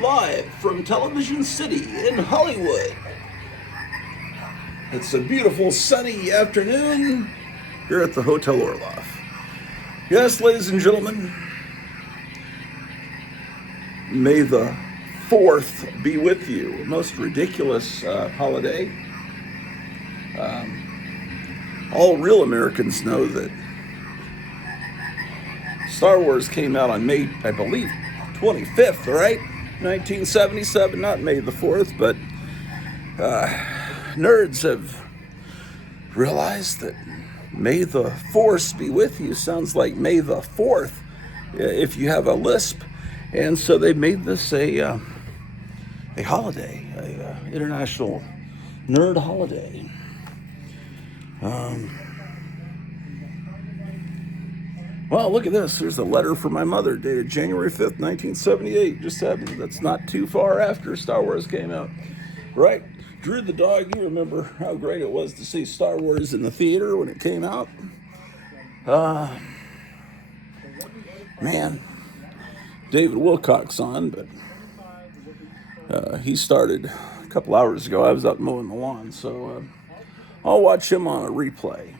live from Television City in Hollywood. It's a beautiful sunny afternoon here at the Hotel Orloff. Yes, ladies and gentlemen, may the 4th be with you. Most ridiculous holiday. All real Americans know that Star Wars came out on May, I believe, 25th, right? 1977, not May the 4th, but nerds have realized that May the Force be with you sounds like May the 4th if you have a lisp. And so they made this a holiday, a international nerd holiday. Well, look at this. There's a letter from my mother dated January 5th, 1978. Just happened. That's not too far after Star Wars came out. Right? Drew the dog, you remember how great it was to see Star Wars in the theater when it came out? Man, David Wilcox on, but he started a couple hours ago. I was out mowing the lawn, so I'll watch him on a replay.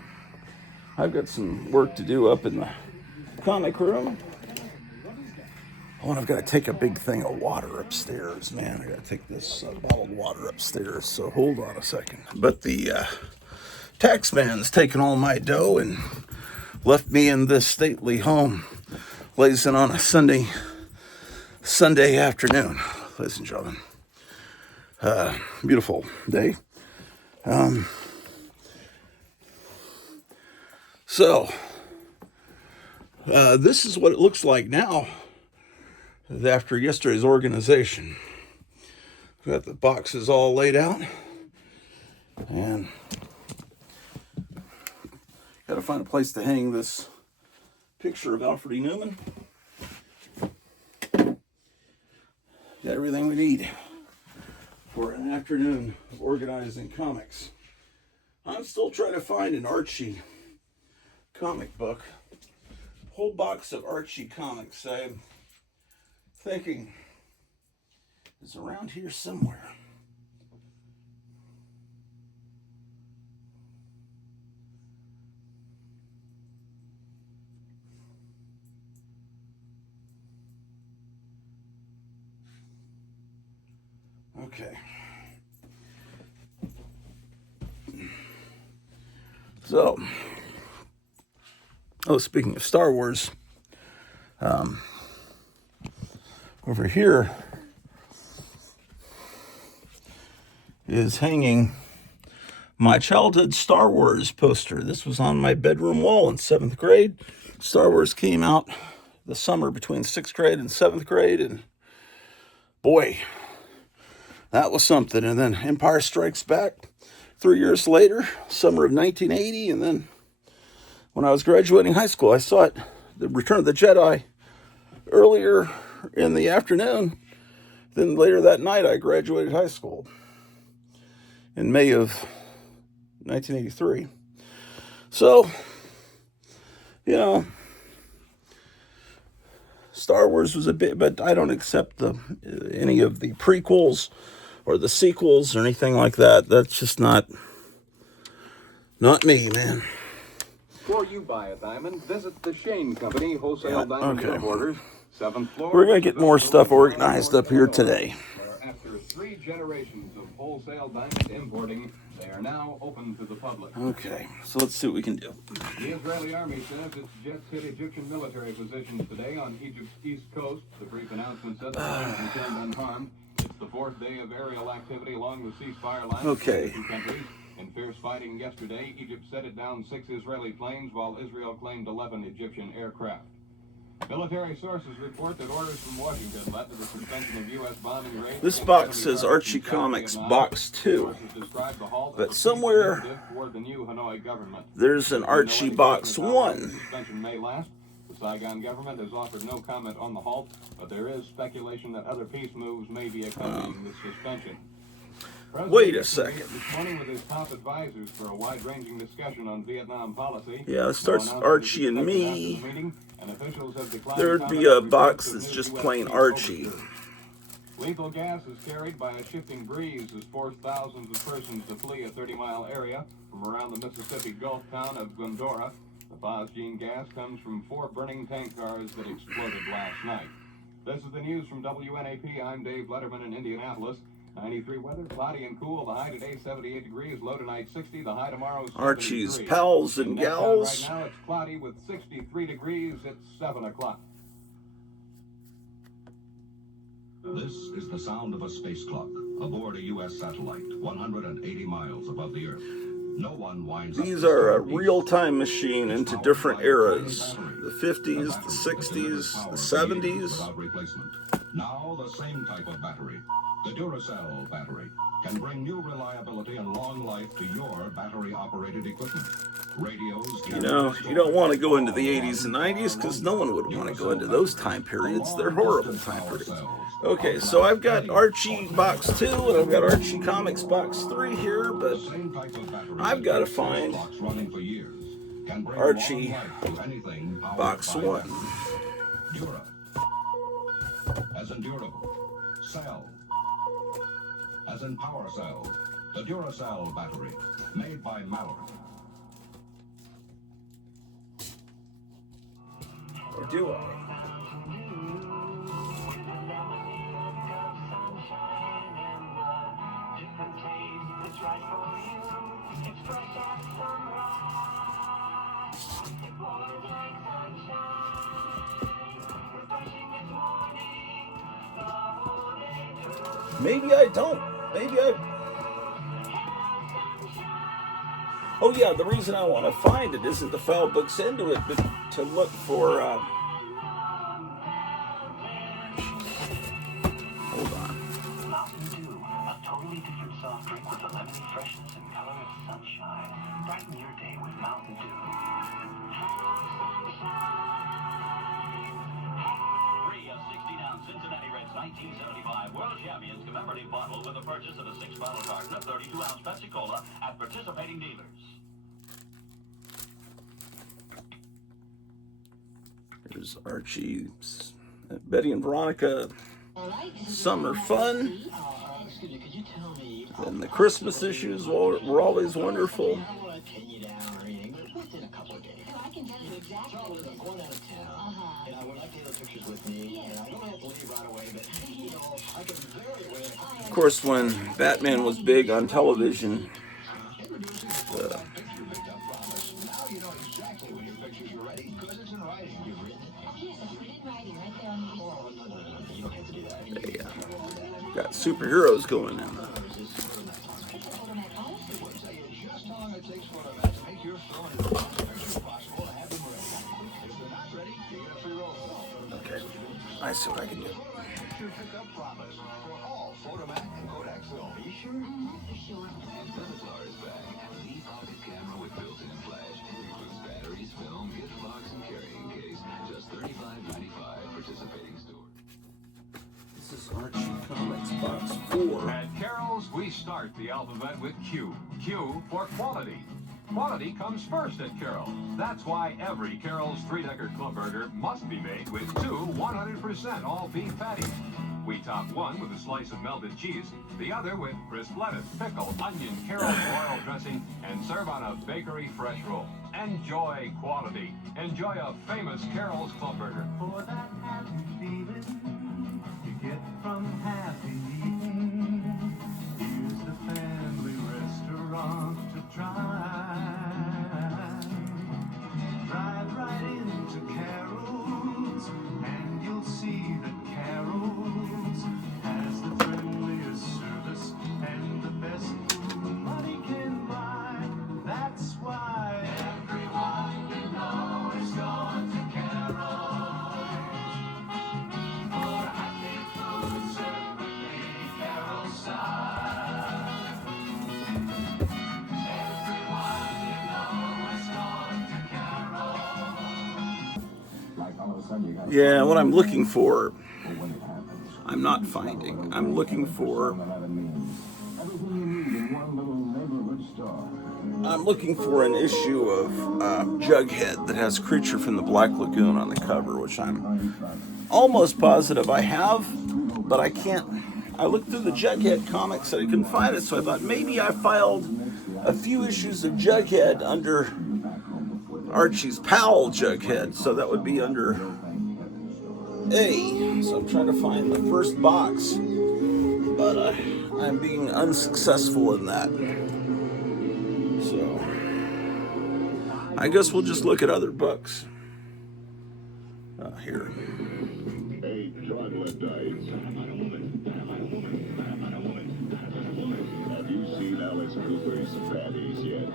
I've got some work to do up in the comic room. Oh, and I've got to take a big thing of water upstairs, man. I got to take this bottled water upstairs, so hold on a second. But the tax man's taken all my dough and left me in this stately home, blazing on a Sunday afternoon, ladies and gentlemen. Beautiful day. So, this is what it looks like now after yesterday's organization. We've got the boxes all laid out, and got to find a place to hang this picture of Alfred E. Newman. Got everything we need for an afternoon of organizing comics. I'm still trying to find an Archie comic book. Whole box of Archie comics. I'm thinking is around here somewhere. Okay. So, speaking of Star Wars, over here is hanging my childhood Star Wars poster. This was on my bedroom wall in 7th grade. Star Wars came out the summer between 6th grade and 7th grade, and boy, that was something. And then Empire Strikes Back 3 years later, summer of 1980, and then when I was graduating high school, I saw it, the Return of the Jedi, earlier in the afternoon. Then later that night, I graduated high school in May of 1983. So, Star Wars was a bit, but I don't accept any of the prequels or the sequels or anything like that. That's just not me, man. Before you buy a diamond, visit the Shane Company Wholesale Diamond Importers, 7th floor. We're going to get more stuff organized up here today. After 3 generations of wholesale diamond importing, they are now open to the public. Okay, so let's see what we can do. The Israeli army says its jets hit Egyptian military positions today on Egypt's east coast. The brief announcement said the planes returned unharmed. It's the 4th day of aerial activity along the ceasefire line. Okay. In fierce fighting yesterday, Egypt set it down 6 Israeli planes, while Israel claimed 11 Egyptian aircraft. Military sources report that orders from Washington led to the suspension of U.S. bombing raids. This box says Archie Comics Box 2, but somewhere there's an Archie Box 1. Suspension may last. The Saigon government has offered no comment on the halt, but there is speculation that other peace moves may be accompanying this suspension. Wait a second. This morning with his top advisors for a wide-ranging discussion on Vietnam policy. Yeah, it starts Archie and me. There would be a box that's just plain Archie. Lethal gas is carried by a shifting breeze has forced thousands of persons to flee a 30-mile area from around the Mississippi Gulf town of Glendora. The phosgene gas comes from 4 burning tank cars that exploded last night. This is the news from WNAP. I'm Dave Letterman in Indianapolis. 93 weather, cloudy and cool. The high today 78 degrees, low tonight 60. The high tomorrow 73. Archie's pals and gals. Right now it's cloudy with 63 degrees. It's 7 o'clock. This is the sound of a space clock aboard a U.S. satellite 180 miles above the Earth. No one winds up. These are a real-time machine into different eras. The 50s, the 60s, the 70s. Without replacement. Now the same type of battery, the Duracell battery, can bring new reliability and long life to your battery-operated equipment. Radios. You know, you don't want to go into the 80s and 90s because no one would want to go into those time periods. They're horrible time periods. Okay, so I've got Archie Box 2 and I've got Archie Comics Box 3 here, but I've got to find Archie Box 1. Dura, as in durable. Cell, as in power cell. The Duracell battery, made by Mallard. Or do I? Maybe I don't. Maybe I... Oh yeah, the reason I want to find it isn't to file books into it, but to look for... Hold on. Mountain Dew, a totally different soft drink with a lemony freshness and color of sunshine. Brighten your day with Mountain Dew. Free of 16-ounce Cincinnati Reds 1975 World Champions commemorative bottle with the purchase of a 6-bottle carton of 32-ounce Pepsi Cola at participating dealers. There's Archie, Betty and Veronica, Summer Fun, and the Christmas issues were always wonderful. I want to pin you down or anything, but within a couple of days. I can tell you exactly. I'm going out of town, and I would like to have the pictures with me, and I don't have to leave right away, but, you know, I can very well... Of course, when Batman was big on television, Now you know exactly when your pictures are ready, because it's in writing. You've written it. Oh, yes, I put it in writing right there on the... Oh, no. You don't have to do that. they got superheroes going in. Just how long it takes for them to make your film as quick as possible to have them ready. If they're not ready, you get a free roll. Okay, I see what I can do. Picture pickup promise for all Photomat and Kodak film. Are you sure? For sure. Avatar is back. The pocket camera with built-in flash. Includes batteries, film, gift box, and carrying case. Just $35.95. Participating store. This is Archie Comics Box 4. At Carol's, we start the alphabet with Q. Q for quality. Quality comes first at Carol's. That's why every Carol's 3-decker club burger must be made with 2 100% all-beef patties. We top one with a slice of melted cheese, the other with crisp lettuce, pickle, onion, Carol's royal dressing, and serve on a bakery fresh roll. Enjoy quality. Enjoy a famous Carol's club burger. For that happy feeling you get from happy eating, here's the family restaurant to try. Drive right into Carol's, and you'll see that Carol's has the friendliest service and the best food money can buy. That's why everyone you know is going to Carol's. For happy food, certainly Carol's side. Everyone you know is going to Carol's. Like all of a sudden you got... Yeah, what I'm looking for, I'm not finding. I'm looking for... Everything you need in one little neighborhood store. I'm looking for an issue of Jughead that has Creature from the Black Lagoon on the cover, which I'm almost positive I have, but I can't I looked through the Jughead comics and I couldn't find it, so I thought maybe I filed a few issues of Jughead under Archie's pal Jughead, so that would be under A. So I'm trying to find the first box, but I'm being unsuccessful in that. So I guess we'll just look at other books. Here. Hey, troglodytes. Have you seen Alice Cooper's panties yet?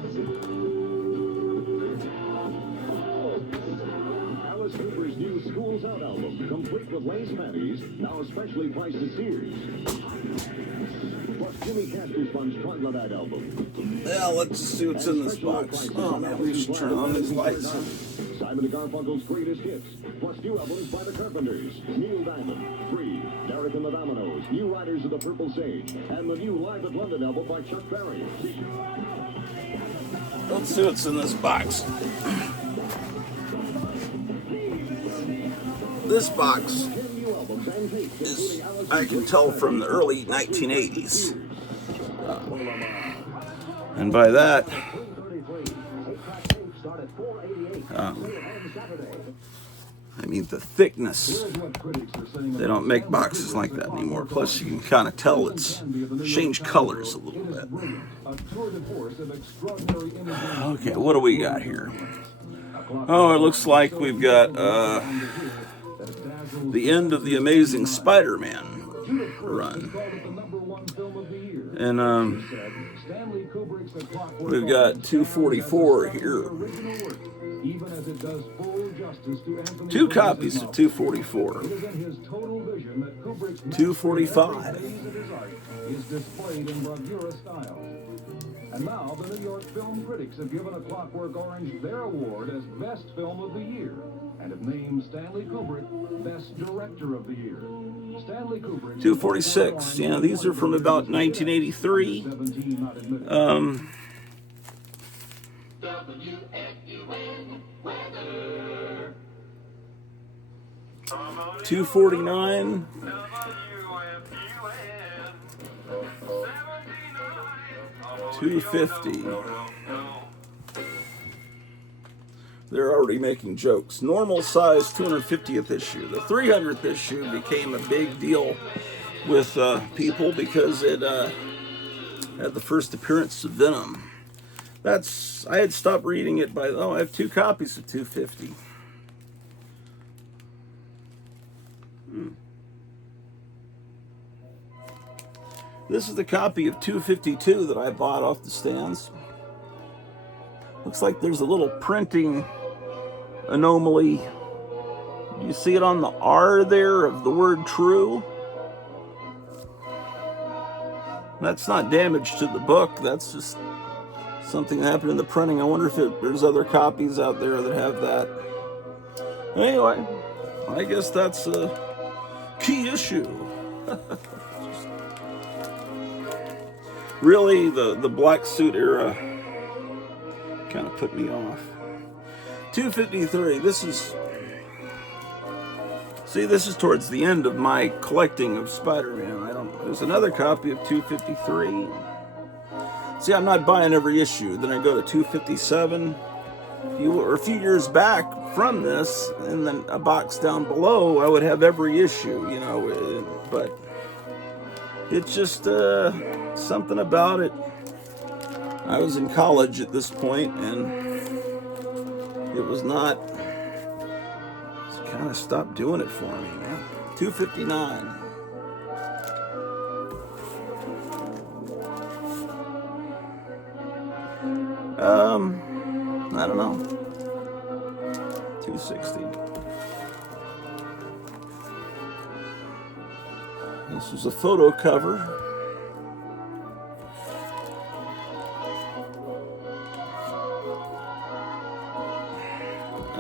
Alice Cooper's new Schools Out album, complete with lace panties, now especially priced at Sears. Plus Jimmy Castor's Bunch Troglodyte album. Yeah, let's see what's in this box. Oh man, we should turn on these lights. Simon & Garfunkel's greatest hits, plus new albums by the Carpenters, Neil Diamond, Free, Derek and the Dominoes, New Riders of the Purple Sage, and the new Live at London album by Chuck Berry. Let's see what's in this box. This box is, I can tell, from the early 1980s. And by that, I mean the thickness. They don't make boxes like that anymore. Plus, you can kind of tell it's changed colors a little bit. Okay, what do we got here? Oh, it looks like we've got the end of the Amazing Spider-Man run. And we've got 244 here. Two copies of 244. 245. And now the New York film critics have given A Clockwork Orange their award as Best Film of the Year, and have named Stanley Kubrick Best Director of the Year. Stanley Kubrick. 246. Yeah, these are from about 1983. 249. 250. They're already making jokes. Normal size 250th issue. The 300th issue became a big deal with people because it had the first appearance of Venom. I had stopped reading it by, I have two copies of 250. This is the copy of 252 that I bought off the stands. Looks like there's a little printing anomaly. You see it on the R there of the word true? That's not damage to the book. That's just something that happened in the printing. I wonder if there's other copies out there that have that. Anyway, I guess that's a key issue. Really, the black suit era kind of put me off. 253. This is towards the end of my collecting of Spider-Man. There's another copy of 253. See, I'm not buying every issue. Then I go to 257. A few years back from this, and then a box down below, I would have every issue, but it's just something about it. I was in college at this point, and it was not, it kind of stopped doing it for me, man. 259. I don't know. 260. This was a photo cover.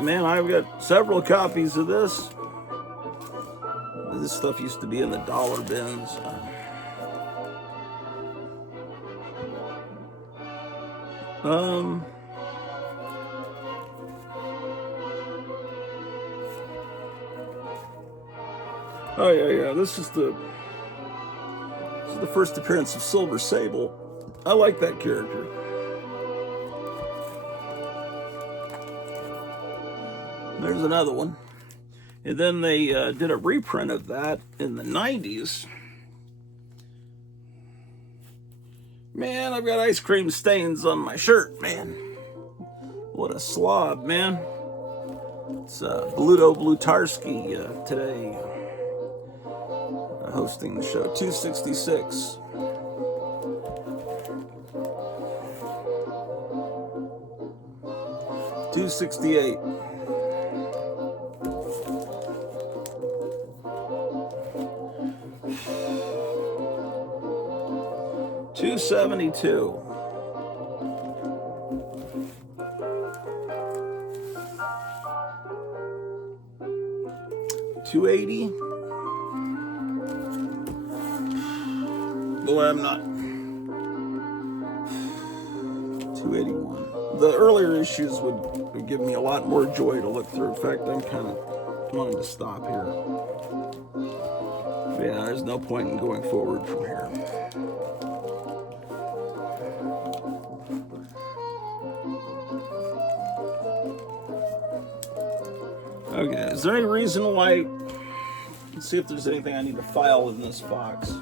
Man, I've got several copies of this. This stuff used to be in the dollar bins. Oh yeah. This is is the first appearance of Silver Sable. I like that character. There's another one. And then they did a reprint of that in the 90s. Man, I've got ice cream stains on my shirt, man. What a slob, man. It's Bluto Blutarski today hosting the show. 266. $268. $272. $280. Boy, I'm not. $281. The earlier issues would give me a lot more joy to look through. In fact, I'm kind of wanting to stop here. Yeah, there's no point in going forward from here. Okay, is there any reason why? Let's see if there's anything I need to file in this box.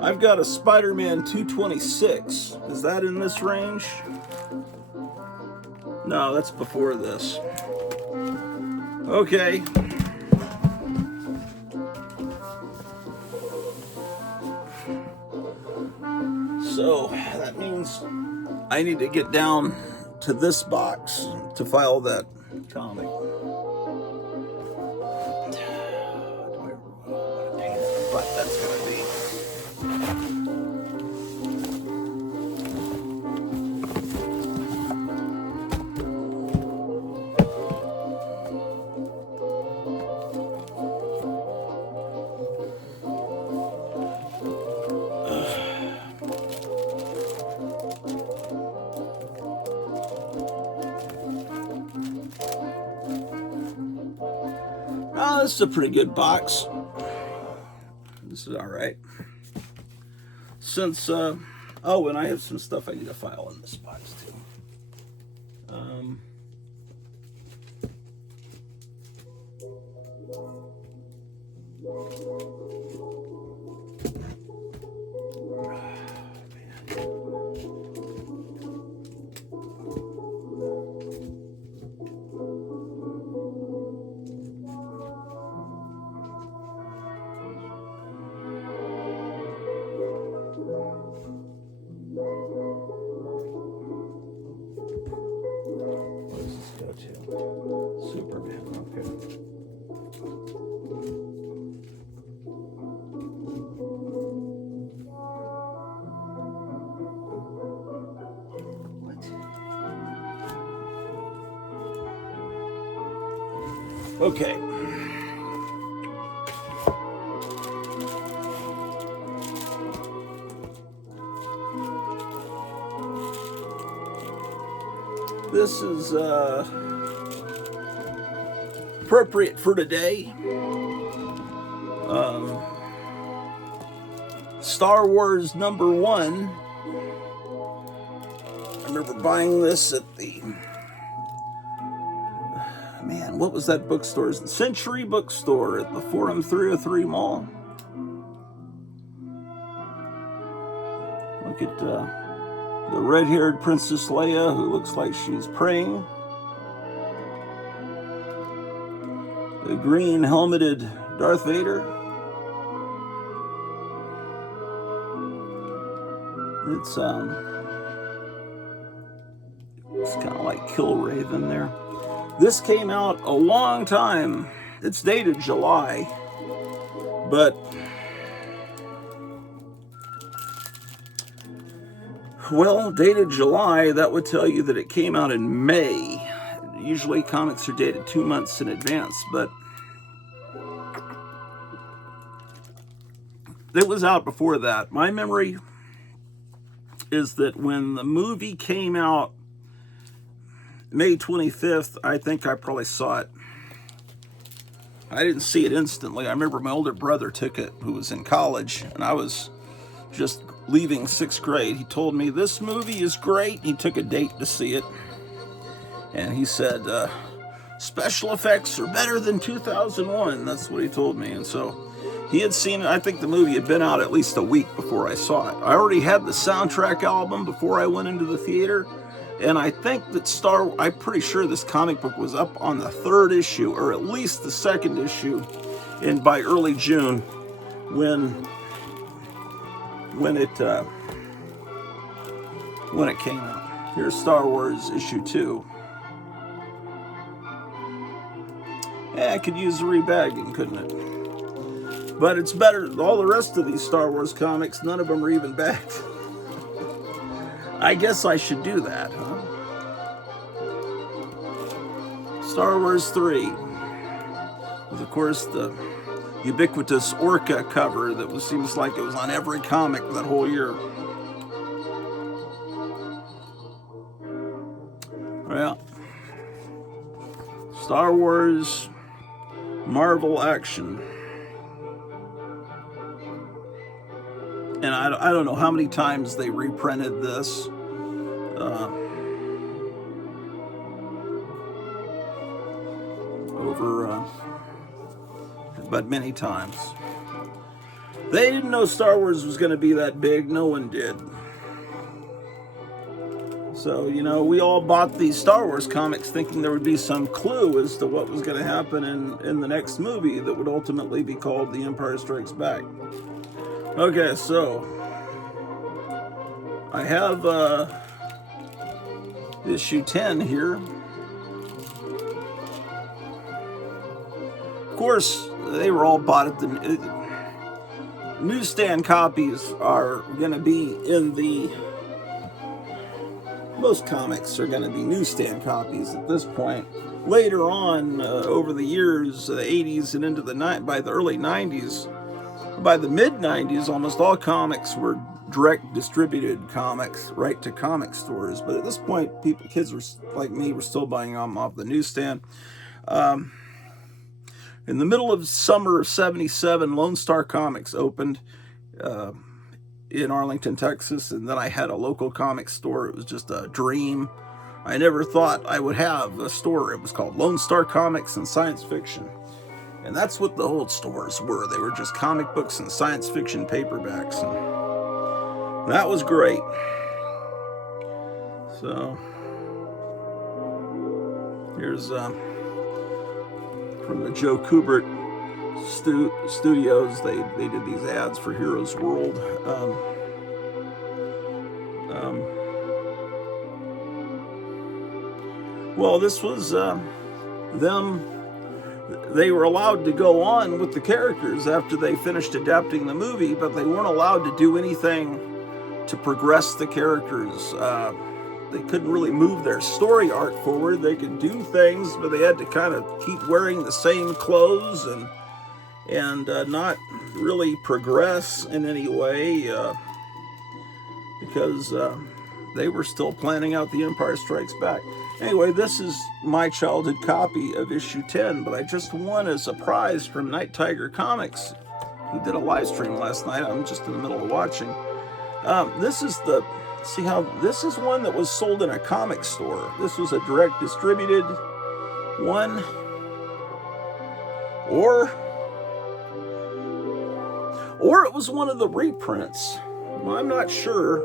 I've got a Spider-Man 226. Is that in this range? No, that's before this. Okay. So that means I need to get down to this box to file that comic. What a pain in the butt that's gonna be. Oh, this is a pretty good box. This is all right. Since, oh, and I have some stuff I need to file in this box too. What does this go to? Superman, okay. Okay. This is appropriate for today. Star Wars #1. I remember buying this at the, man, what was that bookstore? The Century Bookstore at the Forum 303 Mall. Look at the red-haired Princess Leia who looks like she's praying. The green-helmeted Darth Vader. It's kind of like Killraven there. This came out a long time. It's dated July, but well, dated July, that would tell you that it came out in May. Usually comics are dated 2 months in advance, but it was out before that. My memory is that when the movie came out May 25th, I think I probably saw it I didn't see it instantly. I remember my older brother took it, who was in college, and I was just leaving 6th grade. He told me, this movie is great. He took a date to see it, and he said, special effects are better than 2001. That's what he told me. And so he had seen it. I think the movie had been out at least a week before I saw it. I already had the soundtrack album before I went into the theater. And I think that I'm pretty sure this comic book was up on the 3rd issue, or at least the 2nd issue, and by early June, when it came out. Here's Star Wars issue 2. Yeah, I could use a rebagging, couldn't it? But it's better. All the rest of these Star Wars comics, none of them are even bagged. I guess I should do that, huh? Star Wars 3. With, of course, the ubiquitous Orca cover that seems like it was on every comic that whole year. Well, Star Wars Marvel Action. And I don't know how many times they reprinted this. But many times. They didn't know Star Wars was going to be that big. No one did. So, you know, we all bought these Star Wars comics thinking there would be some clue as to what was going to happen in the next movie that would ultimately be called The Empire Strikes Back. Okay, so I have issue 10 here. Of course, they were all bought at the newsstand. Copies are going to be in the... Most comics are going to be newsstand copies at this point. Later on, over the years, the 80s and into by the early 90s, by the mid-90s, almost all comics were direct distributed comics right to comic stores. But at this point, kids like me were still buying them off the newsstand. In the middle of summer of '77, Lone Star Comics opened in Arlington, Texas, and then I had a local comic store. It was just a dream. I never thought I would have a store. It was called Lone Star Comics and Science Fiction. And that's what the old stores were. They were just comic books and science fiction paperbacks. And that was great. So, here's from the Joe Kubert Studios. They did these ads for Heroes World. Well, this was them. They were allowed to go on with the characters after they finished adapting the movie, but they weren't allowed to do anything to progress the characters. They couldn't really move their story arc forward. They could do things, but they had to kind of keep wearing the same clothes and not really progress in any way because they were still planning out The Empire Strikes Back. Anyway, this is my childhood copy of issue 10, but I just won as a prize from Night Tiger Comics, who did a live stream last night. I'm just in the middle of watching. This is one that was sold in a comic store. This was a direct distributed one, or it was one of the reprints. Well, I'm not sure,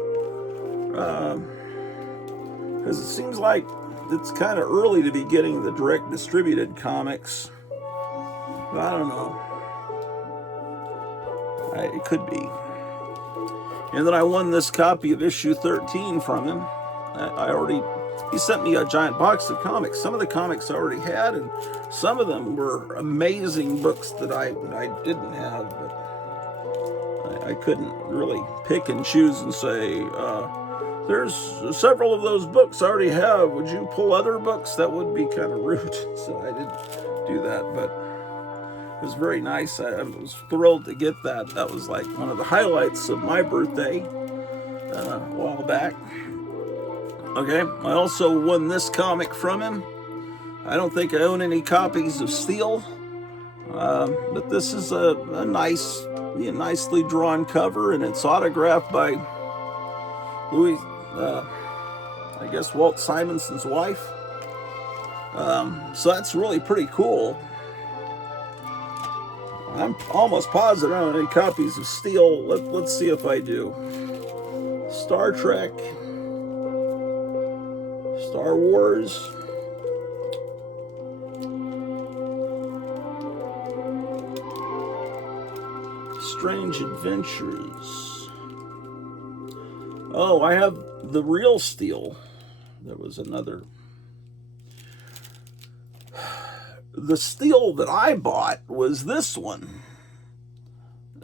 because it seems like it's kind of early to be getting the direct distributed comics. But I don't know. It could be. And then I won this copy of issue 13 from him. He sent me a giant box of comics. Some of the comics I already had, and some of them were amazing books that I didn't have, but I couldn't really pick and choose and say, there's several of those books I already have. Would you pull other books? That would be kind of rude. So I didn't do that, but it was very nice. I was thrilled to get that. That was like one of the highlights of my birthday a while back. Okay, I also won this comic from him. I don't think I own any copies of Steel. But this is a nice, nicely drawn cover, and it's autographed by Louis, I guess Walt Simonson's wife. So that's really pretty cool. I'm almost positive I don't have any copies of Steel. Let's see if I do. Star Trek, Star Wars, Strange Adventures. Oh, I have the real Steel. There was another. The Steel that I bought was this one.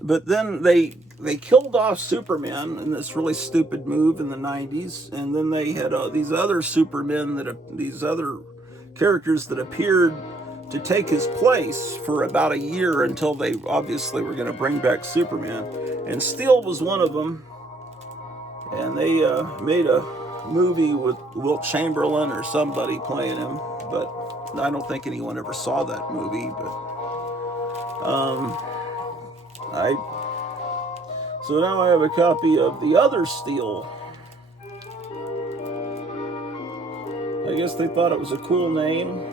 But then they killed off Superman in this really stupid move in the 90s, and then they had these other Supermen these other characters that appeared to take his place for about a year until they obviously were going to bring back Superman. And Steel was one of them. And they made a movie with Wilt Chamberlain or somebody playing him, but I don't think anyone ever saw that movie. But so now I have a copy of the other Steel. I guess they thought it was a cool name,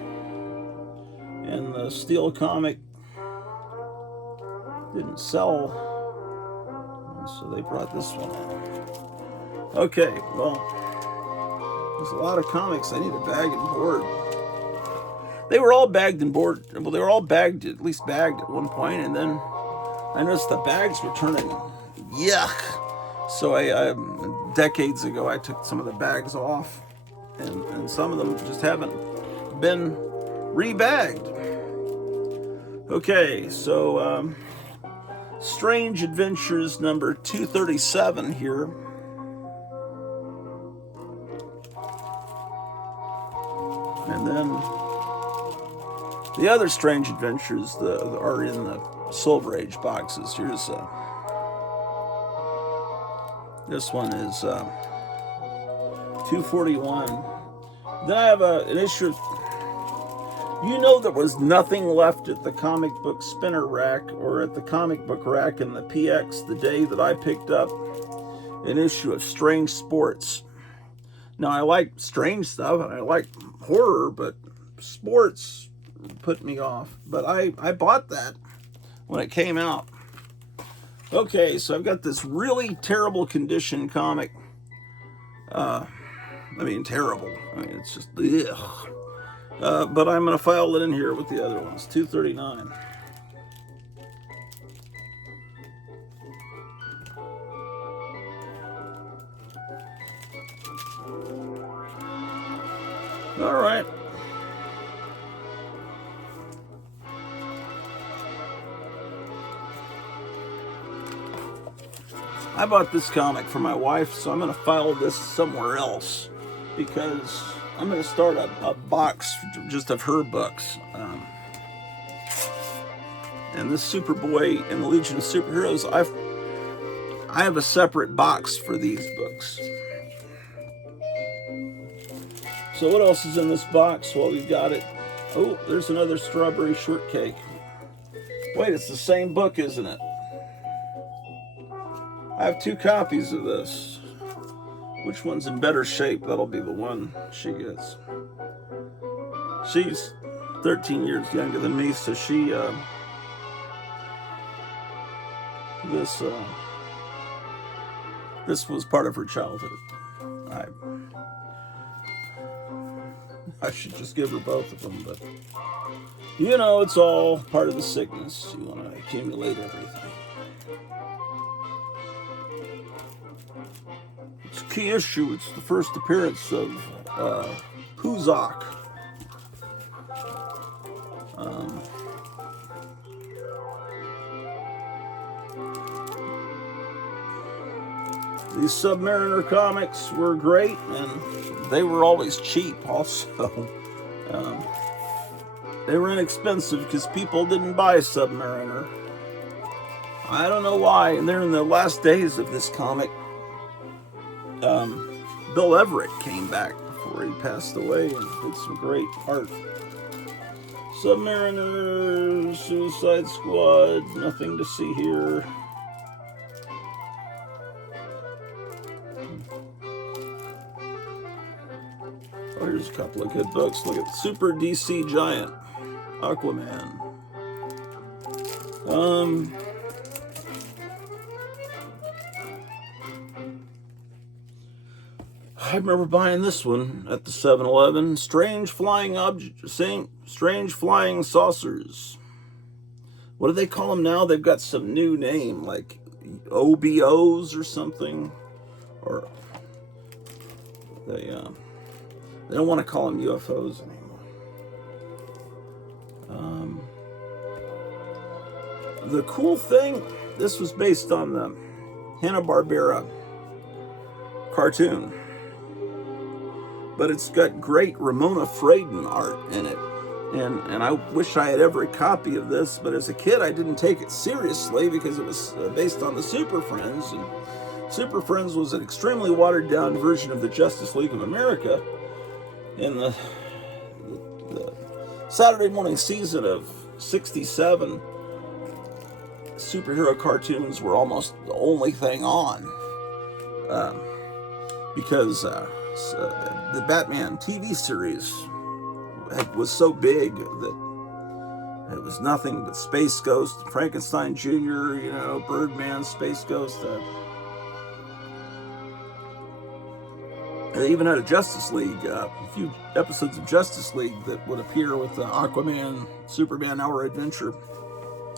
and the Steel comic didn't sell, and so they brought this one in. Okay, well, there's a lot of comics. I need a bag and board. They were all bagged and board. Well, they were all bagged, at least bagged at one point, and then I noticed the bags were turning yuck. So I decades ago, I took some of the bags off, and some of them just haven't been rebagged. Okay, so Strange Adventures number 237 here. And then the other Strange Adventures are in the Silver Age boxes. Here's this one is 241. Then I have an issue. There was nothing left at the comic book spinner rack or at the comic book rack in the PX the day that I picked up an issue of Strange Sports. Now, I like strange stuff and I like horror, but sports put me off. But I bought that when it came out. Okay, so I've got this really terrible condition comic. Terrible. It's just, ugh. But I'm going to file it in here with the other ones. 239. All right. I bought this comic for my wife, so I'm going to file this somewhere else because I'm going to start a box just of her books. And this Superboy and the Legion of Superheroes, I have a separate box for these books. So what else is in this box? Well, we've got it. Oh, there's another Strawberry Shortcake. Wait, it's the same book, isn't it? I have 2 copies of this. Which one's in better shape? That'll be the one she gets. She's 13 years younger than me, so she, this was part of her childhood. I should just give her both of them, but it's all part of the sickness. You want to accumulate everything. It's a key issue. It's the first appearance of Huzak. These Submariner comics were great, and they were always cheap also. They were inexpensive because people didn't buy Submariner. I don't know why. And they're in the last days of this comic. Bill Everett came back before he passed away and did some great art. Submariners, Suicide Squad, nothing to see here. Oh, here's a couple of good books. Look at Super DC Giant, Aquaman. I remember buying this one at the 7-Eleven. Strange flying saucers. What do they call them now? They've got some new name, like OBOs or something. Or they don't want to call them UFOs anymore. The cool thing, this was based on the Hanna-Barbera cartoon. But it's got great Ramona Fradon art in it. And I wish I had every copy of this, but as a kid I didn't take it seriously because it was based on the Super Friends. And Super Friends was an extremely watered down version of the Justice League of America. In the Saturday morning season of '67, superhero cartoons were almost the only thing on. Because the Batman TV series was so big that it was nothing but Space Ghost, Frankenstein Jr., Birdman, Space Ghost. They even had a Justice League, a few episodes of Justice League that would appear with Aquaman, Superman, Our Adventure,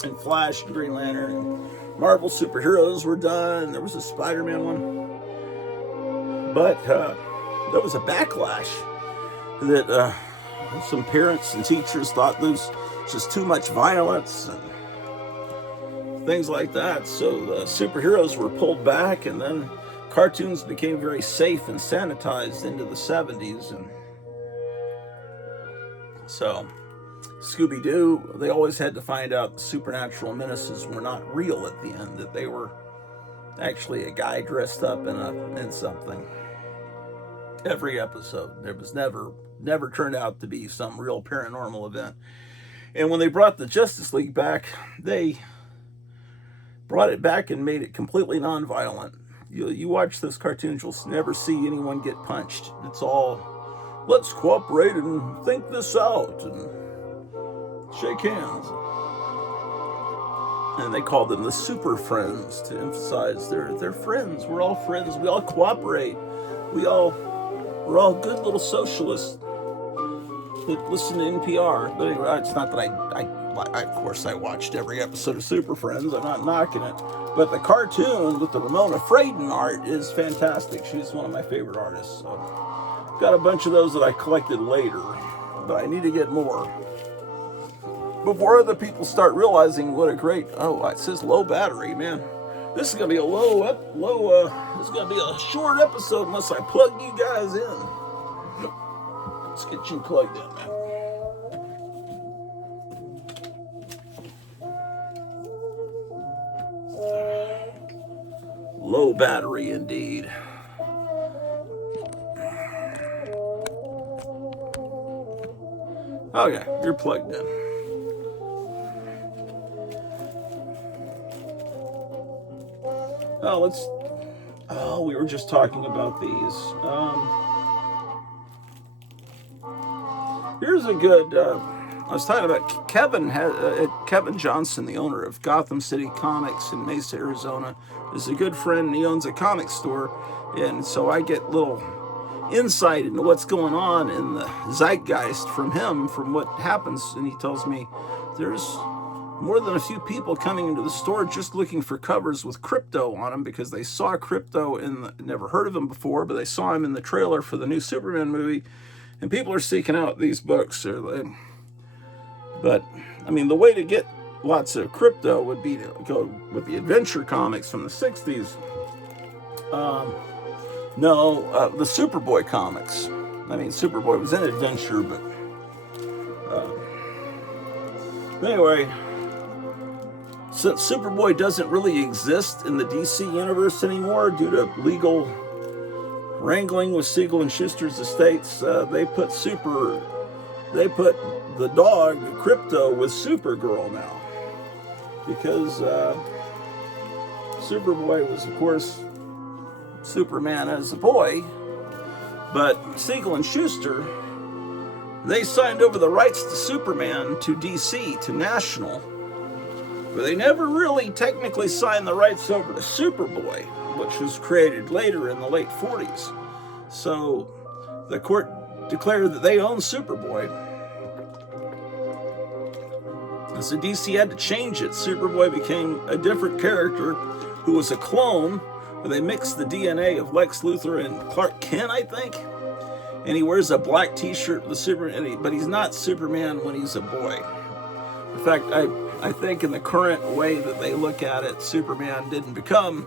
and Flash, and Green Lantern. And Marvel superheroes were done. There was a Spider-Man one. But there was a backlash that some parents and teachers thought there was just too much violence and things like that. So the superheroes were pulled back, and then cartoons became very safe and sanitized into the 70s. And so Scooby-Doo, they always had to find out the supernatural menaces were not real at the end, that they were actually a guy dressed up in something. Every episode, there was never turned out to be some real paranormal event. And when they brought the Justice League back, they brought it back and made it completely non-violent. You watch those cartoons, you'll never see anyone get punched. It's all, let's cooperate and think this out and shake hands. And they called them the Super Friends to emphasize they're friends. We're all friends. We all cooperate. We're all good little socialists that listen to NPR. But anyway, it's not that I of course I watched every episode of Super Friends. I'm not knocking it. But the cartoon with the Ramona Fradon art is fantastic. She's one of my favorite artists. So got a bunch of those that I collected later, but I need to get more before other people start realizing what a great, it says low battery, man. This is going to be this is going to be a short episode unless I plug you guys in. Let's get you plugged in, man. Low battery indeed. Okay, you're plugged in. We were just talking about these. Here's a good, I was talking about Kevin Johnson, the owner of Gotham City Comics in Mesa, Arizona, is a good friend, and he owns a comic store, and so I get little insight into what's going on in the zeitgeist from him, from what happens, and he tells me there's more than a few people coming into the store just looking for covers with crypto on them because they saw crypto never heard of him before, but they saw him in the trailer for the new Superman movie, and people are seeking out these books. But, I mean, the way to get lots of crypto would be to go with the adventure comics from the 60s. The Superboy comics. I mean, Superboy was in adventure, but anyway, since Superboy doesn't really exist in the DC universe anymore due to legal wrangling with Siegel and Schuster's estates, they put they put the dog Crypto with Supergirl now, because Superboy was, of course, Superman as a boy, but Siegel and Schuster, they signed over the rights to Superman to DC, to National, but they never really technically signed the rights over to Superboy, which was created later in the late 40s. So the court declared that they owned Superboy. And so DC had to change it. Superboy became a different character who was a clone, where they mixed the DNA of Lex Luthor and Clark Kent, I think. And he wears a black t-shirt with Superman, but he's not Superman when he's a boy. In fact, I think in the current way that they look at it, Superman didn't become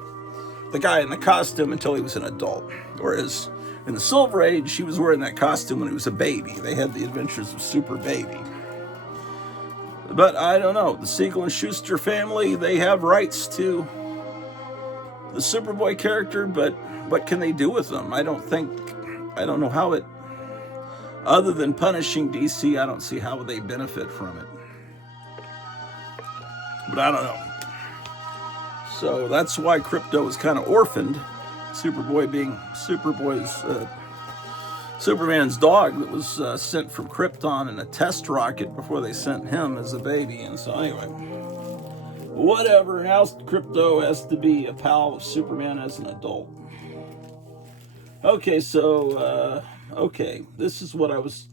the guy in the costume until he was an adult. Whereas in the Silver Age, he was wearing that costume when he was a baby. They had the Adventures of Super Baby. But I don't know. The Siegel and Schuster family, they have rights to the Superboy character, but what can they do with them? I don't know how it, other than punishing DC, I don't see how they benefit from it. But I don't know. So that's why Crypto is kind of orphaned. Superboy being Superman's dog that was sent from Krypton in a test rocket before they sent him as a baby. And so anyway, whatever. Now Crypto has to be a pal of Superman as an adult. Okay, so, this is what I was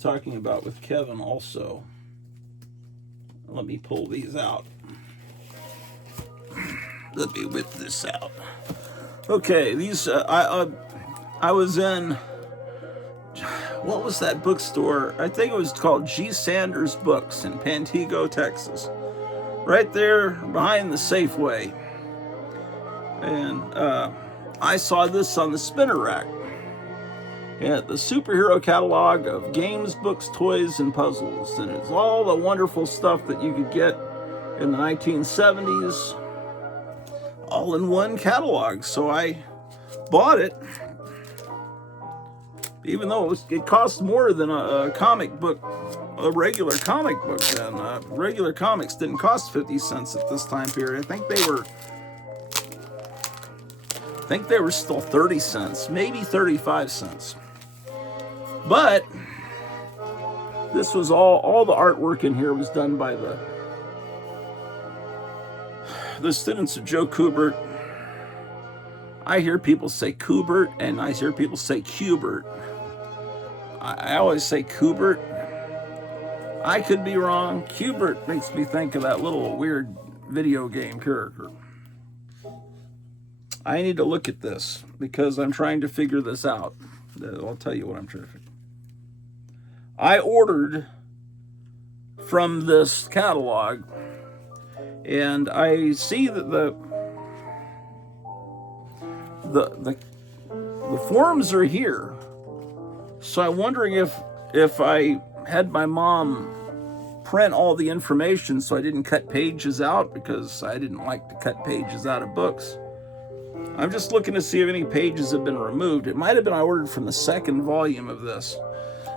talking about with Kevin also. Let me pull these out. Let me whip this out. Okay, these, I was in, what was that bookstore? I think it was called G. Sanders Books in Pantego, Texas. Right there behind the Safeway. And, I saw this on the spinner rack. Yeah, the superhero catalog of games, books, toys, and puzzles. And it's all the wonderful stuff that you could get in the 1970s, all in one catalog. So I bought it, even though it cost more than a comic book, a regular comic book then. Regular comics didn't cost 50 cents at this time period. I think they were still 30 cents, maybe 35 cents. But this was all the artwork in here was done by the students of Joe Kubert. I hear people say Kubert, and I hear people say Kubert. I always say Kubert. I could be wrong. Kubert makes me think of that little weird video game character. I need to look at this because I'm trying to figure this out. I'll tell you what I'm trying to figure. I ordered from this catalog, and I see that the forms are here. So I'm wondering if I had my mom print all the information so I didn't cut pages out, because I didn't like to cut pages out of books. I'm just looking to see if any pages have been removed. It might have been I ordered from the second volume of this.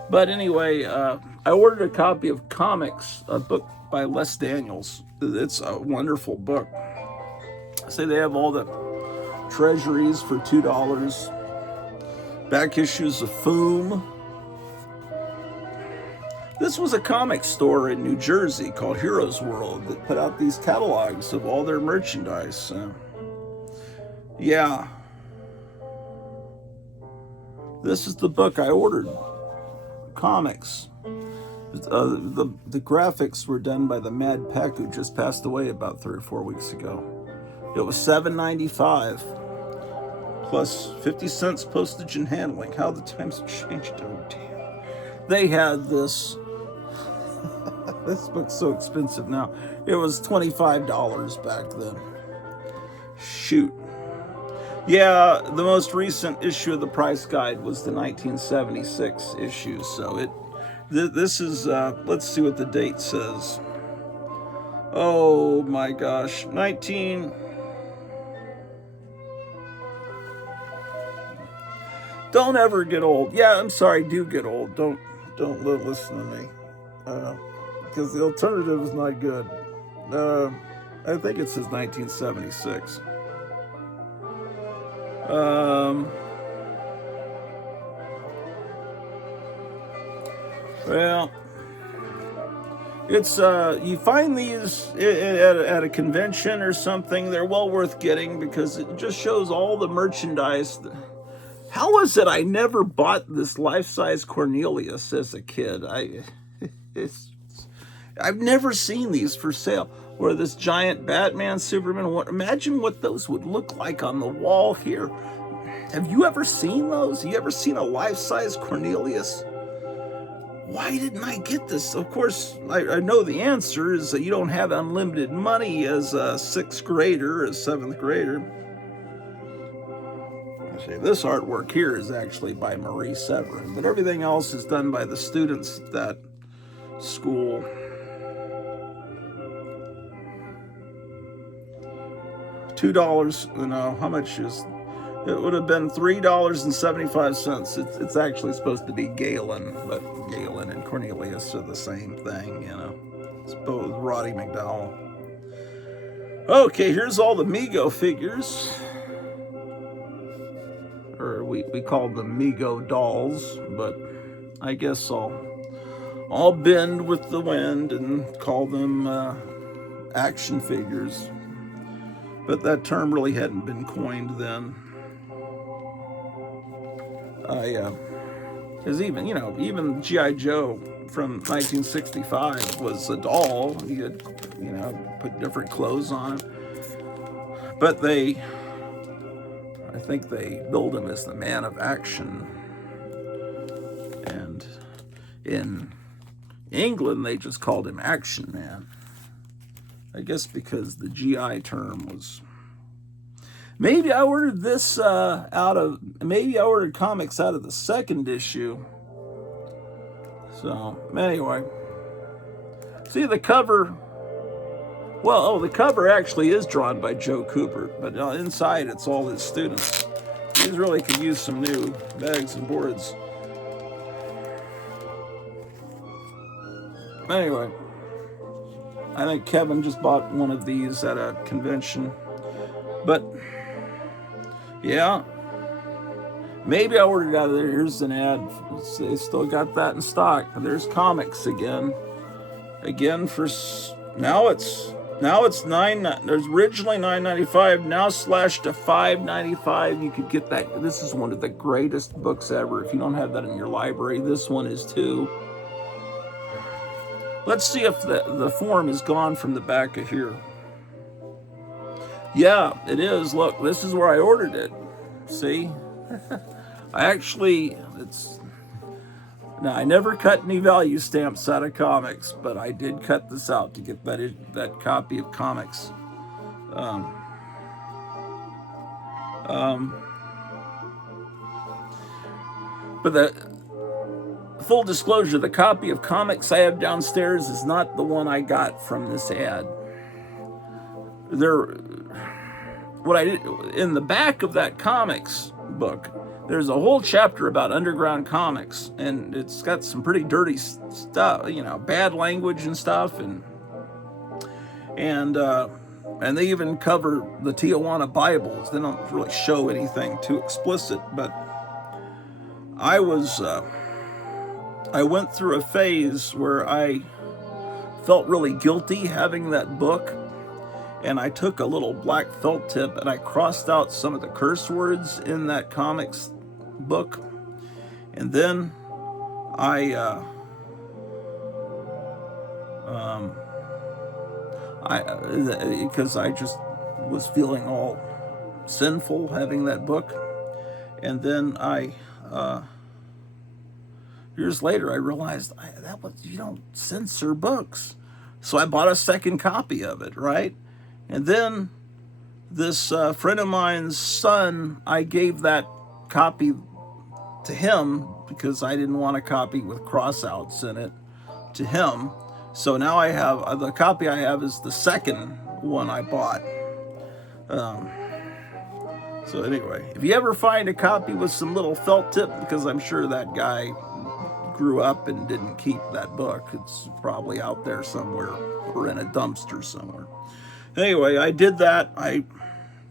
But anyway, I ordered a copy of Comics, a book by Les Daniels. It's a wonderful book. I say they have all the treasuries for $2. Back issues of Foom. This was a comic store in New Jersey called Heroes World that put out these catalogs of all their merchandise. Yeah. This is the book I ordered. Comics. The graphics were done by the Mad Peck, who just passed away about 3 or 4 weeks ago. It was $7.95 plus 50 cents postage and handling. How the times have changed. Oh damn. They had this. This book's so expensive now. It was $25 back then. Shoot. Yeah, the most recent issue of the price guide was the 1976 issue. So this is, let's see what the date says. Oh my gosh, Don't ever get old. Yeah, I'm sorry, do get old. Don't don't listen to me. Because the alternative is not good. I think it says 1976. Well, it's you find these at a convention or something. They're well worth getting because it just shows all the merchandise. How is it I never bought this life-size Cornelius as a kid? I've never seen these for sale. Or this giant Batman, Superman. Imagine what those would look like on the wall here. Have you ever seen those? You ever seen a life-size Cornelius? Why didn't I get this? Of course, I know the answer is that you don't have unlimited money as a 6th grader, a 7th grader. See, this artwork here is actually by Marie Severin, but everything else is done by the students at that school. $2, you know, how much is, it would have been $3.75. It's actually supposed to be Galen, but Galen and Cornelius are the same thing, you know. It's both Roddy McDowell. Okay, here's all the Mego figures. Or we called them Mego dolls, but I guess I'll bend with the wind and call them action figures. But that term really hadn't been coined then. Because even G.I. Joe from 1965 was a doll. You could, put different clothes on him. But I think they billed him as the man of action. And in England, they just called him Action Man. I guess because the GI term was... Maybe I ordered this maybe I ordered comics out of the 2nd issue. So, anyway. See the cover... Well, the cover actually is drawn by Joe Cooper, but inside it's all his students. These really could use some new bags and boards. Anyway, I think Kevin just bought one of these at a convention. But, yeah, maybe I ordered it out of there. Here's an ad. They still got that in stock. There's comics again. Again for... Now it's $9. There's originally $9.95. Now slashed to $5.95. You could get that. This is one of the greatest books ever. If you don't have that in your library, this one is too. Let's see if the form is gone from the back of here. Yeah, it is. Look, this is where I ordered it. See? Now, I never cut any value stamps out of comics, but I did cut this out to get that copy of comics. But the full disclosure, the copy of comics I have downstairs is not the one I got from this ad. What I did in the back of that comics book, there's a whole chapter about underground comics, and it's got some pretty dirty stuff, bad language and stuff, and they even cover the Tijuana Bibles. They don't really show anything too explicit, but I went through a phase where I felt really guilty having that book, and I took a little black felt tip and I crossed out some of the curse words in that comics book, and then because I just was feeling all sinful having that book, and then years later I realized you don't censor books, so I bought a second copy of it, right? And then this friend of mine's son, I gave that copy to him because I didn't want a copy with crossouts in it to him. So now I have, the copy I have is the second one I bought. So anyway, if you ever find a copy with some little felt tip, because I'm sure that guy screw up and didn't keep that book. It's probably out there somewhere or in a dumpster somewhere. Anyway, I did that. I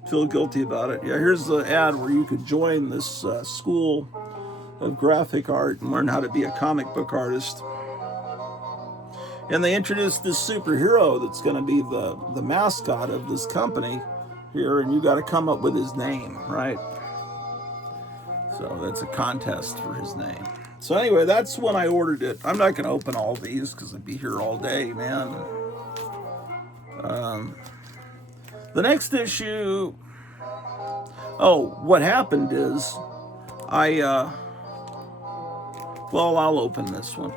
feel guilty about it. Yeah, here's the ad where you could join this school of graphic art and learn how to be a comic book artist. And they introduced this superhero that's going to be the mascot of this company here, and you got to come up with his name, right? So that's a contest for his name. So anyway, that's when I ordered it. I'm not going to open all these because I'd be here all day, man. The next issue, what happened is I'll open this one.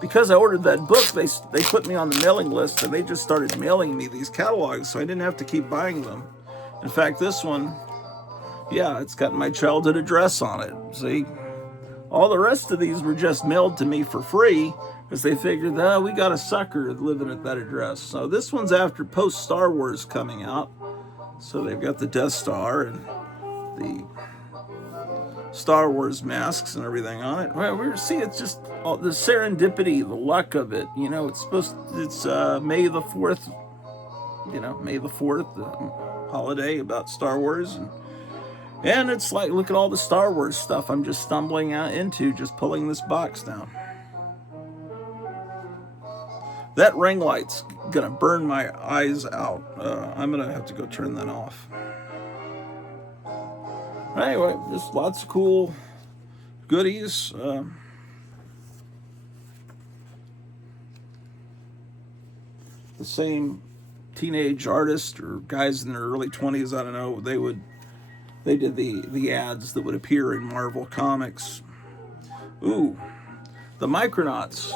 Because I ordered that book, they put me on the mailing list, and they just started mailing me these catalogs, so I didn't have to keep buying them. In fact, this one, yeah, it's got my childhood address on it. See? All the rest of these were just mailed to me for free because they figured, we got a sucker living at that address. So this one's after post-Star Wars coming out. So they've got the Death Star and the Star Wars masks and everything on it. Well, it's just the serendipity, the luck of it. You know, it's May the 4th, May the 4th, the holiday about Star Wars. And it's like, look at all the Star Wars stuff I'm just stumbling into, just pulling this box down. That ring light's gonna burn my eyes out. I'm gonna have to go turn that off. Anyway, just lots of cool goodies. The same teenage artist or guys in their early 20s, I don't know, they did the ads that would appear in Marvel Comics. Ooh, the Micronauts.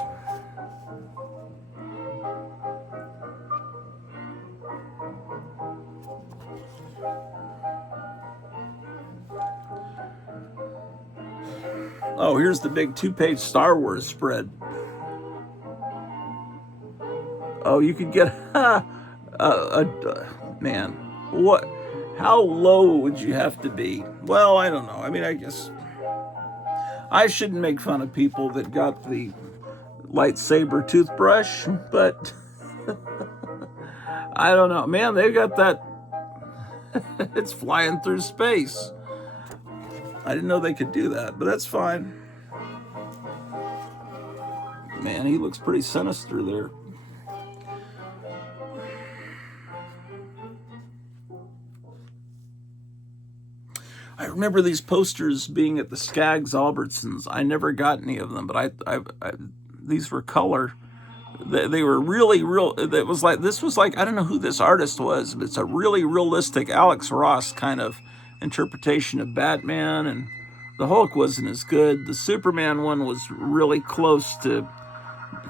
Oh, here's the big 2-page Star Wars spread. Oh, you could get man, what? How low would you have to be? Well, I don't know. I mean, I guess I shouldn't make fun of people that got the lightsaber toothbrush, but I don't know. Man, they've got that. It's flying through space. I didn't know they could do that, but that's fine. Man, he looks pretty sinister there. I remember these posters being at the Skaggs Albertsons. I never got any of them, but these were color. They were really real. This was like, I don't know who this artist was, but it's a really realistic Alex Ross kind of interpretation of Batman, and the Hulk wasn't as good. The Superman one was really close to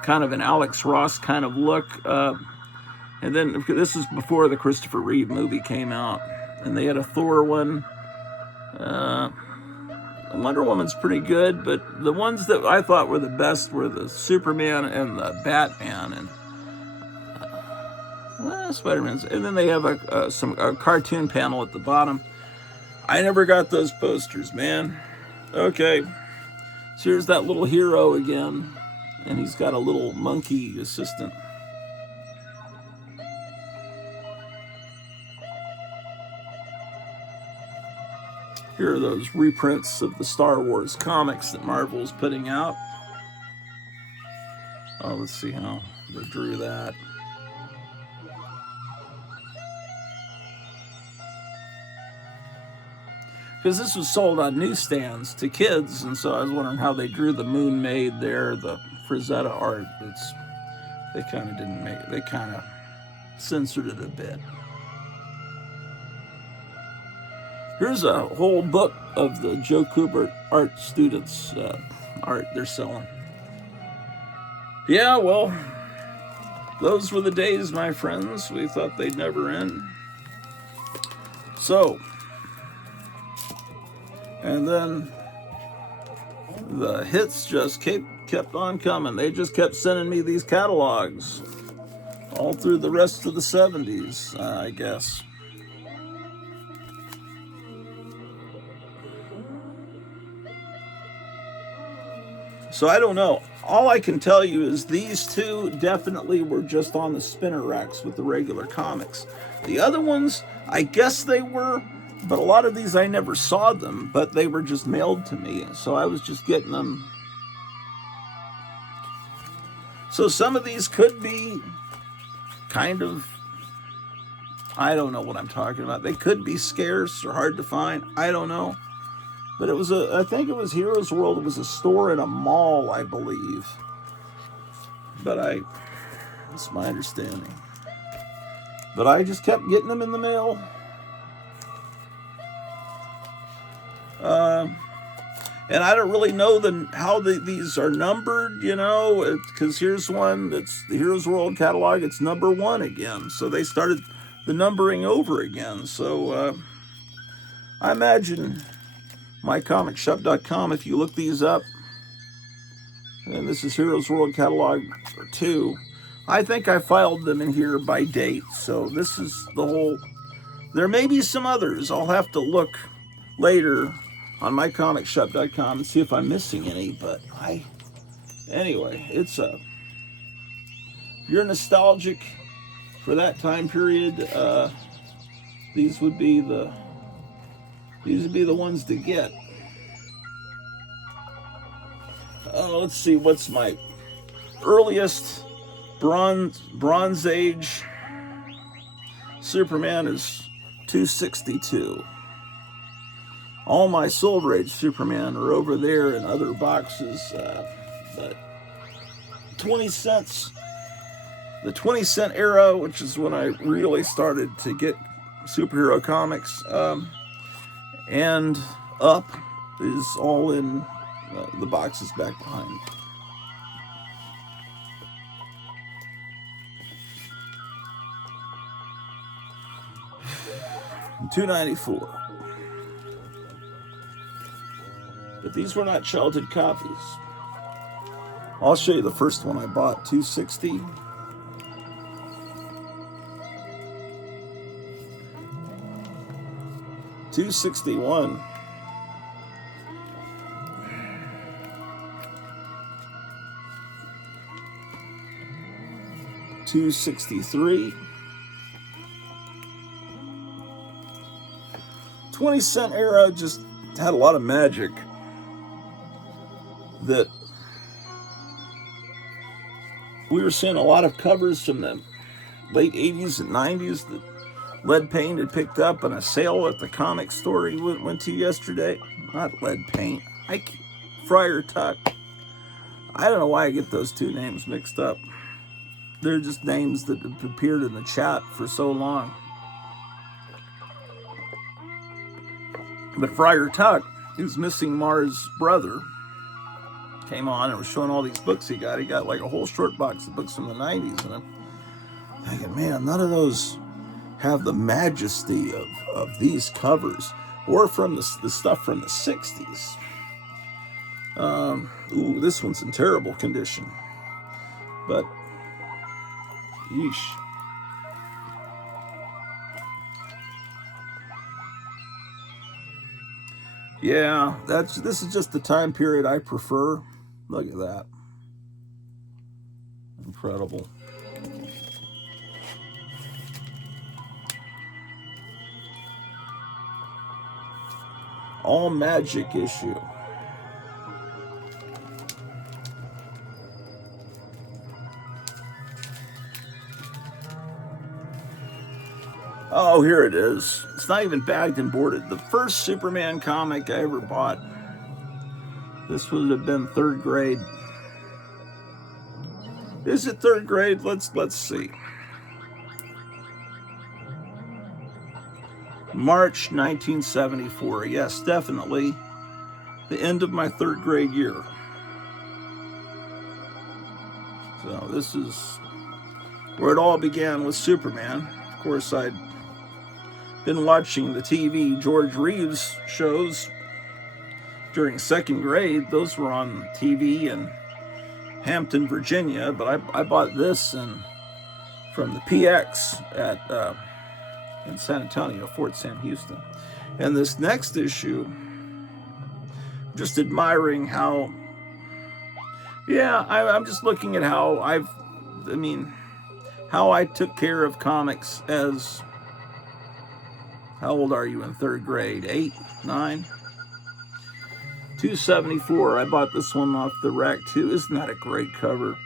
kind of an Alex Ross kind of look. And then this is before the Christopher Reeve movie came out, and they had a Thor one. Wonder Woman's pretty good, but the ones that I thought were the best were the Superman and the Batman, and Spider-Man's. And then they have a cartoon panel at the bottom. I never got those posters, man. Okay, so here's that little hero again, and he's got a little monkey assistant. Here are those reprints of the Star Wars comics that Marvel's putting out. Oh, let's see how they drew that. Because this was sold on newsstands to kids, and so I was wondering how they drew the Moon Maid there, the Frazetta art. They kind of didn't make it. They kind of censored it a bit. Here's a whole book of the Joe Kubert art students' art they're selling. Yeah, well, those were the days, my friends. We thought they'd never end. So, and then the hits just kept on coming. They just kept sending me these catalogs all through the rest of the 70s, I guess. So I don't know. All I can tell you is these two definitely were just on the spinner racks with the regular comics. The other ones, I guess they were, but a lot of these I never saw them, but they were just mailed to me. So I was just getting them. So some of these could be kind of, I don't know what I'm talking about. They could be scarce or hard to find. I don't know. But it was I think it was Heroes World. It was a store in a mall, I believe. But that's my understanding. But I just kept getting them in the mail. And I don't really know how these are numbered, because here's one that's the Heroes World catalog. It's number 1 again. So they started the numbering over again. So I imagine mycomicshop.com, if you look these up, and this is Heroes World catalog 2, I think I filed them in here by date. So this is the whole. There may be some others. I'll have to look later on mycomicshop.com and see if I'm missing any. But anyway, it's if you're nostalgic for that time period, these would be the ones to get. Let's see, what's my earliest Bronze Age Superman is 262. All my Silver Age Superman are over there in other boxes, but 20 cents, the 20-cent era, which is when I really started to get superhero comics, and up is all in the boxes back behind. $2.94. But these were not childhood copies. I'll show you the first one I bought, $2.60. $2.61. $2.63. 20-cent era just had a lot of magic that we were seeing a lot of covers from the late 80s and 90s that Lead Paint had picked up on a sale at the comic store he went to yesterday. Not Lead Paint. Friar Tuck. I don't know why I get those two names mixed up. They're just names that have appeared in the chat for so long. But Friar Tuck, who's Missing Mars' brother, came on and was showing all these books he got. He got like a whole short box of books from the 90s. And I'm thinking, man, none of those have the majesty of these covers, or from the stuff from the 60s. This one's in terrible condition. But, yeesh. Yeah, this is just the time period I prefer. Look at that. Incredible. All Magic issue. Oh, here it is. It's not even bagged and boarded. The first Superman comic I ever bought. This would have been 3rd grade. Is it 3rd grade? Let's see. March 1974. Yes, definitely the end of my 3rd grade year. So this is where it all began with Superman. Of course, I'd been watching the TV George Reeves shows during 2nd grade. Those were on TV in Hampton, Virginia, but I bought this from the PX in San Antonio, Fort Sam Houston. And this next issue, just admiring how Yeah, I'm just looking at how how I took care of comics as, how old are you in third grade? 8, 9? 274. I bought this one off the rack too. Isn't that a great cover?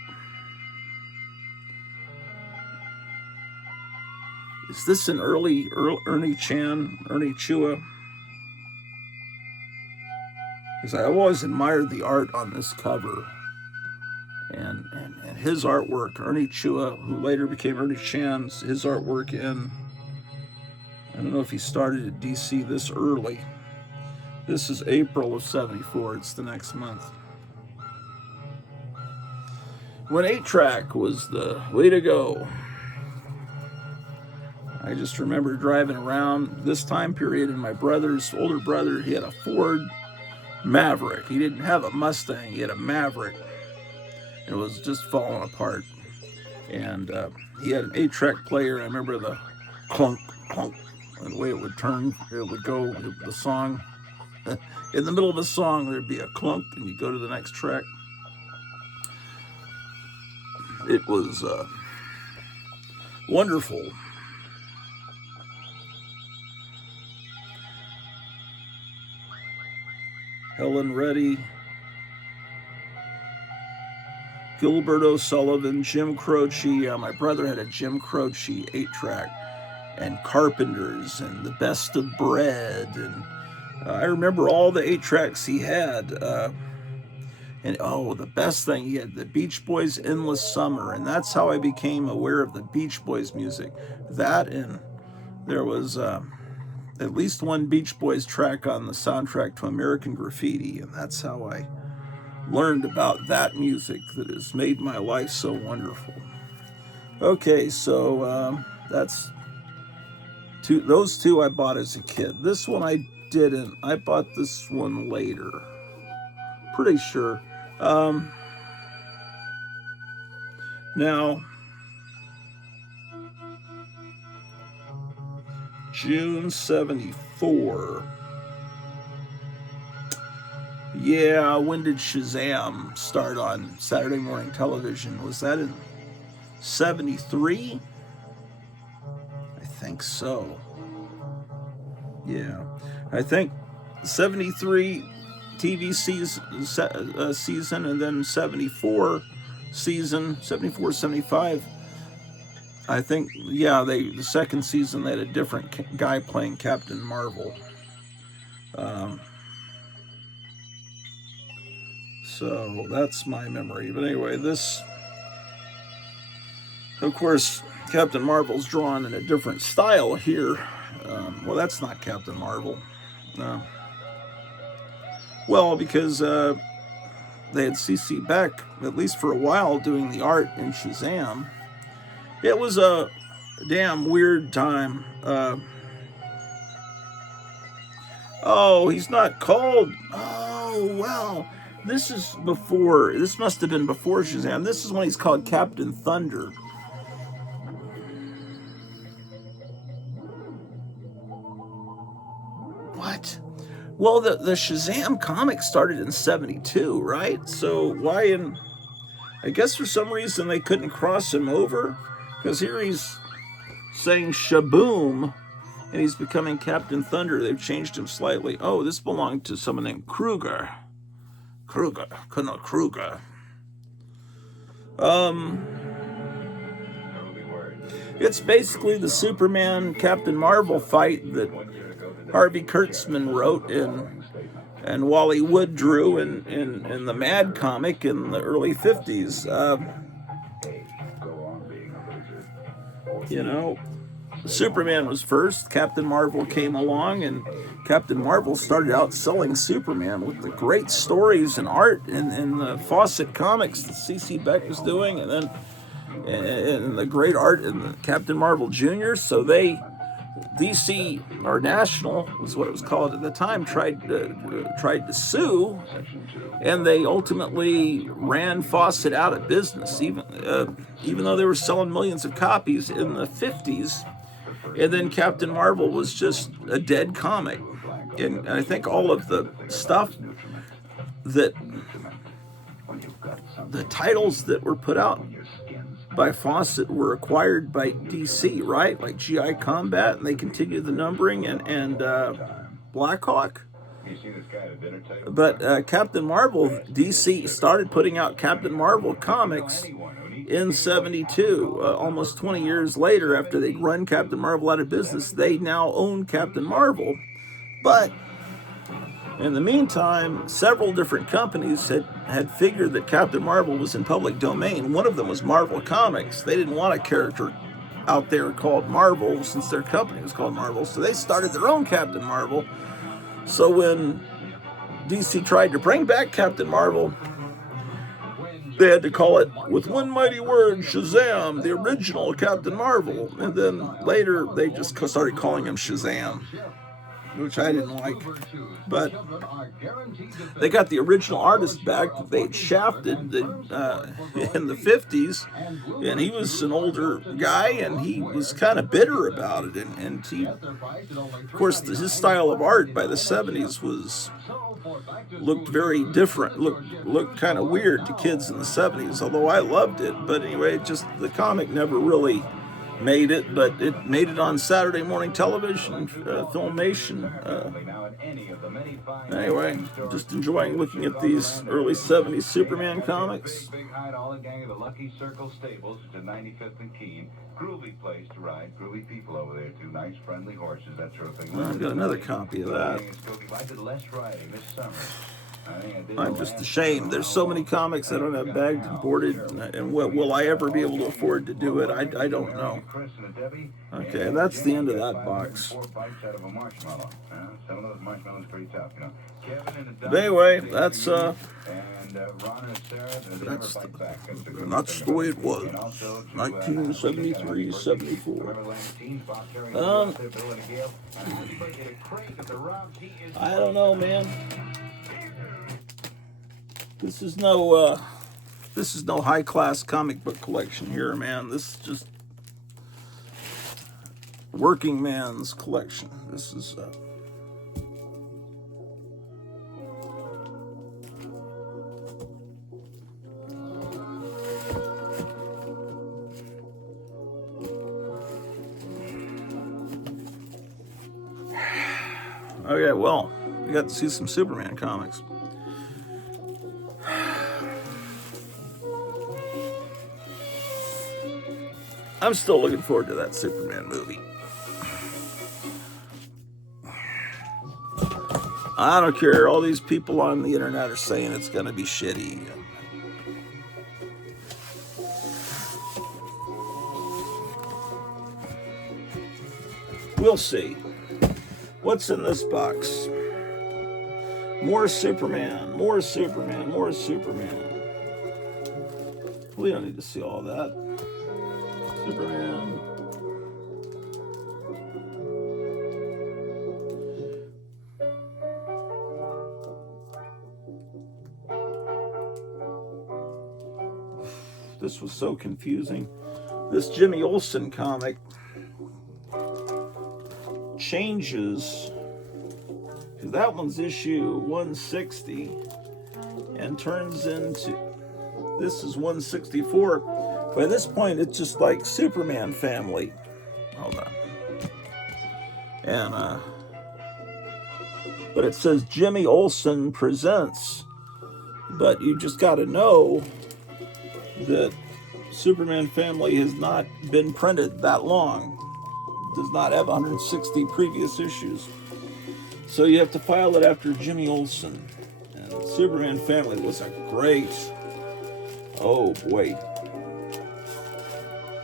Is this an early Ernie Chua? Because I always admired the art on this cover. And his artwork, Ernie Chua, who later became Ernie Chan's, his artwork in, I don't know if he started at DC this early. This is April of 74, it's the next month. When 8-track was the way to go. I just remember driving around this time period, and my older brother, he had a Ford Maverick. He didn't have a Mustang, he had a Maverick. It was just falling apart. And he had an 8-track player. I remember the clunk, clunk, and the way it would turn, it would go, the song. In the middle of a song, there'd be a clunk, and you go to the next track. It was wonderful. Helen Reddy, Gilbert O'Sullivan, Jim Croce. My brother had a Jim Croce 8-track, and Carpenters, and The Best of Bread, and I remember all the 8-tracks he had. And the best thing, he had the Beach Boys' Endless Summer, and that's how I became aware of the Beach Boys music. That, and there was at least one Beach Boys track on the soundtrack to American Graffiti, and that's how I learned about that music that has made my life so wonderful. Okay, so that's those two I bought as a kid. This one I didn't. I bought this one later. Pretty sure. Now, June 74. Yeah, when did Shazam start on Saturday morning television? Was that in 73? I think so. Yeah, I think 73 TV season, and then 74 season, 74, 75. I think, yeah, the second season they had a different guy playing Captain Marvel. So that's my memory. But anyway, this, of course, Captain Marvel's drawn in a different style here. Well, that's not Captain Marvel. No. Well, because they had CC Beck, at least for a while, doing the art in Shazam. It was a damn weird time. He's not called. Oh, well, this must have been before Shazam. This is when he's called Captain Thunder. What? Well, the Shazam comic started in 72, right? So I guess for some reason they couldn't cross him over, because here he's saying Shaboom, and he's becoming Captain Thunder. They've changed him slightly. Oh, this belonged to someone named Colonel Kruger. It's basically the Superman Captain Marvel fight that Harvey Kurtzman wrote and Wally Wood drew in the Mad comic in the early 50s. Superman was first. Captain Marvel came along, and Captain Marvel started out selling Superman with the great stories and art in the Fawcett comics that C.C. Beck was doing, and then and the great art in the Captain Marvel Jr. So DC, or National was what it was called at the time, tried to sue, and they ultimately ran Fawcett out of business, even though they were selling millions of copies in the 50s. And then Captain Marvel was just a dead comic. And I think all of the stuff that the titles that were put out by Fawcett were acquired by DC, right? Like GI Combat, and they continued the numbering, and Blackhawk. But Captain Marvel, DC started putting out Captain Marvel comics in 72. Almost 20 years later, after they'd run Captain Marvel out of business, they now own Captain Marvel. But in the meantime, several different companies had figured that Captain Marvel was in public domain. One of them was Marvel Comics. They didn't want a character out there called Marvel since their company was called Marvel, so they started their own Captain Marvel. So when DC tried to bring back Captain Marvel, they had to call it, with one mighty word, Shazam, the original Captain Marvel. And then later they just started calling him Shazam, which I didn't like. But they got the original artist back that they'd shafted in the 50s, and he was an older guy, and he was kind of bitter about it. And he, of course, his style of art by the 70s looked very different, looked kind of weird to kids in the 70s, although I loved it. But anyway, just the comic never really made it, but it made it on Saturday morning television, Filmation. Anyway, just enjoying looking at these early 70s Superman comics. Big hide, all the gang of the Lucky Circle Stables, which is 95th and Keene. Groovy place to ride, groovy people over there too, nice friendly horses, that sort of thing. Well, I've got another copy of that. I did less riding this summer. I'm just ashamed. There's so many comics I don't have bagged and boarded, and will I ever be able to afford to do it? I don't know. Okay, that's the end of that box. But anyway, that's the way it was. 1973, 74. I don't know, man. This is no high-class comic book collection here, man. This is just working man's collection. This is okay, well, we got to see some Superman comics. I'm still looking forward to that Superman movie. I don't care. All these people on the internet are saying it's going to be shitty. We'll see. What's in this box? More Superman, more Superman, more Superman. We don't need to see all that. Superman. This was so confusing. This Jimmy Olsen comic changes, because that one's issue 160 and turns into, this is 164. By this point, it's just like Superman Family. Hold on. And, but it says Jimmy Olsen Presents. But you just got to know that Superman Family has not been printed that long. It does not have 160 previous issues. So you have to file it after Jimmy Olsen. And Superman Family was a great, oh boy.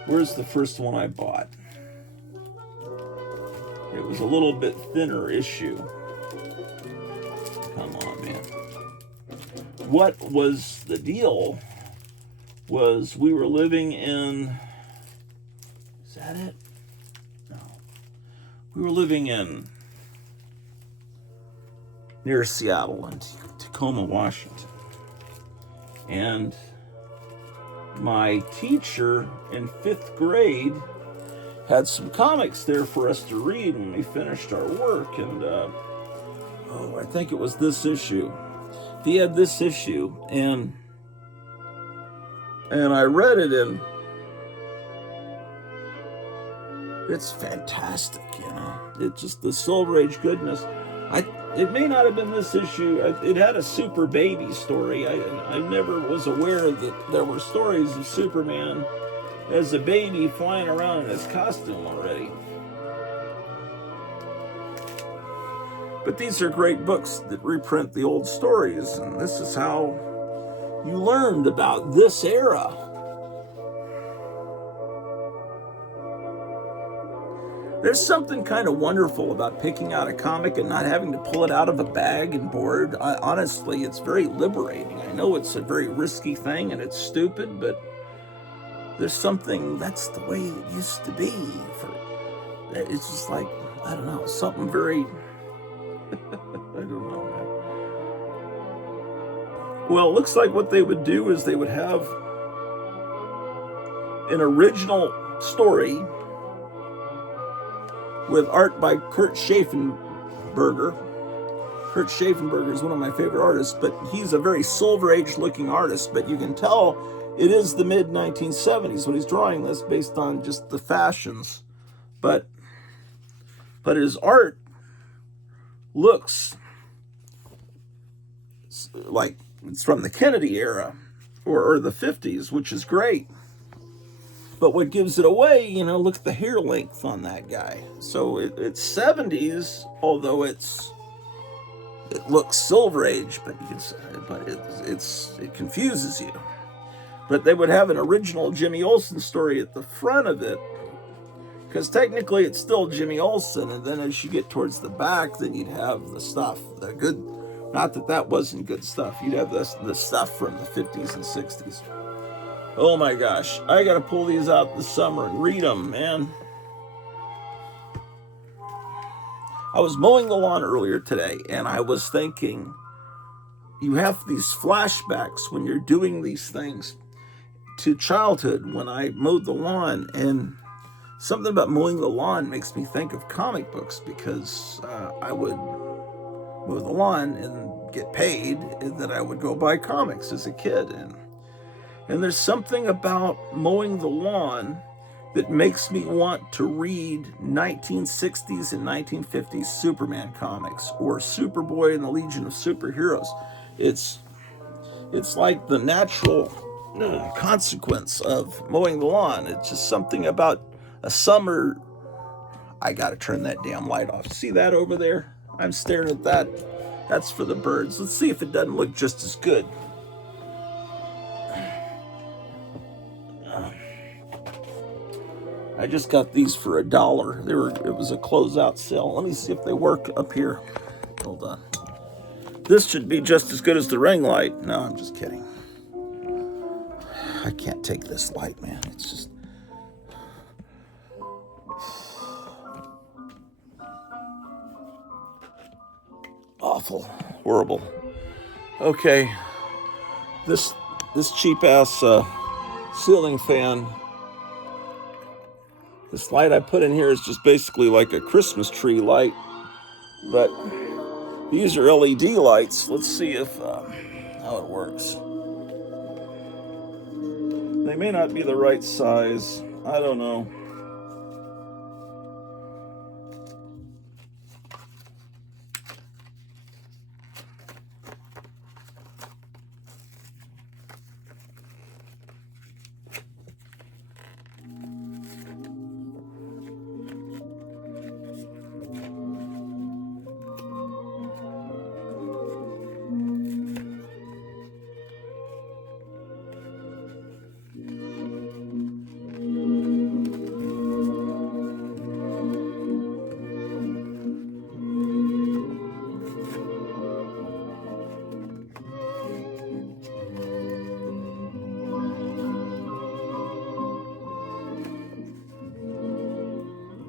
Where's the first one I bought? It was a little bit thinner issue. Come on, man. What was the deal was we were living in, is that it? No. We were living in, near Seattle in Tacoma, Washington. And my teacher in 5th grade had some comics there for us to read when we finished our work. And, I think it was this issue. He had this issue, and And I read it, and it's fantastic, you know. It's just the Silver Age goodness. It may not have been this issue. It had a super baby story. I never was aware that there were stories of Superman as a baby flying around in his costume already. But these are great books that reprint the old stories, and this is how you learned about this era. There's something kind of wonderful about picking out a comic and not having to pull it out of a bag and board. Honestly, it's very liberating. I know it's a very risky thing and it's stupid, but there's something, that's the way it used to be. It's just like, I don't know, something very, I don't know, man. Well, it looks like what they would do is they would have an original story with art by Kurt Schaffenberger. Kurt Schaffenberger is one of my favorite artists, but he's a very Silver Age looking artist, but you can tell it is the mid 1970s when he's drawing this based on just the fashions. But his art looks like it's from the Kennedy era or the 50s, which is great. But what gives it away, you know, look at the hair length on that guy. So it's 70s, although it looks Silver Age, but it confuses you. But they would have an original Jimmy Olsen story at the front of it, because technically it's still Jimmy Olsen, and then as you get towards the back, then you'd have the stuff, the good, not that that wasn't good stuff, you'd have the stuff from the 50s and 60s. Oh my gosh, I gotta pull these out this summer and read them, man. I was mowing the lawn earlier today, and I was thinking, you have these flashbacks when you're doing these things to childhood when I mowed the lawn, and something about mowing the lawn makes me think of comic books, because I would mow the lawn and get paid, and then I would go buy comics as a kid, and there's something about mowing the lawn that makes me want to read 1960s and 1950s Superman comics or Superboy and the Legion of Superheroes. It's like the natural consequence of mowing the lawn. It's just something about a summer. I gotta turn that damn light off. See that over there? I'm staring at that. That's for the birds. Let's see if it doesn't look just as good. I just got these for $1. It was a closeout sale. Let me see if they work up here. Hold on. This should be just as good as the ring light. No, I'm just kidding. I can't take this light, man. It's just awful, horrible. Okay, this cheap ass ceiling fan. This light I put in here is just basically like a Christmas tree light, but these are LED lights. Let's see if how it works. They may not be the right size. I don't know.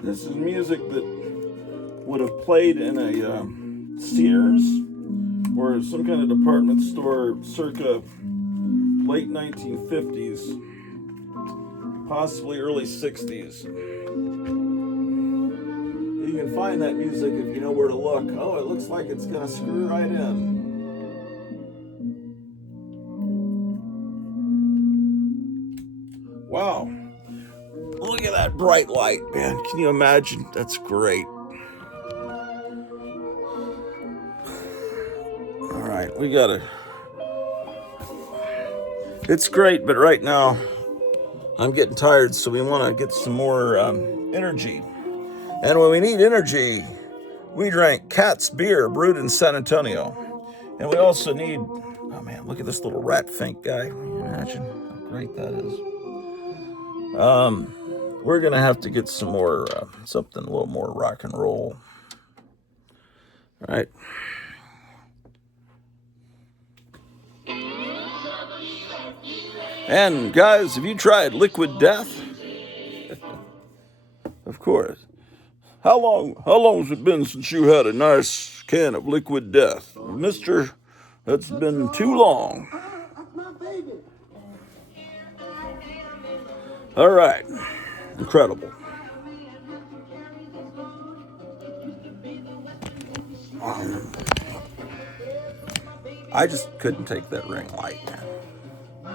This is music that would have played in a Sears or some kind of department store circa late 1950s, possibly early 60s. You can find that music if you know where to look. Oh, it looks like it's gonna screw right in. Wow. Look at that bright light, man. Can you imagine? That's great. All right, we gotta. It's great, but right now I'm getting tired, so we want to get some more energy. And when we need energy, we drank Cat's beer brewed in San Antonio. And we also need, oh man, look at this little rat fink guy. Can you imagine how great that is? We're gonna have to get some more, something a little more rock and roll. All right. And guys, have you tried Liquid Death? Of course. How long's it been since you had a nice can of Liquid Death? Mister, that's been too long. All right. Incredible. I just couldn't take that ring light, man.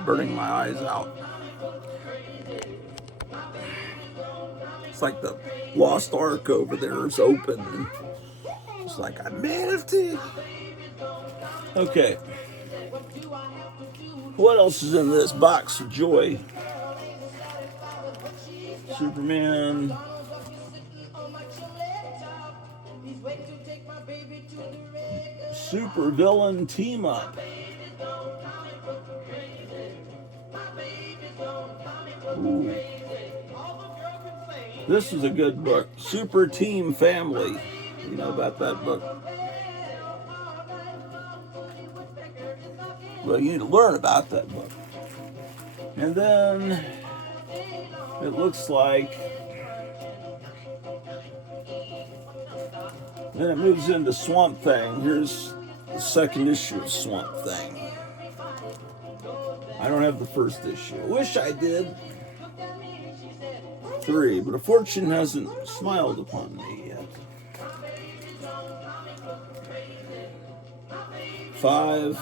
Burning my eyes out. It's like the Lost Ark over there is open. And it's like, I managed it. Okay. What else is in this box of joy? Superman. Super villain team up. Ooh. This is a good book. Super Team Family. You know about that book? Well, you need to learn about that book. And then it looks like then it moves into Swamp Thing. Here's the second issue of Swamp Thing. I don't have the first issue. I wish I did. 3, but a fortune hasn't smiled upon me yet. 5.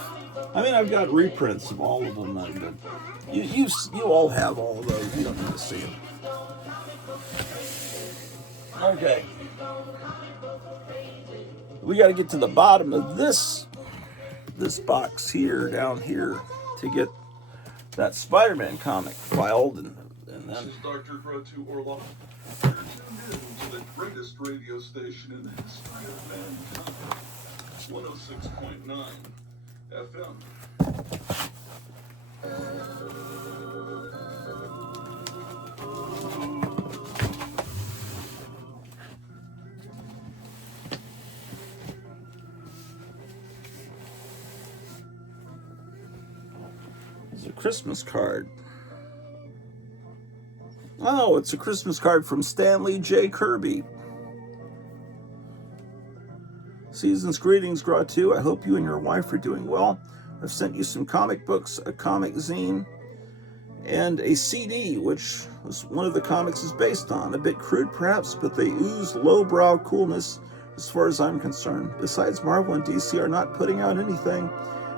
I mean, I've got reprints of all of them, but you all have all of those. You don't need to see them. Okay. We got to get to the bottom of this box here, down here, to get that Spider-Man comic filed, and then. This is Dr. Grotu Orloff. You're tuned in to the greatest radio station in the history of mankind. 106.9 FM. It's a Christmas card. Oh, it's a Christmas card from Stanley J. Kirby. Season's greetings, Gratu. I hope you and your wife are doing well. I've sent you some comic books, a comic zine, and a CD, which was one of the comics is based on. A bit crude, perhaps, but they ooze lowbrow coolness as far as I'm concerned. Besides, Marvel and DC are not putting out anything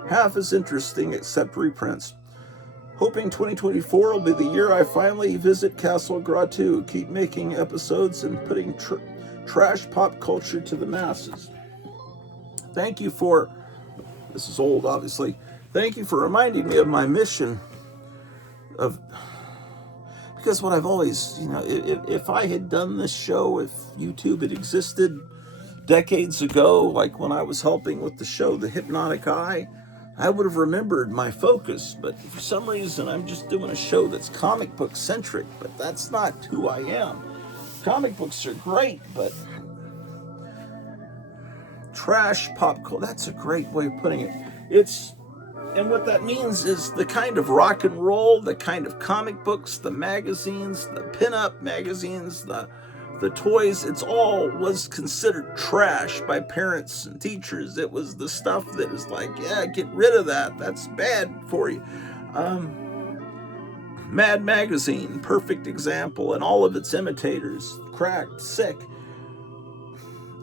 half as interesting except reprints. Hoping 2024 will be the year I finally visit Castle Gratu. Keep making episodes and putting trash pop culture to the masses. Thank you for, this is old obviously, thank you for reminding me of my mission of, because what I've always, if I had done this show, if YouTube had existed decades ago, like when I was helping with the show The Hypnotic Eye, I would have remembered my focus, but for some reason I'm just doing a show that's comic book centric, but that's not who I am. Comic books are great, but trash pop culture, that's a great way of putting it. And what that means is the kind of rock and roll, the kind of comic books, the magazines, the pin-up magazines, the toys, it's all was considered trash by parents and teachers. It was the stuff that is like, yeah, get rid of that. That's bad for you. Mad Magazine, perfect example, and all of its imitators, cracked, sick.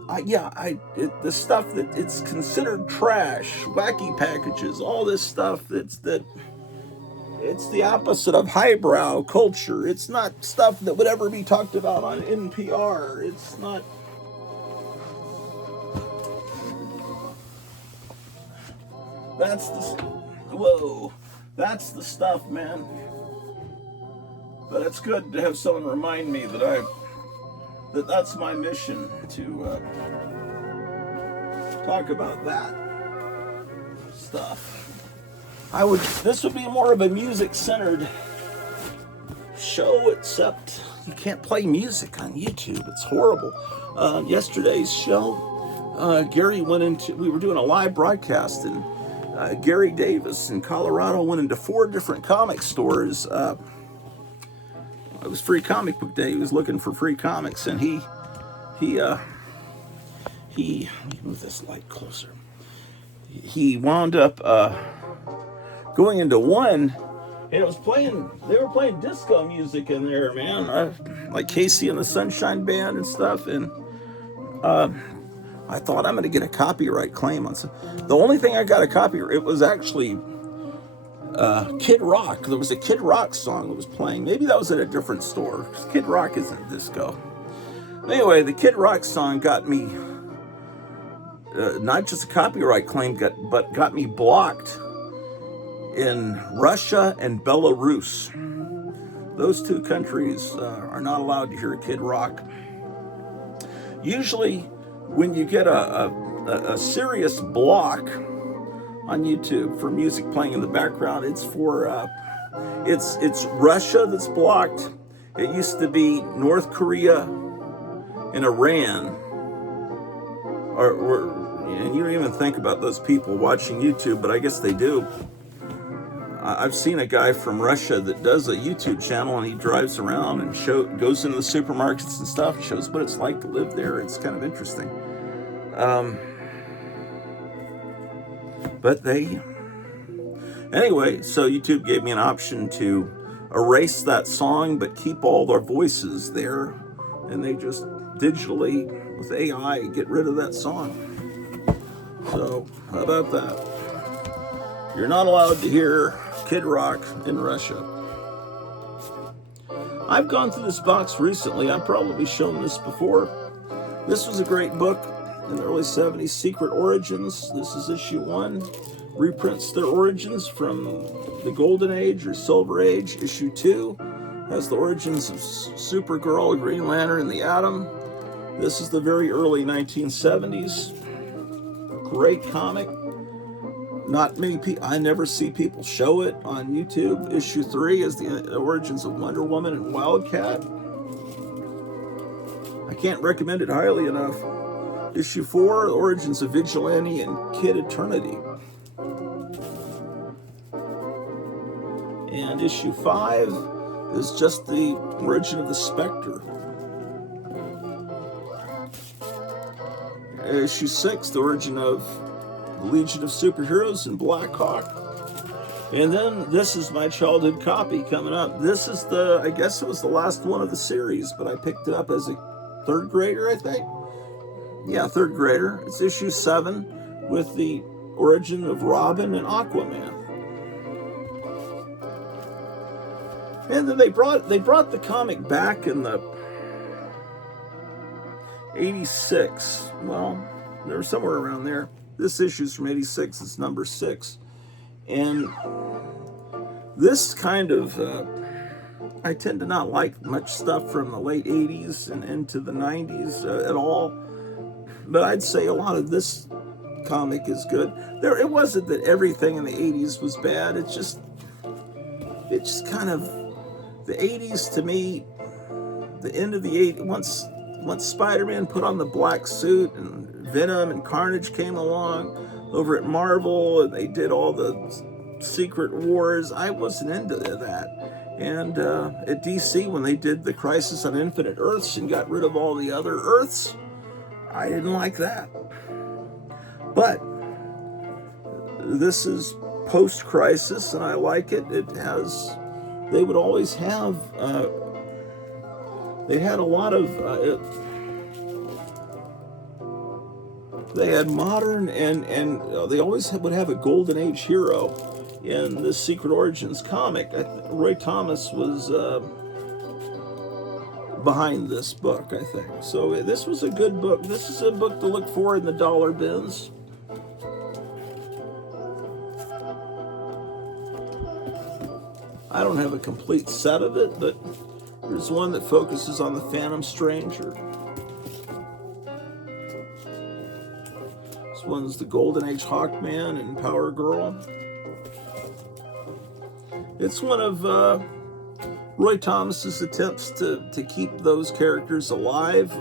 The stuff that it's considered trash, wacky packages, all this stuff that It's the opposite of highbrow culture. It's not stuff that would ever be talked about on NPR. It's not. That's the. Whoa. That's the stuff, man. But it's good to have someone remind me that's my mission, to talk about that stuff. This would be more of a music-centered show, except you can't play music on YouTube. It's horrible. Yesterday's show, Gary we were doing a live broadcast, and Gary Davis in Colorado went into 4 different comic stores. It was Free Comic Book Day. He was looking for free comics, and he let me move this light closer. He wound up going into one, and they were playing disco music in there, man. Like Casey and the Sunshine Band and stuff, and I thought, I'm going to get a copyright claim on some. The only thing I got a copyright, it was actually Kid Rock. There was a Kid Rock song that was playing. Maybe that was at a different store. Kid Rock isn't disco. Anyway, the Kid Rock song got me not just a copyright claim, but got me blocked in Russia and Belarus. Those 2 countries are not allowed to hear Kid Rock. Usually, when you get a serious block on YouTube for music playing in the background, it's for it's Russia that's blocked. It used to be North Korea and Iran, and you don't even think about those people watching YouTube, but I guess they do. I've seen a guy from Russia that does a YouTube channel, and he drives around and goes into the supermarkets and stuff, shows what it's like to live there. It's kind of interesting. Anyway, so YouTube gave me an option to erase that song, but keep all their voices there, and they just digitally, with AI, get rid of that song. So, how about that? You're not allowed to hear Kid Rock in Russia. I've gone through this box recently. I've probably shown this before. This was a great book in the early 70s, Secret Origins. This is issue 1. Reprints their origins from the Golden Age or Silver Age. Issue 2 has the origins of Supergirl, Green Lantern, and the Atom. This is the very early 1970s. Great comic. Not many people, I never see people show it on YouTube. Issue 3 is the origins of Wonder Woman and Wildcat. I can't recommend it highly enough. Issue 4, the origins of Vigilante and Kid Eternity. And issue 5 is just the origin of the Spectre. Issue 6, the origin of the Legion of Superheroes and Black Hawk. And then this is my childhood copy coming up. This is I guess it was the last one of the series, but I picked it up as a 3rd grader, I think. Yeah, 3rd grader. It's issue 7 with the origin of Robin and Aquaman. And then they brought the comic back in the 86. Well, they were somewhere around there. This issue's from 86. It's number 6. And this kind of, I tend to not like much stuff from the late 80s and into the 90s at all. But I'd say a lot of this comic is good. It wasn't that everything in the 80s was bad. It's just kind of, the 80s to me, the end of the 80s, once Spider-Man put on the black suit and Venom and Carnage came along over at Marvel and they did all the Secret Wars, I wasn't into that. And at DC, when they did the Crisis on Infinite Earths and got rid of all the other Earths, I didn't like that. But this is post-Crisis, and I like it. They would always have, they had a lot of, they had modern and they always would have a Golden Age hero. in the Secret Origins comic. Roy Thomas was behind this book, I think. So this was a good book. This is a book to look for in the dollar bins. I don't have a complete set of it, but there's one that focuses on the Phantom Stranger. This one's the Golden Age Hawkman and Power Girl. It's one of Roy Thomas's attempts to keep those characters alive,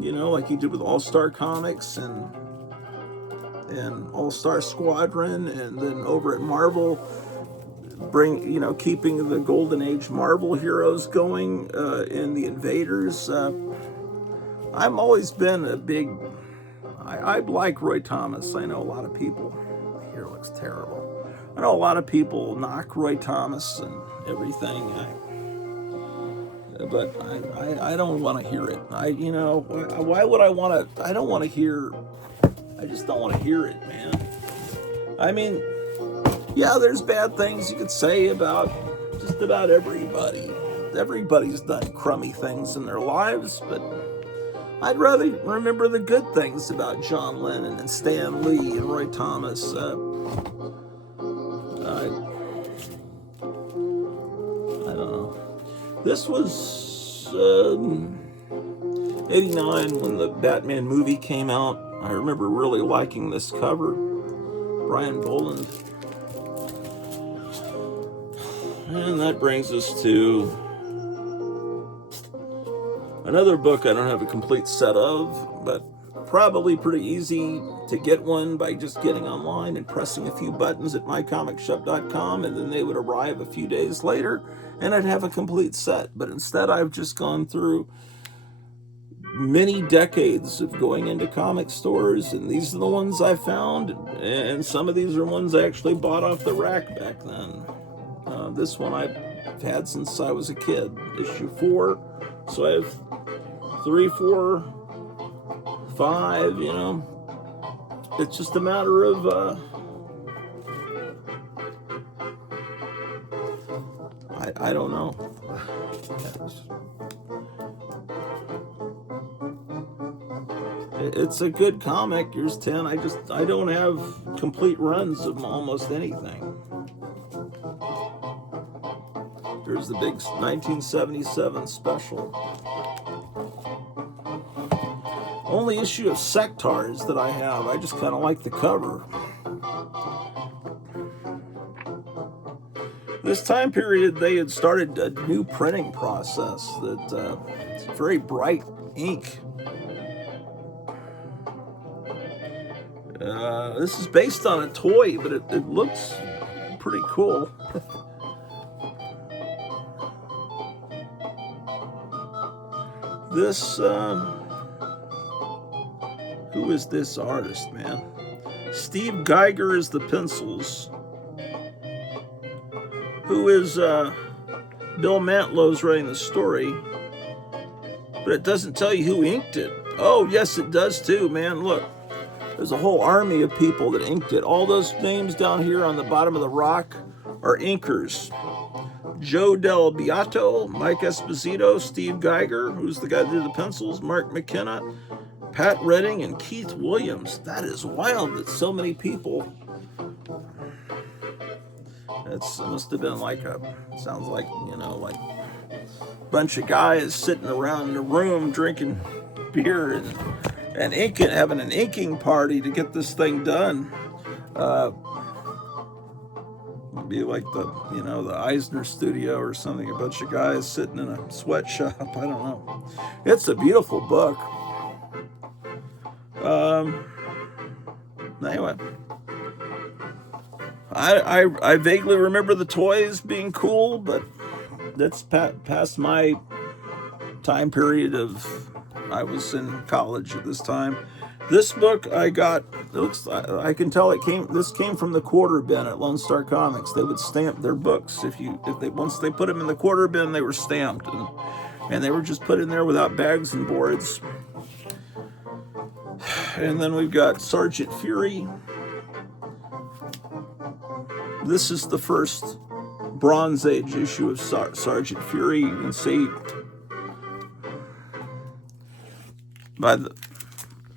you know, like he did with All-Star Comics and All-Star Squadron, and then over at Marvel, keeping the Golden Age Marvel heroes going in the Invaders. I've always been a big, I like Roy Thomas. I know a lot of people, here looks terrible. I know a lot of people knock Roy Thomas and everything, but I don't want to hear it. Why would I want to? I don't want to hear. I just don't want to hear it, man. I mean, yeah, there's bad things you could say about just about everybody. Everybody's done crummy things in their lives, but I'd rather remember the good things about John Lennon and Stan Lee and Roy Thomas. I don't know. This was 89 when the Batman movie came out. I remember really liking this cover. Brian Boland. And that brings us to another book I don't have a complete set of, but probably pretty easy to get one by just getting online and pressing a few buttons at mycomicshop.com, and then they would arrive a few days later and I'd have a complete set. But instead, I've just gone through many decades of going into comic stores, and these are the ones I found, and some of these are ones I actually bought off the rack back then. This one I've had since I was a kid, issue 4. So I have 3, 4, 5, you know. It's just a matter of I don't know. It's a good comic. Here's 10. I don't have complete runs of almost anything. There's the big 1977 special. Only issue of Sectars that I have. I just kind of like the cover. This time period, they had started a new printing process that it's very bright ink. This is based on a toy, but it looks pretty cool. This, who is this artist, man? Steve Geiger is the pencils. Who is, Bill Mantlow's writing the story, but it doesn't tell you who inked it. Oh, yes, it does too, man. Look, there's a whole army of people that inked it. All those names down here on the bottom of the rock are inkers. Joe Del Beato, Mike Esposito, Steve Geiger, who's the guy that did the pencils, Mark McKenna, Pat Redding, and Keith Williams. That is wild that so many people. It must have been like sounds like, you know, like a bunch of guys sitting around in a room drinking beer and inking, having an inking party to get this thing done. It'd be like the Eisner studio or something, a bunch of guys sitting in a sweatshop. I don't know. It's a beautiful book. Anyway, I vaguely remember the toys being cool, but that's past my time period of, I was in college at this time. This book I got, I can tell this came from the quarter bin at Lone Star Comics. They would stamp their books. Once they put them in the quarter bin, they were stamped, and they were just put in there without bags and boards. And then we've got Sergeant Fury. This is the first Bronze Age issue of Sergeant Fury. You can see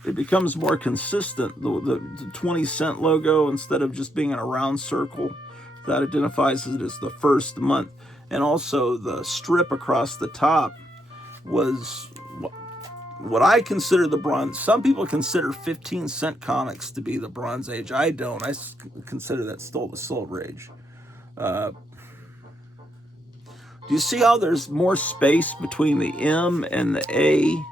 it becomes more consistent. The 20-cent logo, instead of just being in a round circle, that identifies it as the first month. And also the strip across the top was what I consider the Bronze. Some people consider 15-cent comics to be the Bronze Age. I don't. I consider that still the Silver Age. Do you see how there's more space between the M and the A?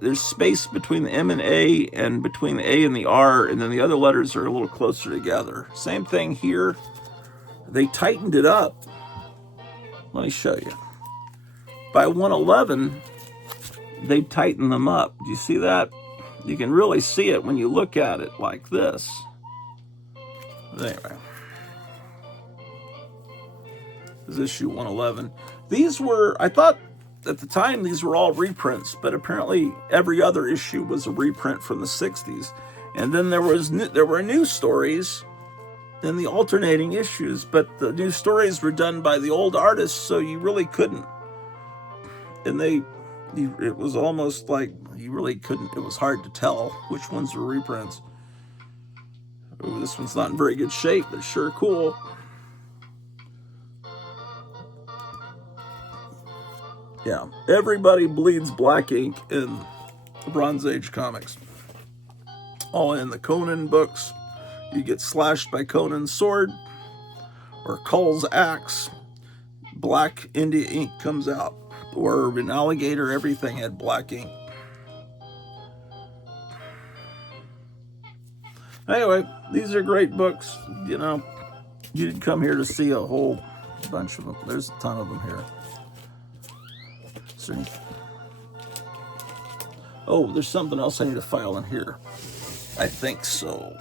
There's space between the M and A and between the A and the R, and then the other letters are a little closer together. Same thing here. They tightened it up. Let me show you. By 111, they tightened them up. Do you see that? You can really see it when you look at it like this. Anyway. This is issue 111. These were, I thought at the time these were all reprints, but apparently every other issue was a reprint from the 60s. And then there were new stories in the alternating issues, but the new stories were done by the old artists, so you really couldn't. And it was almost like you really couldn't, it was hard to tell which ones were reprints. Oh, this one's not in very good shape, but sure cool. Yeah, everybody bleeds black ink in the Bronze Age comics. All in the Conan books. You get slashed by Conan's sword or Kull's axe. Black India ink comes out. Or an alligator, everything had black ink. Anyway, these are great books. You know, you didn't come here to see a whole bunch of them. There's a ton of them here. Oh, there's something else I need to file in here. I think so.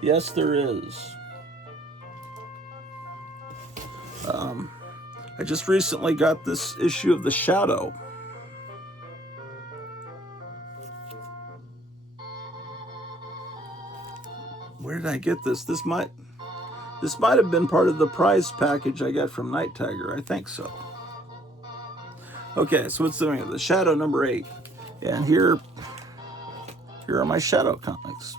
Yes, there is. I just recently got this issue of The Shadow. Where did I get this? This might have been part of the prize package I got from Night Tiger. I think so. Okay, so what's doing it? The Shadow number 8. And here are my Shadow comics.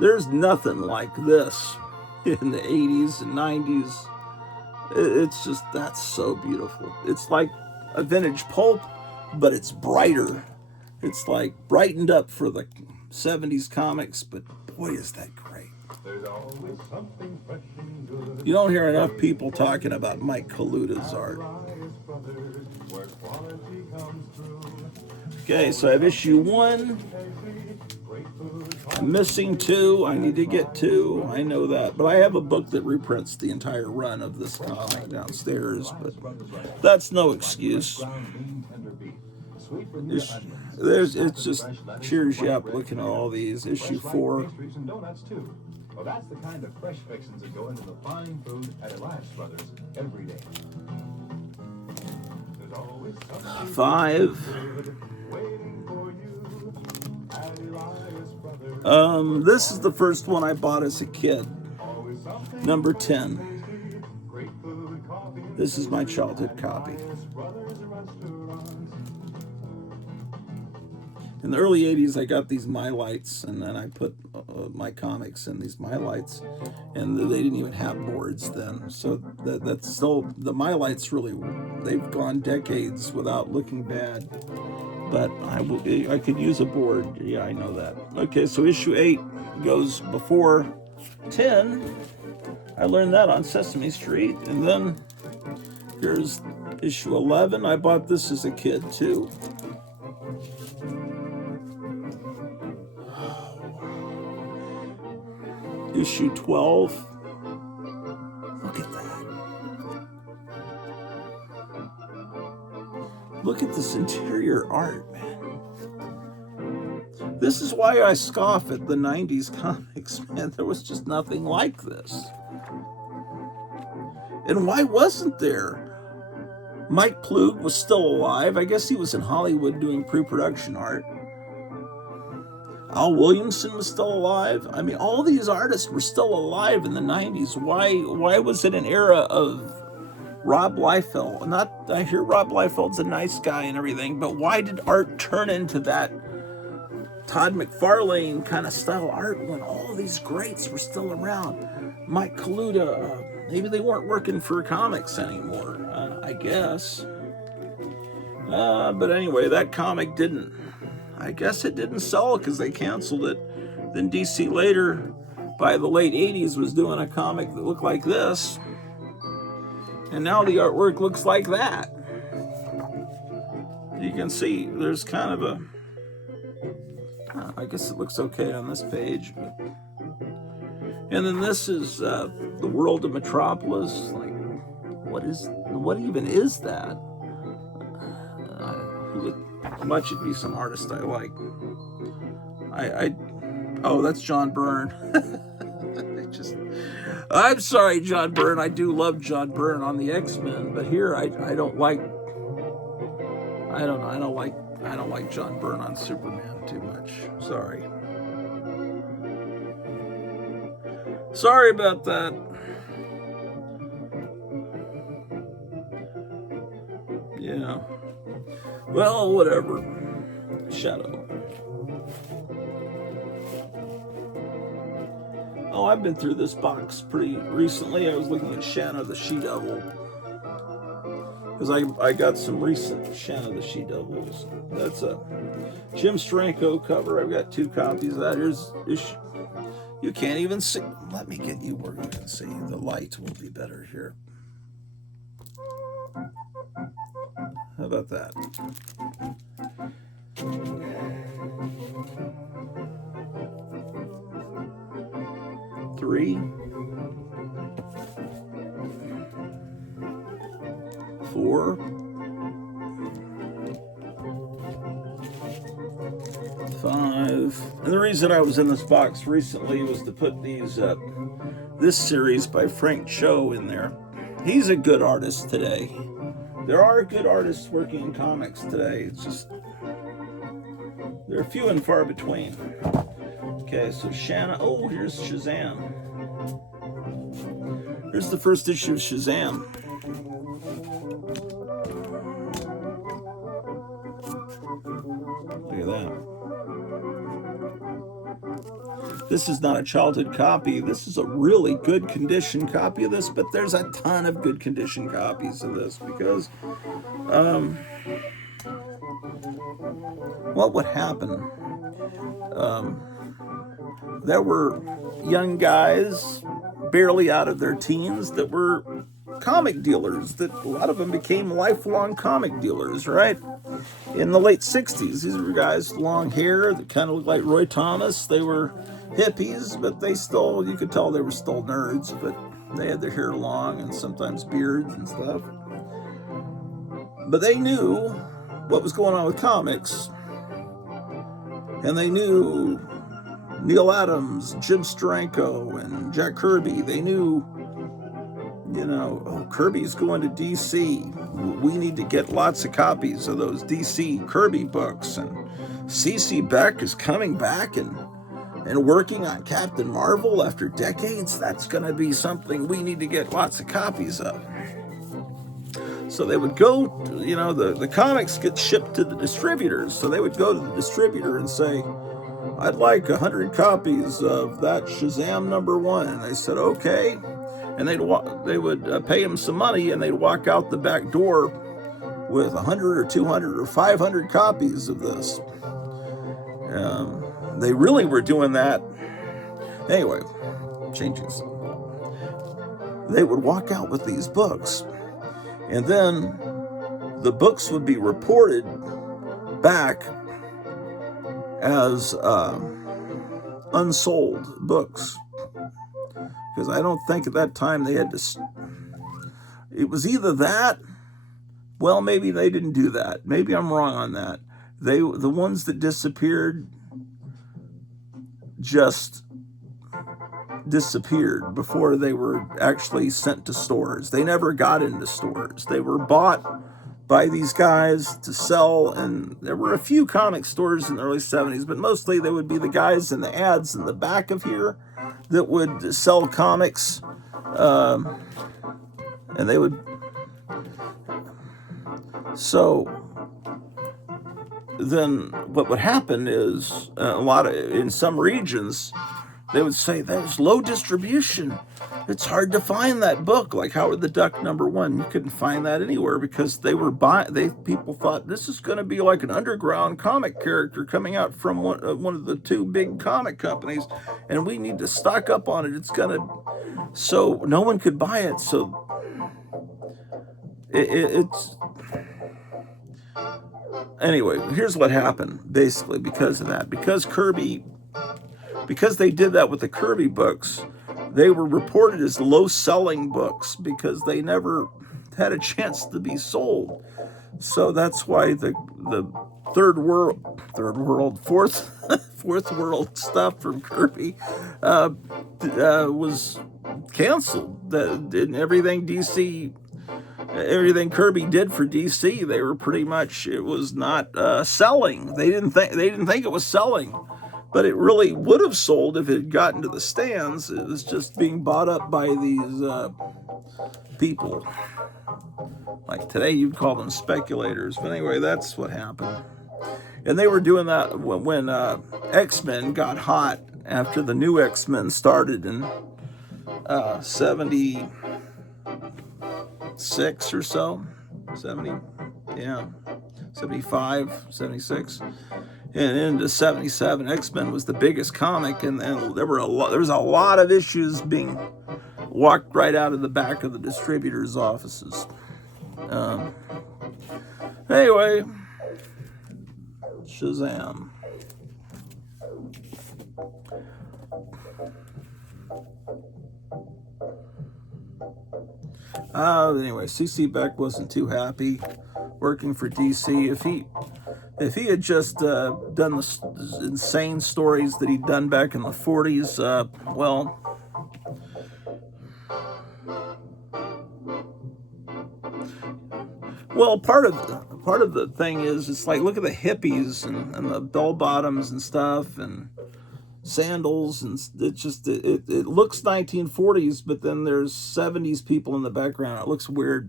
There's nothing like this in the 80s and 90s. It's just, that's so beautiful. It's like a vintage pulp, but it's brighter. It's like brightened up for the 70s comics, but boy, is that great. You don't hear enough people talking about Mike Kaluta's art. Okay, so I have issue 1. I'm missing 2. I need to get 2. I know that. But I have a book that reprints the entire run of this comic downstairs, but that's no excuse. It just cheers you up looking at all these. Issue 4. Well, that's the kind of fresh fixings that go into the fine food at Elias Brothers every day. There's always 5. waiting for you at Elias Brothers. This is the first one I bought as a kid. Number 10. This is my childhood copy. In the early 80s, I got these My Lights, and then I put my comics in these My Lights, and they didn't even have boards then. So that's still, the My Lights really, they've gone decades without looking bad. But I could use a board. Yeah, I know that. Okay, so issue 8 goes before 10. I learned that on Sesame Street. And then here's issue 11. I bought this as a kid, too. Issue 12. Look at that. Look at this interior art, man. This is why I scoff at the 90s comics, man. There was just nothing like this. And why wasn't there? Mike Plug was still alive. I guess he was in Hollywood doing pre-production art. Al Williamson was still alive. I mean, all these artists were still alive in the 90s. Why was it an era of Rob Liefeld? I hear Rob Liefeld's a nice guy and everything, but why did art turn into that Todd McFarlane kind of style art when all these greats were still around? Mike Kaluta, maybe they weren't working for comics anymore, I guess. But anyway, that comic I guess it didn't sell because they canceled it. Then DC later, by the late 80s, was doing a comic that looked like this. And now the artwork looks like that. You can see there's kind of a... I guess it looks okay on this page. But... And then this is the World of Metropolis. Like, what even is that? Much it'd be some artist I like. Oh, that's John Byrne. I'm sorry, John Byrne. I do love John Byrne on the X-Men, but here I don't like John Byrne on Superman too much. Sorry. Sorry about that. Yeah. Well, whatever. Shadow. Oh, I've been through this box pretty recently. I was looking at Shanna the She-Devil. Because I got some recent Shanna the She-Devils. That's a Jim Steranko cover. I've got 2 copies of that. Here's you can't even see. Let me get you where you can see. The light will be better here. How about that? Three, 4, 5. And the reason I was in this box recently was to put this series by Frank Cho in there. He's a good artist today. There are good artists working in comics today. It's just they're few and far between. Okay, so Shanna. Oh, here's Shazam. Here's the first issue of Shazam. Look at that. This is not a childhood copy. This is a really good condition copy of this, but there's a ton of good condition copies of this because what would happen? There were young guys barely out of their teens that were comic dealers, that a lot of them became lifelong comic dealers, right? In the late 60s, these were guys, long hair, that kind of looked like Roy Thomas. They were hippies, but you could tell they were still nerds, but they had their hair long and sometimes beards and stuff. But they knew what was going on with comics, and they knew Neil Adams, Jim Steranko, and Jack Kirby. They knew, Kirby's going to DC. We need to get lots of copies of those DC Kirby books. And C.C. Beck is coming back and working on Captain Marvel after decades. That's going to be something we need to get lots of copies of. So they would go, the comics get shipped to the distributors. So they would go to the distributor and say, I'd like 100 copies of that Shazam #1. And they said, okay. And they would pay him some money, and they'd walk out the back door with 100 or 200 or 500 copies of this. They really were doing that. Anyway, changing some. They would walk out with these books, and then the books would be reported back as unsold books. Because I don't think at that time they had to... It was either that... Well, maybe they didn't do that. Maybe I'm wrong on that. The ones that disappeared just disappeared before they were actually sent to stores. They never got into stores. They were bought by these guys to sell, and there were a few comic stores in the early 70s, but mostly they would be the guys in the ads in the back of here that would sell comics, and they would, so then what would happen is in some regions, they would say there's low distribution. It's hard to find that book, like Howard the Duck #1. You couldn't find that anywhere because people thought this is going to be like an underground comic character coming out from one of the two big comic companies, and we need to stock up on it. So no one could buy it. So it's anyway. Here's what happened, basically, because of that. Because they did that with the Kirby books, they were reported as low-selling books because they never had a chance to be sold. So that's why the fourth world stuff from Kirby was canceled. Everything Kirby did for DC, they were pretty much, it was not selling. They didn't think it was selling. But it really would have sold if it had gotten to the stands. It was just being bought up by these people. Like today, you'd call them speculators. But anyway, that's what happened. And they were doing that when X-Men got hot after the new X-Men started in 76 or so. 75, 76. And into 77, X-Men was the biggest comic, and there was a lot of issues being walked right out of the back of the distributors' offices. Anyway, Shazam. Anyway, C.C. Beck wasn't too happy working for DC. If he had just done the insane stories that he'd done back in the 40s, part of the thing is, it's like, look at the hippies and the bell bottoms and stuff and sandals, and it looks 1940s, but then there's 70s people in the background. It looks weird.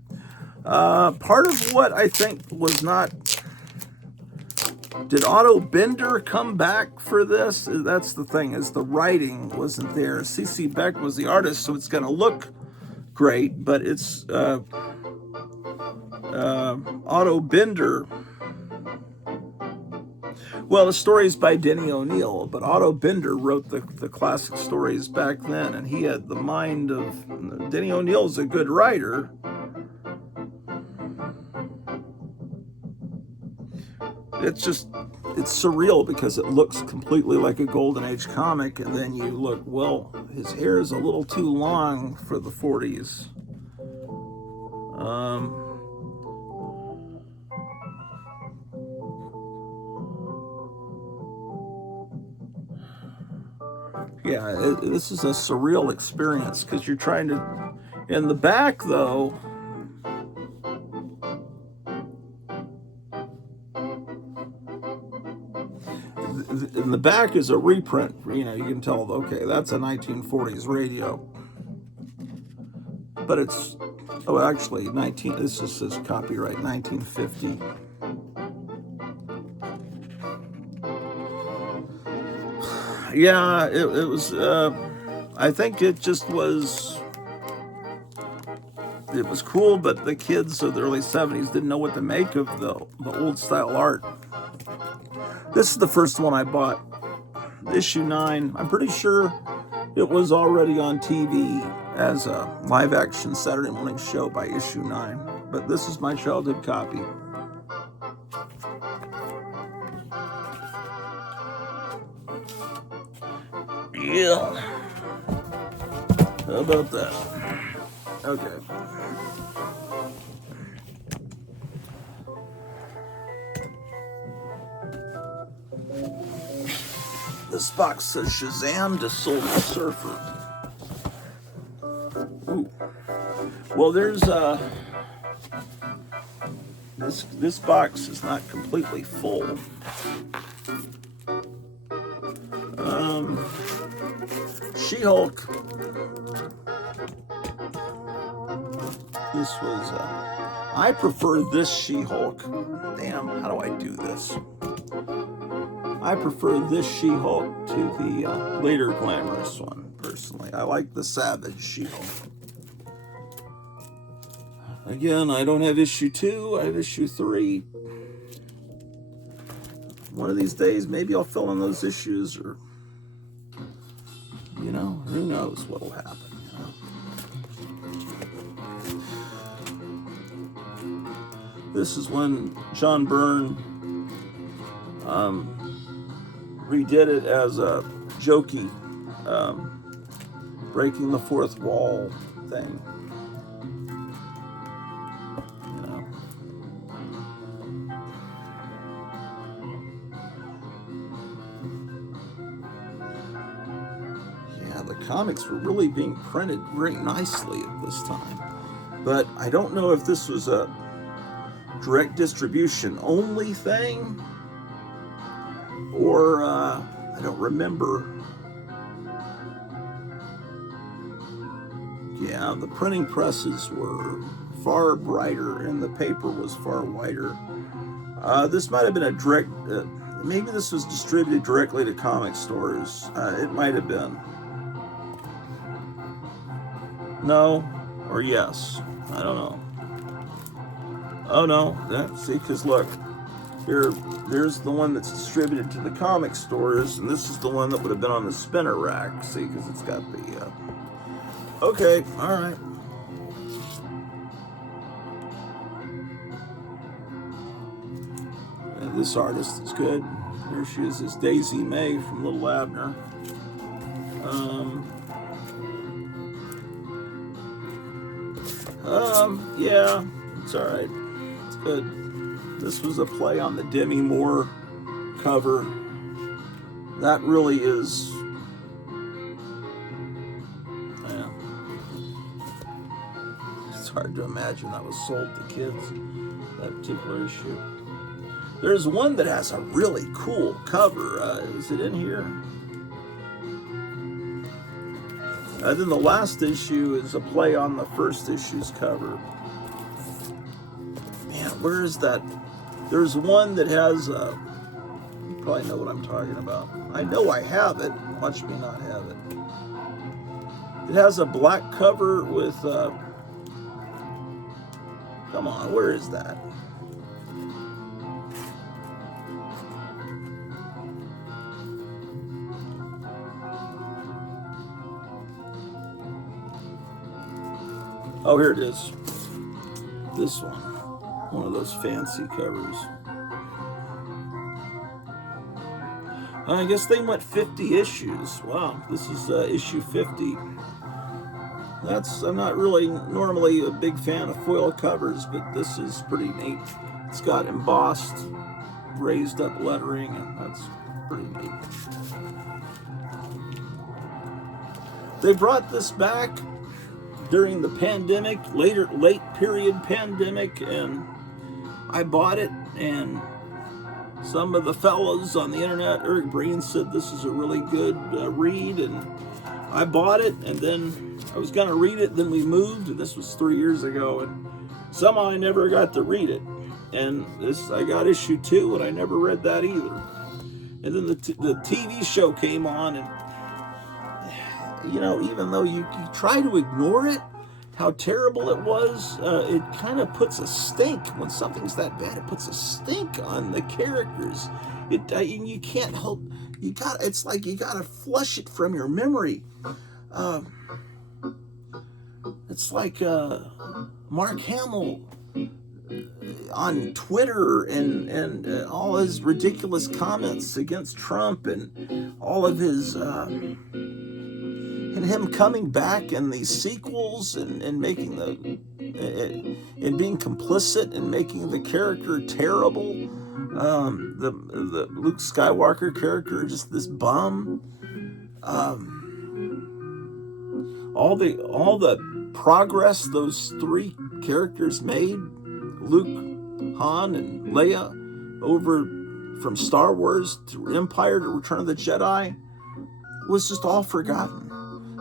Part of what I think was not. Did Otto Bender come back for this? That's the thing, is the writing wasn't there. C.C. Beck was the artist, so it's going to look great, but it's Otto Bender. Well, the story's by Denny O'Neil, but Otto Bender wrote the classic stories back then, and he had the mind of... Denny O'Neil's a good writer. It's surreal because it looks completely like a Golden Age comic, and then you look, well, his hair is a little too long for the 40s. Yeah, this is a surreal experience because you're trying to... In the back, though... In the back is a reprint. You can tell, okay, that's a 1940s radio. But it's... Oh, actually, this just says copyright 1950. Yeah, it was, I think it just was, it was cool, but the kids of the early 70s didn't know what to make of the old style art. This is the first one I bought, issue 9. I'm pretty sure it was already on TV as a live action Saturday morning show by issue 9, but this is my childhood copy. Yeah. How about that? Okay. This box says Shazam to Silver Surfer. Ooh. Well, there's This box is not completely full. She-Hulk. This was, I prefer this She-Hulk. Damn, how do I do this? I prefer this She-Hulk to the later glamorous one, personally. I like the Savage She-Hulk. Again, I don't have issue 2, I have issue 3. One of these days, maybe I'll fill in those issues, or, you know, who knows what'll happen, you know? This is when John Byrne redid it as a jokey, breaking the fourth wall thing. The comics were really being printed very nicely at this time, but I don't know if this was a direct distribution only thing, or I don't remember. Yeah, the printing presses were far brighter and the paper was far whiter. This might have been a direct, maybe this was distributed directly to comic stores. It might have been. No, or yes, I don't know. Oh no, see, because look, there's the one that's distributed to the comic stores, and this is the one that would have been on the spinner rack, see, because it's got the, okay, alright. This artist is good. Here she is, this Daisy May from Little Abner. Yeah, it's alright. It's good. This was a play on the Demi Moore cover. That really is, yeah. It's hard to imagine that was sold to kids, that particular issue. There's one that has a really cool cover. Is it in here? Then the last issue is a play on the first issue's cover. Man, where is that? There's one that has, you probably know what I'm talking about. I know I have it. Watch me not have it. It has a black cover with, come on, where is that? Oh, here it is. This one of those fancy covers. I guess they went 50 issues. Wow, this is issue 50. I'm not really normally a big fan of foil covers, but this is pretty neat. It's got embossed, raised up lettering, and that's pretty neat. They brought this back during the pandemic, late period pandemic, and I bought it, and some of the fellows on the internet, Eric Breen, said this is a really good read, and I bought it, and then I was going to read it, then we moved, and this was 3 years ago, and somehow I never got to read it, and I got issue 2, and I never read that either. And then the TV show came on, and you know, even though you try to ignore it, how terrible it was, it kind of puts a stink. When something's that bad, it puts a stink on the characters. And you can't help, it's like you gotta flush it from your memory. It's like Mark Hamill on Twitter and all his ridiculous comments against Trump and all of his and him coming back in these sequels and making and being complicit and making the character terrible. The Luke Skywalker character, just this bum. All the progress those 3 characters made, Luke, Han and Leia over from Star Wars to Empire to Return of the Jedi was just all forgotten.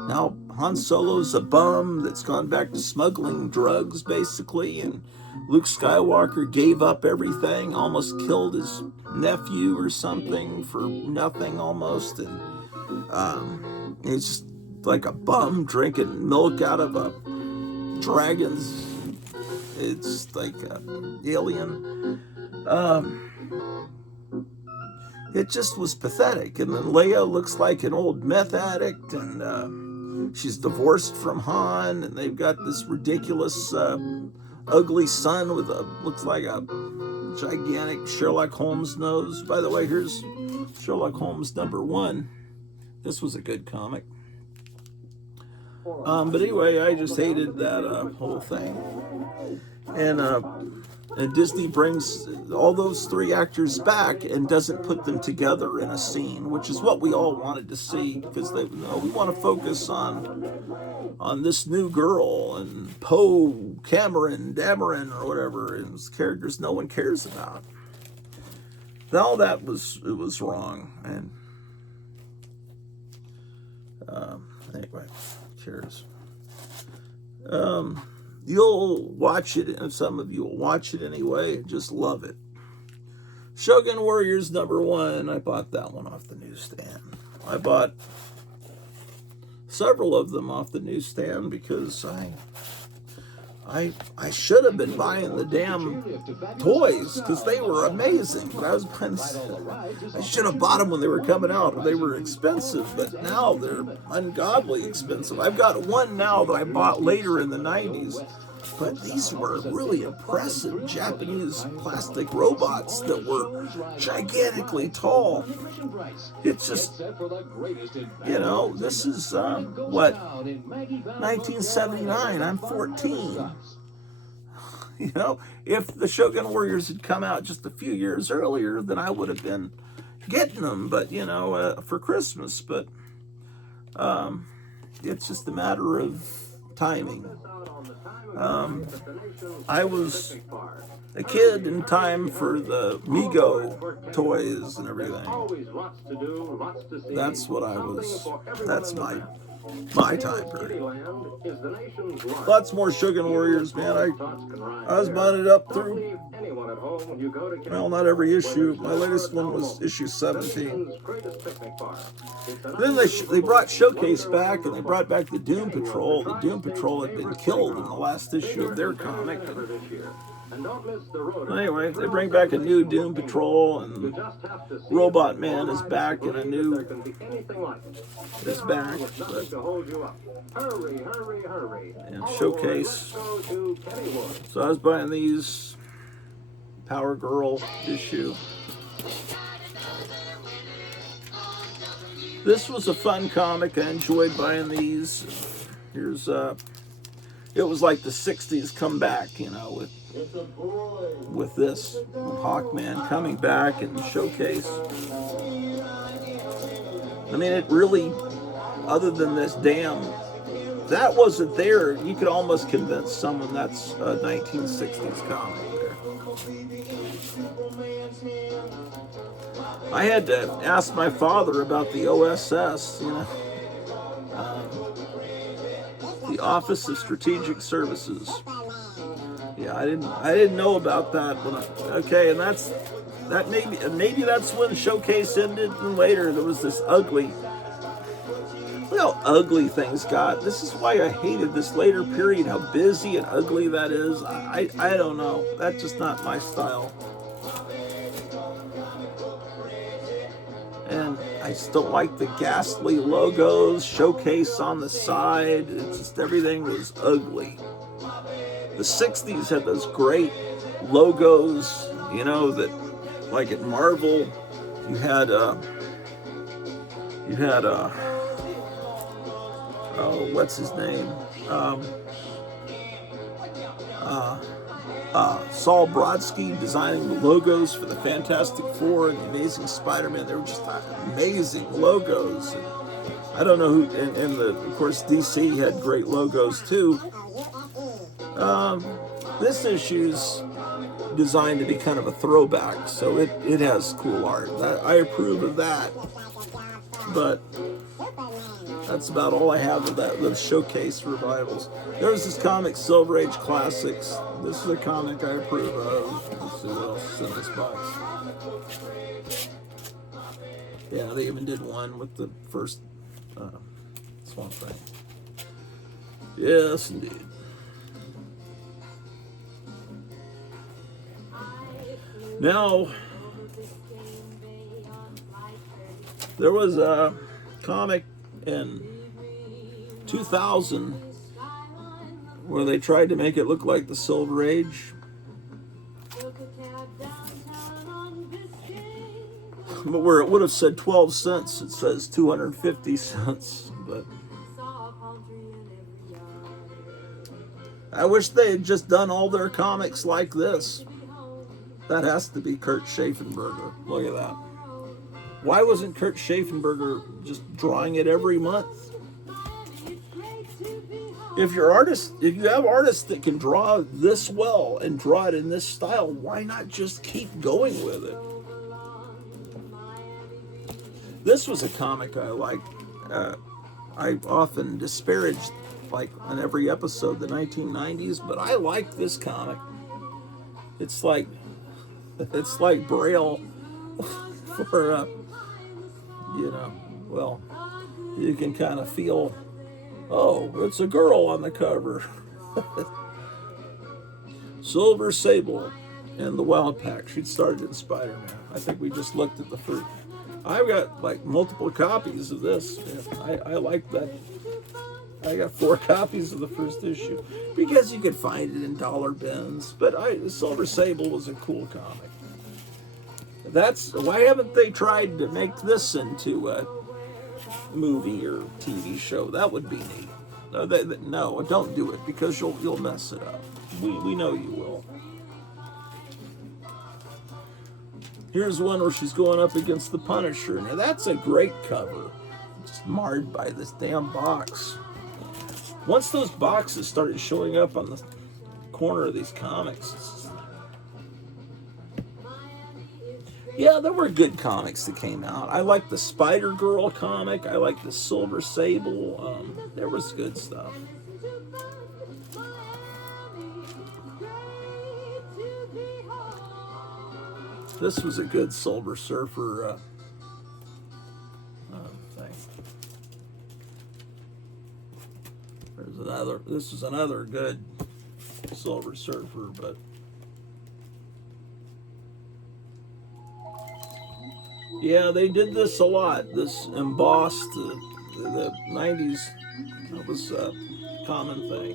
Now Han Solo's a bum that's gone back to smuggling drugs, basically, and Luke Skywalker gave up everything, almost killed his nephew or something for nothing almost, and he's just like a bum drinking milk out of a dragon's, it's like an alien. It just was pathetic. And then Leia looks like an old meth addict, and she's divorced from Han, and they've got this ridiculous ugly son with looks like a gigantic Sherlock Holmes nose. By the way, here's Sherlock Holmes #1. This was a good comic. But anyway, I just hated that whole thing. And Disney brings all those 3 actors back and doesn't put them together in a scene, which is what we all wanted to see, because we want to focus on this new girl and Poe, Cameron, Dameron, or whatever, and characters no one cares about. All that was wrong, and anyway, who cares? You'll watch it, and some of you will watch it anyway. Just love it. Shogun Warriors #1. I bought that one off the newsstand. I bought several of them off the newsstand because I should have been buying the damn toys because they were amazing. But I should have bought them when they were coming out. They were expensive, but now they're ungodly expensive. I've got one now that I bought later in the 90s. But these were really impressive Japanese plastic robots that were gigantically tall. It's just, this is, 1979. I'm 14. If the Shogun Warriors had come out just a few years earlier, then I would have been getting them, but, for Christmas. But it's just a matter of timing. I was a kid in time for the Mego toys and everything. That's what I was. That's my time period. Lots more Shogun Warriors, man. I was buying it up through, well, not every issue. My latest one was issue 17. Then they brought Showcase back, and they brought back the Doom Patrol. The Doom Patrol had been killed in the last issue of their comic. Anyway, they bring back a new Doom Patrol, and Robot Man is back in a new is back. And Showcase. So I was buying these Power Girl issue. This was a fun comic. I enjoyed buying these. Here's it was like the 60s comeback, with this Hawkman coming back in the Showcase. I mean, it really, other than this that wasn't there, you could almost convince someone that's a 1960s comic there. I had to ask my father about the OSS, the Office of Strategic Services. Yeah, I didn't know about that. And that maybe that's when Showcase ended, and later there was this ugly. Look how ugly things got. This is why I hated this later period, how busy and ugly that is. I don't know. That's just not my style. And I just don't like the ghastly logos, Showcase on the side. It's just everything was ugly. The 60s had those great logos, that like at Marvel, you had what's his name? Saul Brodsky designing the logos for the Fantastic Four and the Amazing Spider-Man. They were just amazing logos. And I don't know who, and of course DC had great logos too. This issue's designed to be kind of a throwback, so it has cool art. I approve of that, but that's about all I have of that, those showcase revivals. There's this comic, Silver Age Classics. This is a comic I approve of. Let's see what else is in this box. Yeah, they even did one with the first Swamp Thing. Yes, indeed. Now, there was a comic in 2000 where they tried to make it look like the Silver Age. But where it would have said 12 cents, it says 250 cents. But I wish they had just done all their comics like this. That has to be Kurt Schaffenberger. Look at that. Why wasn't Kurt Schaffenberger just drawing it every month? If you have artists that can draw this well and draw it in this style, why not just keep going with it? This was a comic I liked. I often disparaged, like on every episode, the 1990s, but I like this comic. It's like Braille for well, you can kind of feel, oh, it's a girl on the cover. Silver Sable and the Wild Pack. She'd started in Spider-Man. I think we just looked at the first. I've got like multiple copies of this. I like that. I got 4 copies of the first issue because you could find it in dollar bins. But Silver Sable was a cool comic. Why haven't they tried to make this into a movie or TV show? That would be neat. No, don't do it because you'll mess it up. We know you will. Here's one where she's going up against the Punisher. Now that's a great cover. It's marred by this damn box. Once those boxes started showing up on the corner of these comics, yeah, there were good comics that came out. I like the Spider-Girl comic. I like the Silver Sable. There was good stuff. This was a good Silver Surfer thing. This is another good Silver Surfer, but yeah, they did this a lot. This embossed, the 90s, that was a common thing.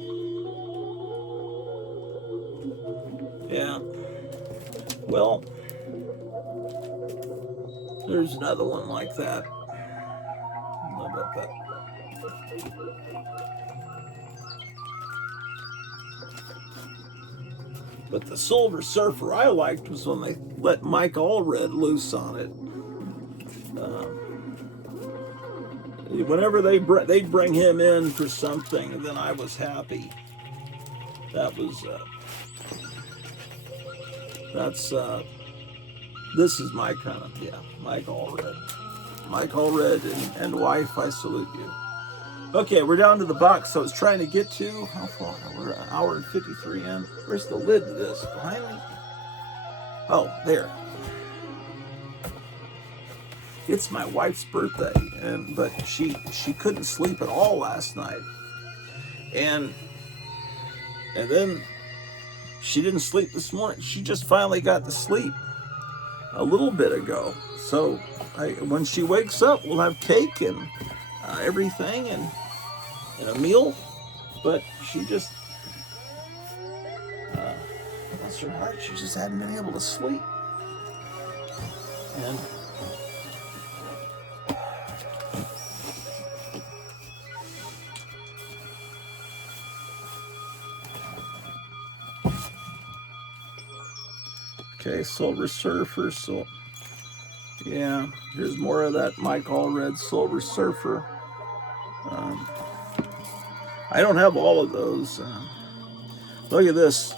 Yeah. Well, there's another one like that. How about that? But the Silver Surfer I liked was when they let Mike Allred loose on it. Whenever they'd bring him in for something, and then I was happy. That was this is my kind of, Mike Allred. Mike Allred and wife, I salute you. Okay, we're down to the box I was trying to get to. How far? We're an hour and 53 in. Where's the lid to this? Behind me? Oh, there. It's my wife's birthday, but she couldn't sleep at all last night. And then she didn't sleep this morning. She just finally got to sleep a little bit ago. So when she wakes up, we'll have cake and everything and a meal. But she just, bless her heart, she just hadn't been able to sleep. And okay, Silver Surfer. So yeah, here's more of that Mike Allred Silver Surfer. I don't have all of those. Look at this,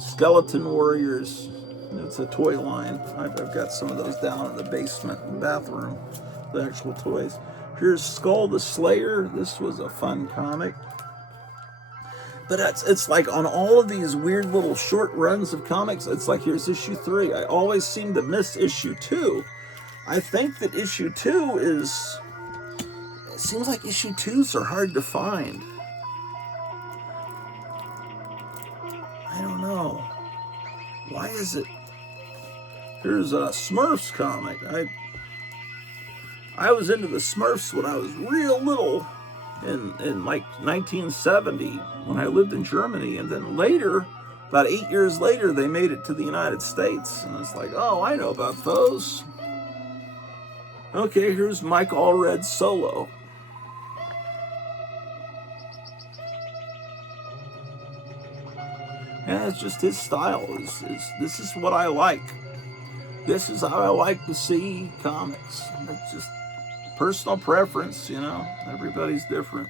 Skeleton Warriors It's a toy line. I've got some of those down in the basement bathroom, the actual toys. Here's Skull the Slayer. This was a fun comic. But it's like on all of these weird little short runs of comics, it's like here's issue 3. I always seem to miss issue 2. I think that issue 2 is... It seems like issue 2s are hard to find. I don't know. Why is it? Here's a Smurfs comic. I was into the Smurfs when I was real little in like 1970 when I lived in Germany. And then later, about 8 years later, they made it to the United States. And it's like, oh, I know about those. Okay, here's Mike Allred Solo. And it's just his style. This is what I like. This is how I like to see comics. It's just personal preference, you know. Everybody's different.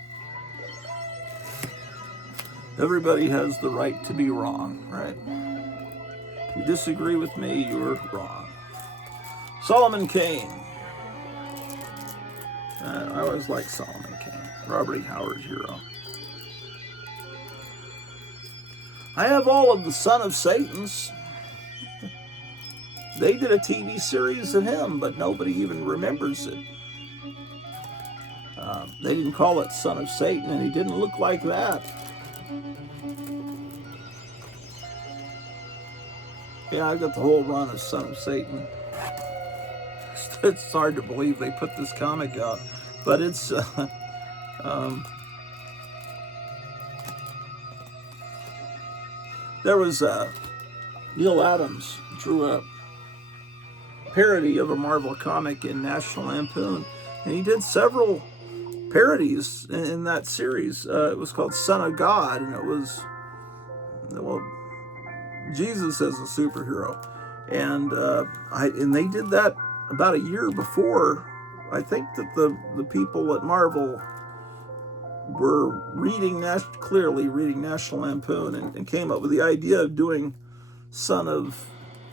Everybody has the right to be wrong, right? If you disagree with me, you're wrong. Solomon Kane. I always liked Solomon Kane. Robert E. Howard's hero. I have all of the Son of Satans. They did a TV series of him, but nobody even remembers it. They didn't call it Son of Satan, and he didn't look like that. Yeah, I got the whole run of Son of Satan. It's hard to believe they put this comic out, but it's... there was Neil Adams drew a parody of a Marvel comic in National Lampoon, and he did several parodies in that series. It was called Son of God, and it was, well, Jesus as a superhero, and they did that about a year before. I think that the people at Marvel were clearly reading National Lampoon and came up with the idea of doing Son of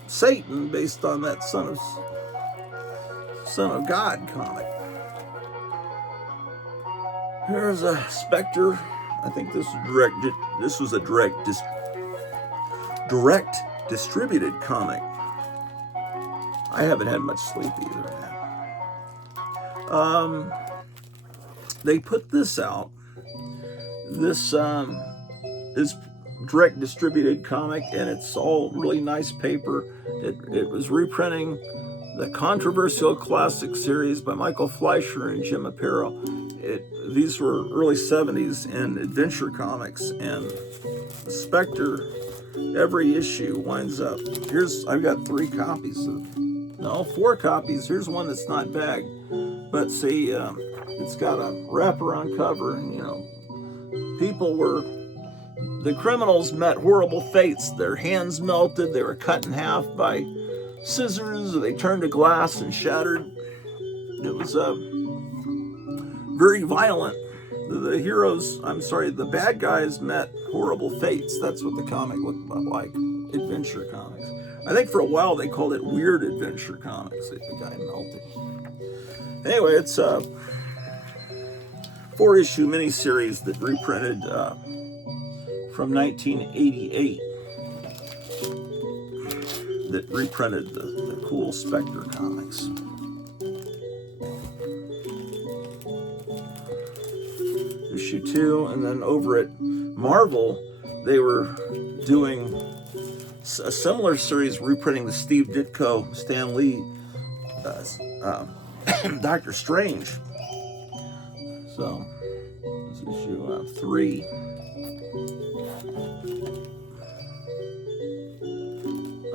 Satan based on that Son of God comic. Here's a Spectre. I think this was a direct distributed comic. I haven't had much sleep either, man. They put this out. This is direct distributed comic, and it's all really nice paper. It was reprinting the controversial classic series by Michael Fleischer and Jim Aparo. These were early 70s and adventure comics, and Spectre, every issue winds up. I've got 4 copies. Here's one that's not bagged, but see, it's got a wraparound cover, and you know, the criminals met horrible fates. Their hands melted, they were cut in half by scissors, they turned to glass and shattered. It was very violent. The bad guys met horrible fates. That's what the comic looked like. Adventure comics. I think for a while they called it Weird Adventure Comics. The guy melted. Anyway, it's a 4-issue miniseries that reprinted from 1988. That reprinted the cool Spectre comics. Issue 2, and then over at Marvel, they were doing a similar series, reprinting the Steve Ditko, Stan Lee, Doctor Strange. So, this is issue 3.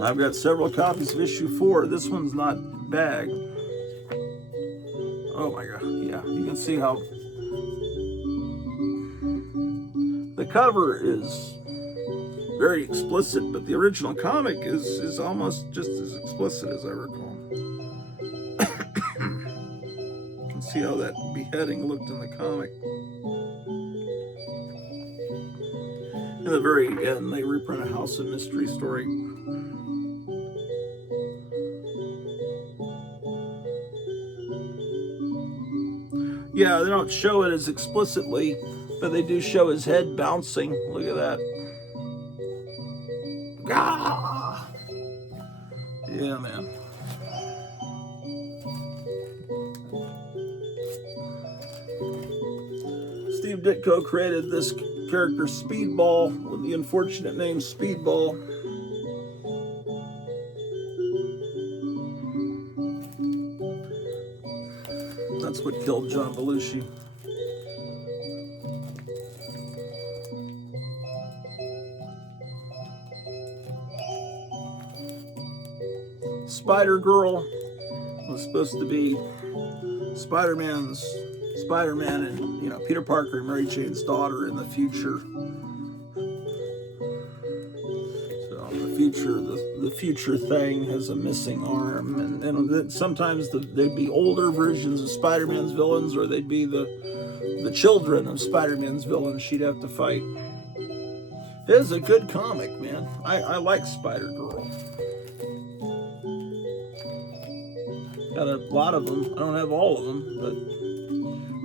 I've got several copies of issue 4. This one's not bagged. Oh my god, yeah, you can see how the cover is very explicit, but the original comic is almost just as explicit as I recall. You can see how that beheading looked in the comic. In the very end, they reprint a House of Mystery story. Yeah, they don't show it as explicitly, but they do show his head bouncing. Look at that. Ah! Yeah, man. Steve Ditko created this character Speedball with the unfortunate name Speedball. That's what killed John Belushi. Spider-Girl was supposed to be Spider-Man and, you know, Peter Parker and Mary Jane's daughter in the future. So the future thing has a missing arm, and sometimes they'd be older versions of Spider-Man's villains, or they'd be the children of Spider-Man's villains she'd have to fight. It is a good comic, man. I like Spider-Girl. Got a lot of them. I don't have all of them, but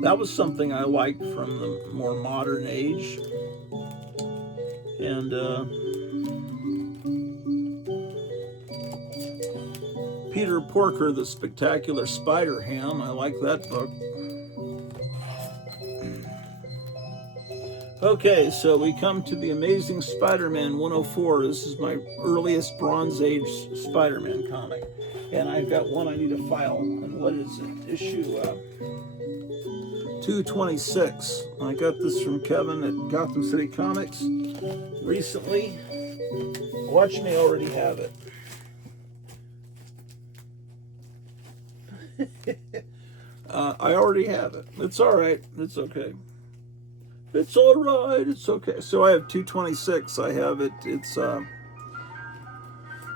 that was something I liked from the more modern age. And Peter Porker, the Spectacular Spider-Ham, I like that book. Okay, so we come to the Amazing Spider-Man 104. This is my earliest Bronze Age Spider-Man comic. And I've got one I need to file. And what is it? Issue 226. I got this from Kevin at Gotham City Comics recently. Watch me already have it. I already have it. It's all right. It's okay. It's all right. It's okay. So I have 226. I have it. It's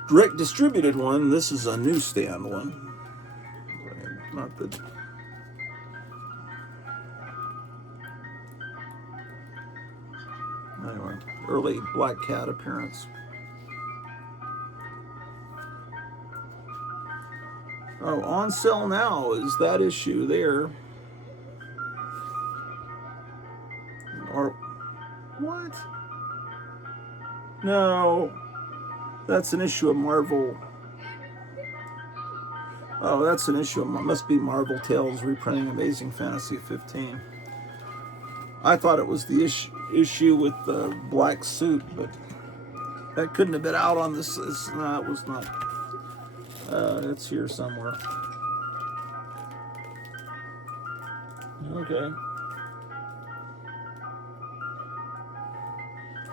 direct distributed one. This is a newsstand one. Not the. Anyway, early Black Cat appearance. Oh, on sale now is that issue there. Or what? No, that's an issue of Marvel. Oh, that's an issue of, must be Marvel Tales reprinting Amazing Fantasy 15. I thought it was the issue with the black suit, but that couldn't have been out on this. No, it was not. It's here somewhere. Okay.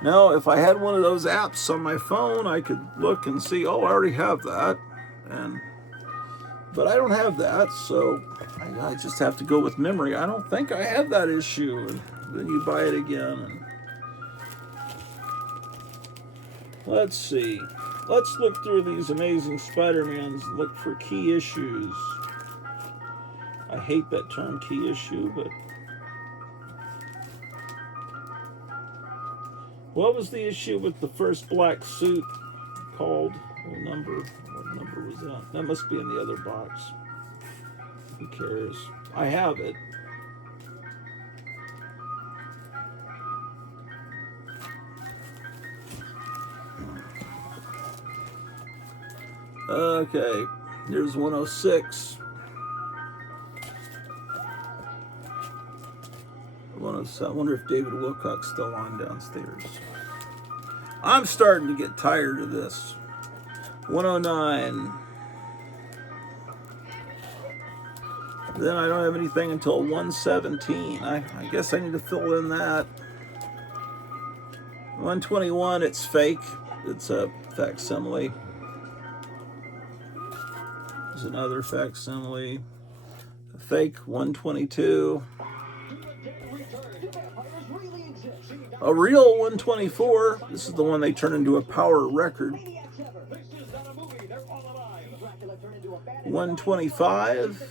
Now, if I had one of those apps on my phone, I could look and see, oh, I already have that. But I don't have that, so I just have to go with memory. I don't think I have that issue. And then you buy it again. And let's see. Let's look through these Amazing Spider-Mans, look for key issues. I hate that term, key issue, but what was the issue with the first black suit called? What number was that? That must be in the other box. Who cares? I have it. Okay, here's 106. 107. I wonder if David Wilcock's still on downstairs. I'm starting to get tired of this. 109. Then I don't have anything until 117. I guess I need to fill in that. 121, it's fake. It's a facsimile. There's another facsimile. A fake 122. A real 124. This is the one they turn into a power record. 125.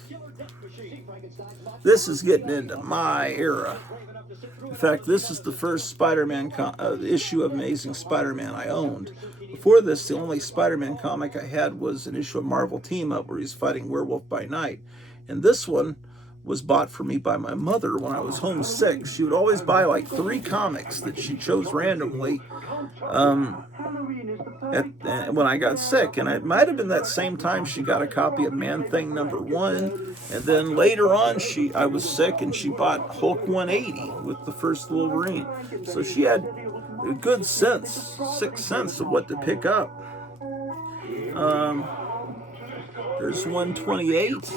This is getting into my era. In fact, this is the first Spider-Man issue of Amazing Spider-Man I owned. Before this, the only Spider-Man comic I had was an issue of Marvel Team Up where he's fighting Werewolf by Night. And this one was bought for me by my mother when I was homesick. She would always buy like 3 comics that she chose randomly when I got sick. And it might have been that same time she got a copy of Man-Thing #1. And then later on, I was sick and she bought Hulk 180 with the first Wolverine. So she had a good sense, 6th sense of what to pick up. There's 128.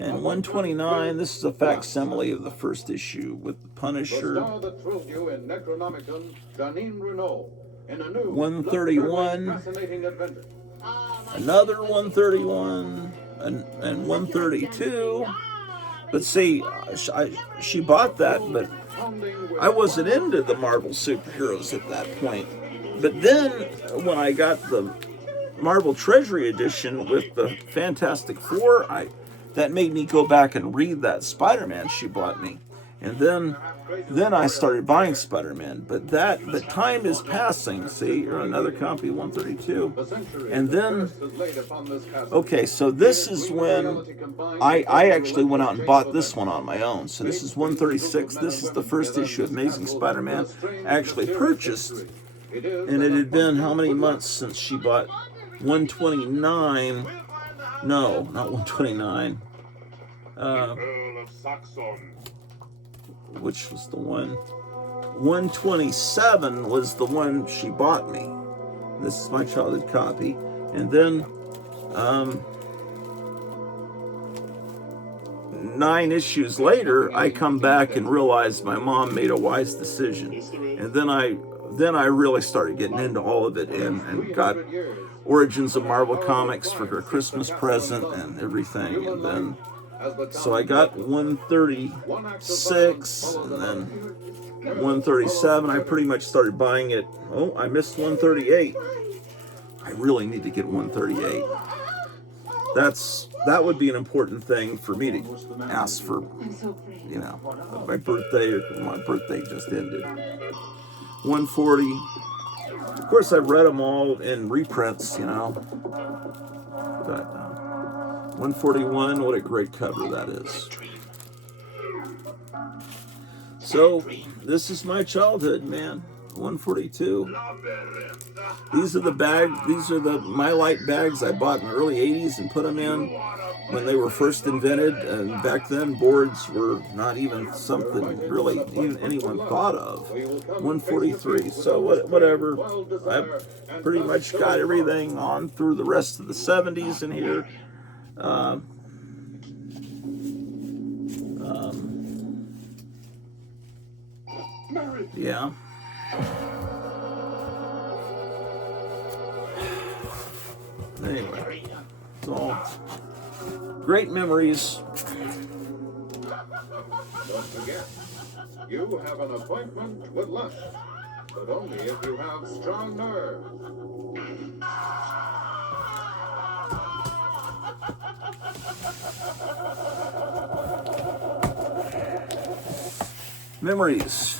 And 129, this is a facsimile of the first issue with the Punisher. 131, another 131, and 132. But see, she bought that, but I wasn't into the Marvel superheroes at that point. But then, when I got the Marvel Treasury Edition with the Fantastic Four, that made me go back and read that Spider-Man she bought me. And then I started buying Spider-Man. But the time is passing, see, or another copy, 132. And then, okay, so this is when I actually went out and bought this one on my own. So this is 136. This is the first issue of Amazing Spider-Man I actually purchased. And it had been how many months since she bought 129? No, not 129. Which was the one? 127 was the one she bought me. This is my childhood copy. And then 9 issues later, I come back and realize my mom made a wise decision. And then I really started getting into all of it and got Origins of Marvel Comics for her Christmas present and everything. And then, so I got 136 and then 137. I pretty much started buying it. Oh, I missed 138. I really need to get 138. That would be an important thing for me to ask for, you know, my birthday, or my birthday just ended. 140. Of course, I've read them all in reprints, you know. But 141, what a great cover that is. So, this is my childhood, man. 142. These are the My Light bags I bought in the early 80s and put them in when they were first invented. And back then, boards were not even something really anyone thought of. 143. So whatever. I pretty much got everything on through the rest of the 70s in here. Yeah. Anyway, it's all great memories. Don't forget, you have an appointment with lunch, but only if you have strong nerves. Memories,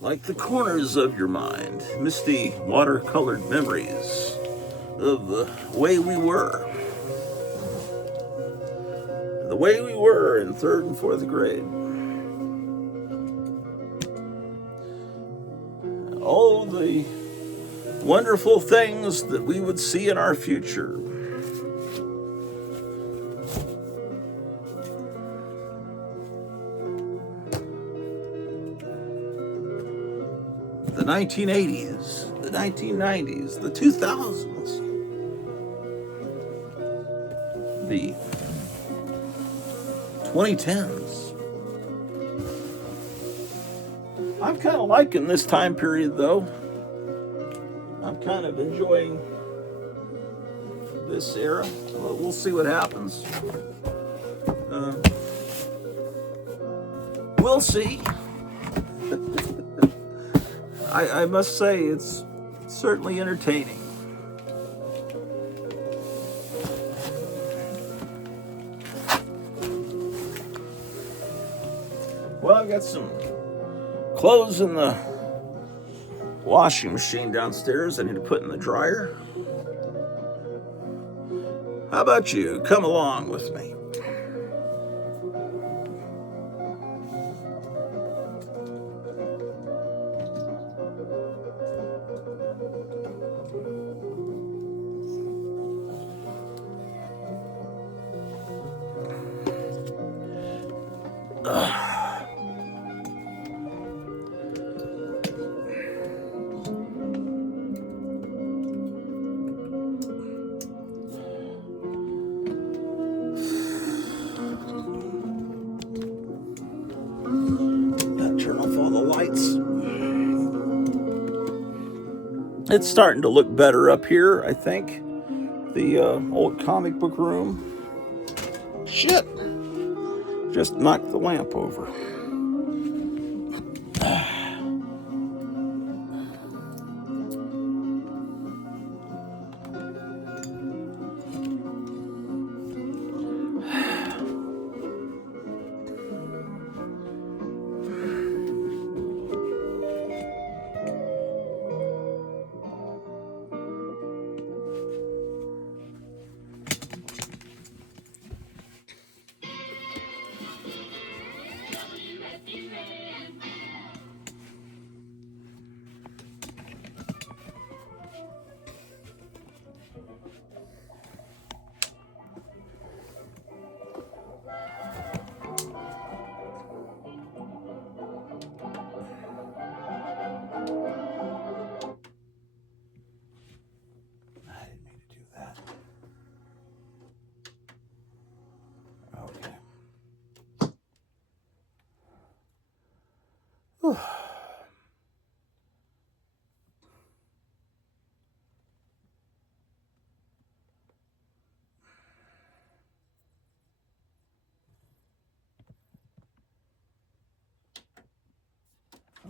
like the corners of your mind, misty watercolored memories of the way we were. The way we were in 3rd and 4th grade. All the wonderful things that we would see in our future. The 1980s, the 1990s, the 2000s, the 2010s. I'm kind of liking this time period, though. I'm kind of enjoying this era. Well, we'll see what happens. We'll see. I must say, it's certainly entertaining. Well, I've got some clothes in the washing machine downstairs I need to put in the dryer. How about you? Come along with me. Turn off all the lights. It's starting to look better up here, I think. The old comic book room. Shit! Just knocked the lamp over.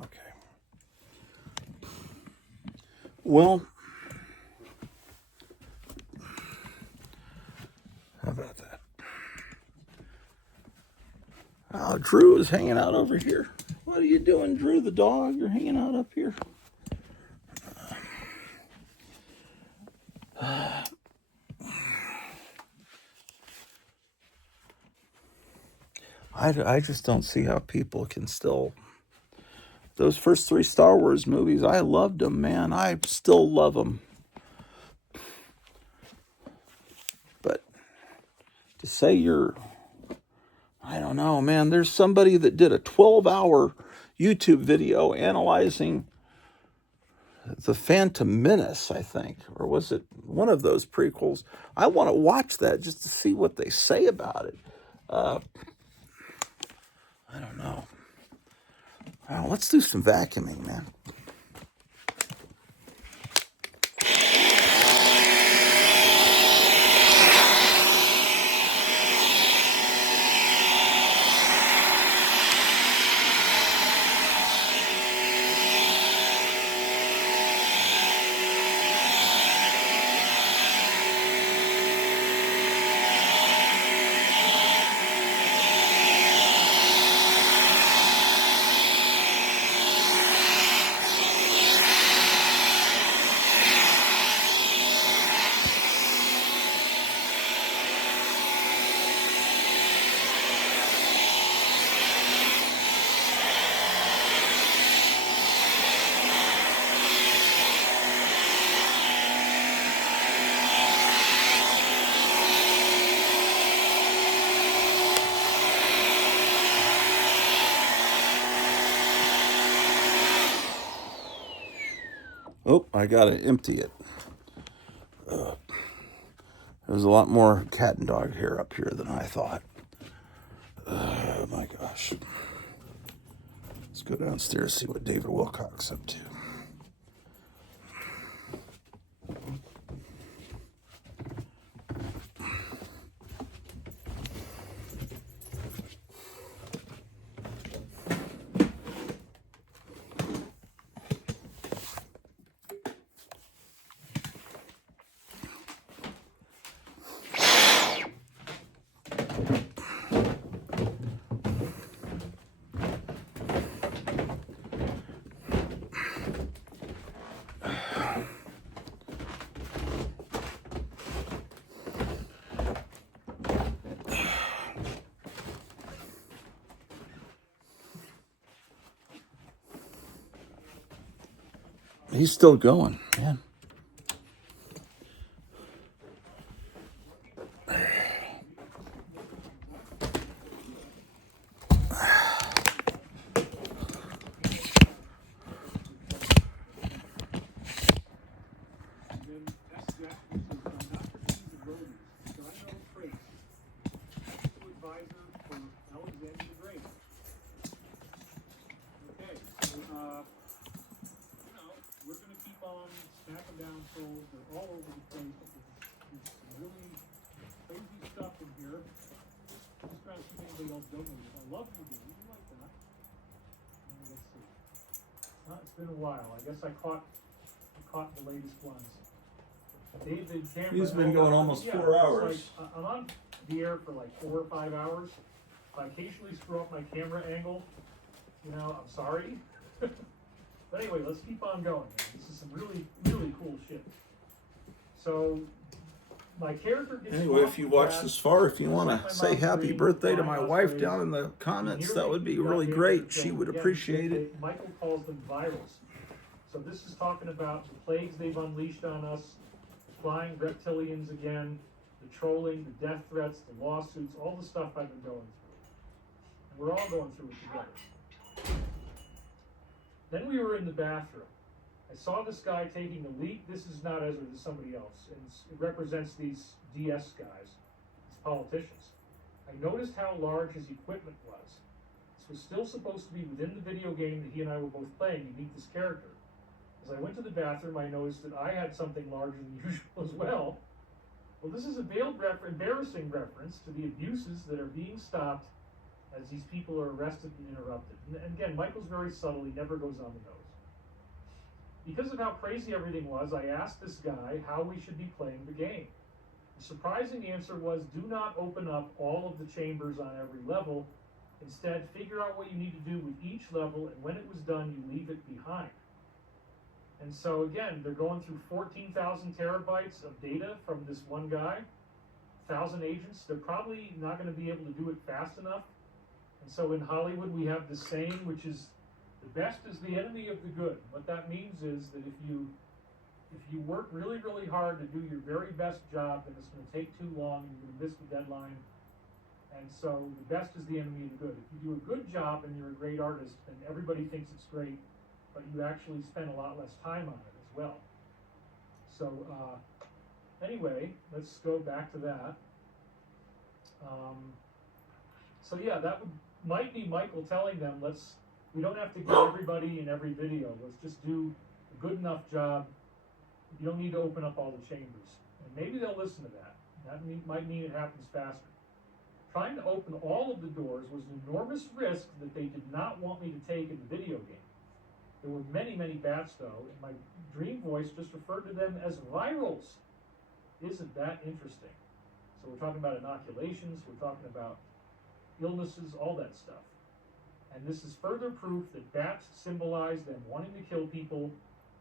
Okay. Well, how about that? Drew is hanging out over here. What are you doing, Drew the dog? You're hanging out up here. I just don't see how people can still... Those first 3 Star Wars movies, I loved them, man. I still love them. But to say you're... I don't know, man. There's somebody that did a 12-hour YouTube video analyzing The Phantom Menace, I think. Or was it one of those prequels? I want to watch that just to see what they say about it. I don't know. Let's do some vacuuming, man. Oh, I gotta empty it. There's a lot more cat and dog hair up here than I thought. Oh my gosh. Let's go downstairs, see what David Wilcock's up to. He's still going, man. We're going to keep on snapping down trolls. They're all over the place. There's some really crazy stuff in here. Just trying to see if anybody else donated. I love the game. You like that? Let's see. It's been a while. I guess I caught the latest ones. David Cameron. He's been going almost 4 hours. Like, I'm on the air for like 4 or 5 hours. If I occasionally screw up my camera angle, I'm sorry. But anyway, let's keep on going. This is some really, really cool shit. So, my character gets Anyway, if you watched this far, if you want to say happy birthday to my wife down in the comments, that would be really great. She would appreciate it. Michael calls them virals. So this is talking about the plagues they've unleashed on us, flying reptilians again, the trolling, the death threats, the lawsuits, all the stuff I've been going through. And we're all going through it together. Then we were in the bathroom. I saw this guy taking a leak. This is not Ezra, this is somebody else. And it represents these DS guys, these politicians. I noticed how large his equipment was. This was still supposed to be within the video game that he and I were both playing. You meet this character. As I went to the bathroom, I noticed that I had something larger than usual as well. Well, this is a veiled embarrassing reference to the abuses that are being stopped as these people are arrested and interrupted. And again, Michael's very subtle, he never goes on the nose. Because of how crazy everything was, I asked this guy how we should be playing the game. The surprising answer was, do not open up all of the chambers on every level. Instead, figure out what you need to do with each level, and when it was done, you leave it behind. And so again, they're going through 14,000 terabytes of data from this one guy, 1,000 agents. They're probably not going to be able to do it fast enough. And so in Hollywood, we have this saying, which is, the best is the enemy of the good. What that means is that if you work really, really hard to do your very best job, then it's going to take too long, and you're going to miss the deadline. And so the best is the enemy of the good. If you do a good job and you're a great artist, then everybody thinks it's great, but you actually spend a lot less time on it as well. So anyway, let's go back to that. So yeah, that might be Michael telling them, we don't have to get everybody in every video. Let's just do a good enough job. You don't need to open up all the chambers. And maybe they'll listen to that. That might mean it happens faster. Trying to open all of the doors was an enormous risk that they did not want me to take in the video game. There were many, many bats, though, and my dream voice just referred to them as virals. Isn't that interesting? So we're talking about inoculations, we're talking about illnesses, all that stuff. And this is further proof that bats symbolize them wanting to kill people,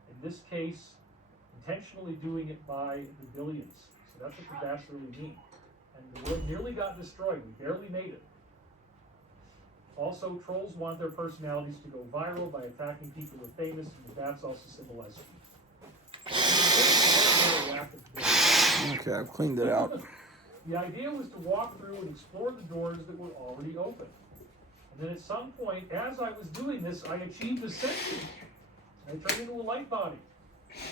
in this case, intentionally doing it by the billions. So that's what the bats really mean. And the world nearly got destroyed. We barely made it. Also, trolls want their personalities to go viral by attacking people who are famous, and the bats also symbolize it. Okay, I've cleaned it out. The idea was to walk through and explore the doors that were already open. And then at some point, as I was doing this, I achieved ascension. I turned into a light body.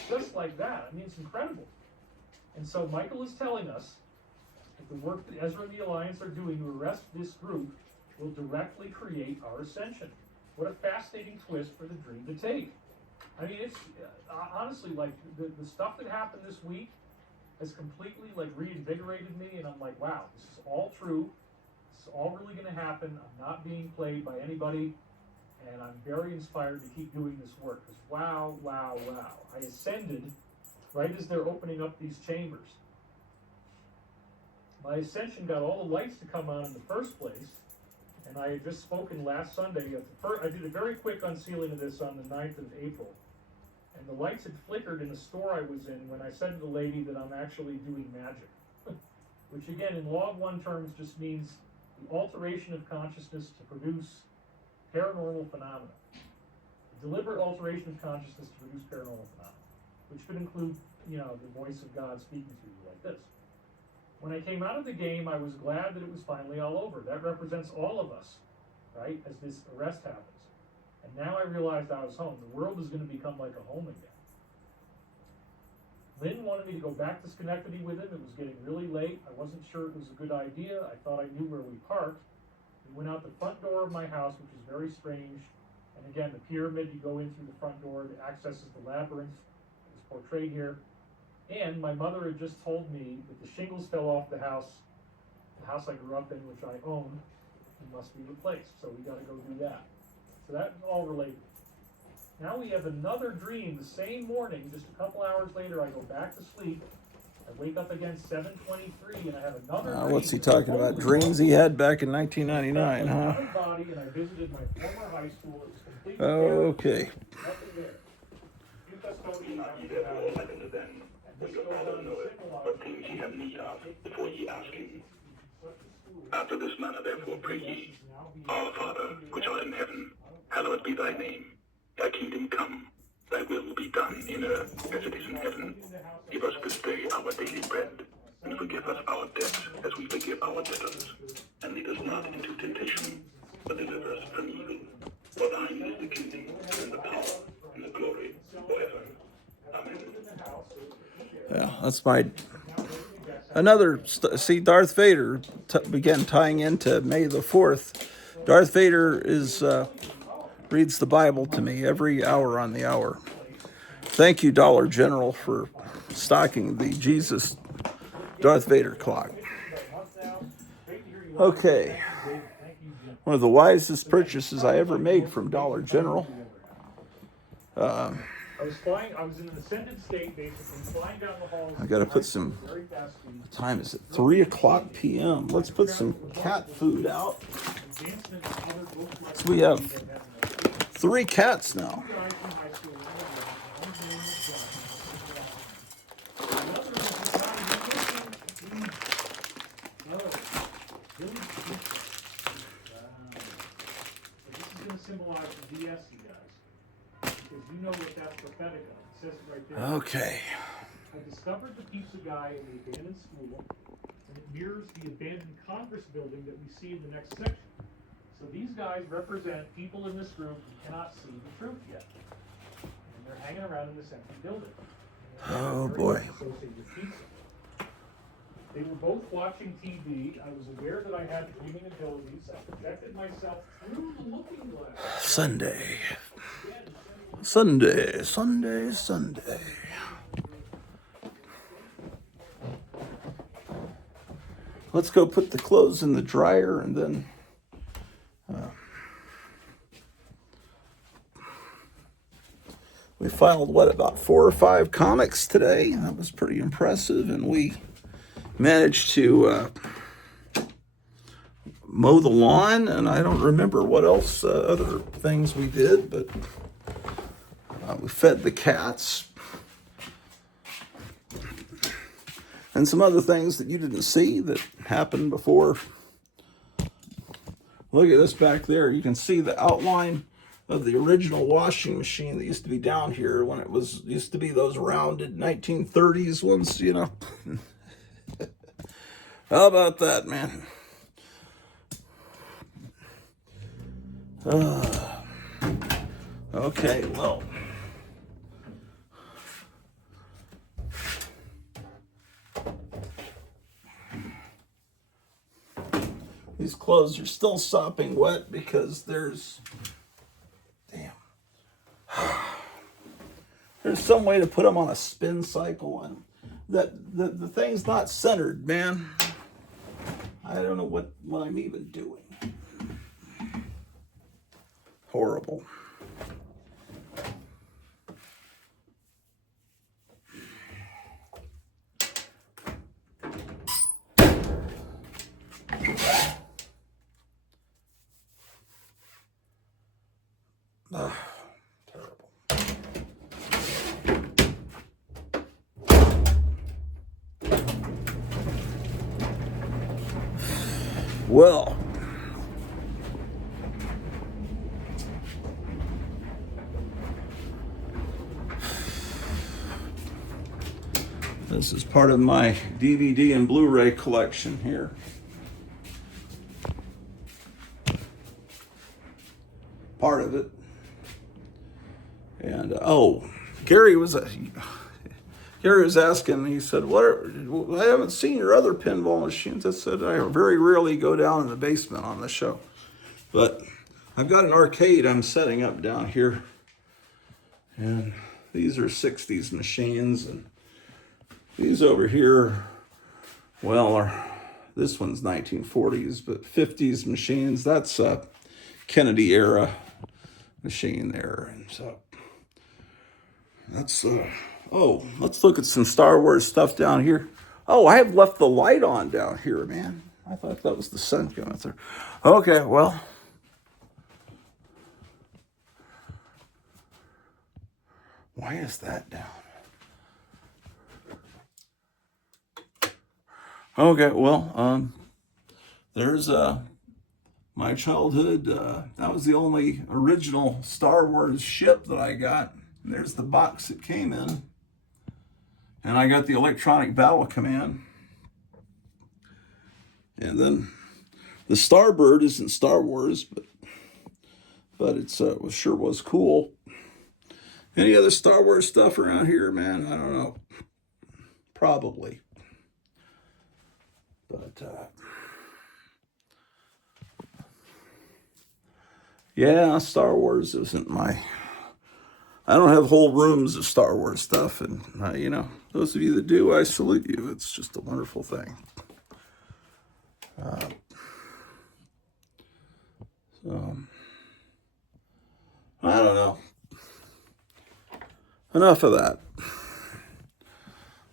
Just like that. I mean, it's incredible. And so Michael is telling us that the work that Ezra and the Alliance are doing to arrest this group will directly create our ascension. What a fascinating twist for the dream to take. I mean, it's honestly, like, the stuff that happened this week has completely, like, reinvigorated me, and I'm like, wow, this is all true. This is all really going to happen. I'm not being played by anybody, and I'm very inspired to keep doing this work. Because wow, wow, wow. I ascended right as they're opening up these chambers. My ascension got all the lights to come on in the first place, and I had just spoken last Sunday. I did a very quick unsealing of this on the 9th of April. And the lights had flickered in a store I was in when I said to the lady that I'm actually doing magic. Which again, in Law of One terms, just means the alteration of consciousness to produce paranormal phenomena. deliberate alteration of consciousness to produce paranormal phenomena, which could include, the voice of God speaking to you like this. When I came out of the game, I was glad that it was finally all over. That represents all of us, right, as this arrest happens. And now I realized I was home. The world is going to become like a home again. Lynn wanted me to go back to Schenectady with him. It was getting really late. I wasn't sure it was a good idea. I thought I knew where we parked. We went out the front door of my house, which is very strange. And again, the pyramid, you go in through the front door that accesses the labyrinth, is portrayed here. And my mother had just told me that the shingles fell off the house I grew up in, which I own, and must be replaced. So we got to go do that. So that's all related. Now we have another dream the same morning. Just a couple hours later, I go back to sleep. I wake up again 7:23, and I have another dream. What's he talking about? Dreams he had back in 1999, huh? Body, and I visited my former high school. It was completely Okay. nothing there. Few custodians after that hour. And this goes on to symbolize Ye have need of, before ye ask him. After this manner therefore pray ye, Our Father, which art in heaven, hallowed be thy name. Thy kingdom come, thy will be done in earth as it is in heaven. Give us this day our daily bread, and forgive us our debts as we forgive our debtors. And lead us not into temptation, but deliver us from evil. For thine is the kingdom, and the power, and the glory, forever. Amen. Yeah, that's see, Darth Vader began tying into May the 4th. Darth Vader reads the Bible to me every hour on the hour. Thank you, Dollar General, for stocking the Jesus Darth Vader clock. Okay. One of the wisest purchases I ever made from Dollar General. I was in an ascended state, basically, flying down the halls. I got to put some, what time is it? 3 o'clock p.m. Let's put some cat food out. So we have 3 cats now. This is going to symbolize the DS, you guys. Because you know what that's prophetic of. It says it right there. Okay. I discovered the pizza guy in the abandoned school, and it mirrors the abandoned Congress building that we see in the next section. So these guys represent people in this group who cannot see the truth yet. And they're hanging around in this empty building. Oh, boy. Associated with pizza. They were both watching TV. I was aware that I had dreaming abilities. I projected myself through the looking glass. Sunday. Let's go put the clothes in the dryer and then we filed, about 4 or 5 comics today. That was pretty impressive, and we managed to mow the lawn, and I don't remember what else, other things we did, but we fed the cats. And some other things that you didn't see that happened before. Look at this back there. You can see the outline of the original washing machine that used to be down here when it used to be those rounded 1930s ones, How about that, man? Okay, well. These clothes are still sopping wet because there's some way to put them on a spin cycle, and the thing's not centered, man. I don't know what I'm even doing. Horrible. Terrible. Well, This is part of my DVD and Blu-ray collection here. Part of it. And Gary was asking, he said, I haven't seen your other pinball machines. I said, I very rarely go down in the basement on the show. But I've got an arcade I'm setting up down here. And these are 60s machines. And these over here, well, this one's 1940s, but 50s machines. That's a Kennedy era machine there. And so that's, let's look at some Star Wars stuff down here. Oh, I have left the light on down here, man. I thought that was the sun going through. Okay, well. Why is that down? Okay, well, there's my childhood. That was the only original Star Wars ship that I got. And there's the box it came in. And I got the electronic battle command. And then the Starbird isn't Star Wars, but it sure was cool. Any other Star Wars stuff around here, man? I don't know. Probably. But, yeah, Star Wars isn't I don't have whole rooms of Star Wars stuff. And, those of you that do, I salute you. It's just a wonderful thing. So, I don't know. Enough of that.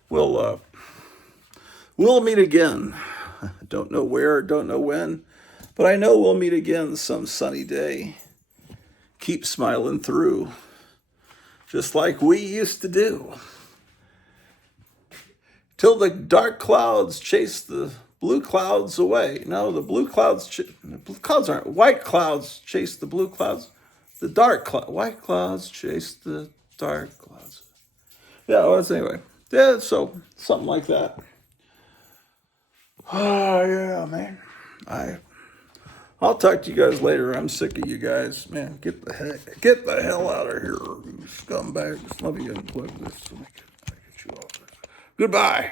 We'll meet again. Don't know where, don't know when, but I know we'll meet again some sunny day. Keep smiling through, just like we used to do. Till the dark clouds chase the blue clouds away. No, the blue clouds, white clouds chase the blue clouds. The white clouds chase the dark clouds. Yeah, well, anyway. Yeah, so something like that. Oh, yeah, man. I'll talk to you guys later. I'm sick of you guys. Man, get the hell out of here, you scumbags. Let me unplug this so I can get you off this. Goodbye.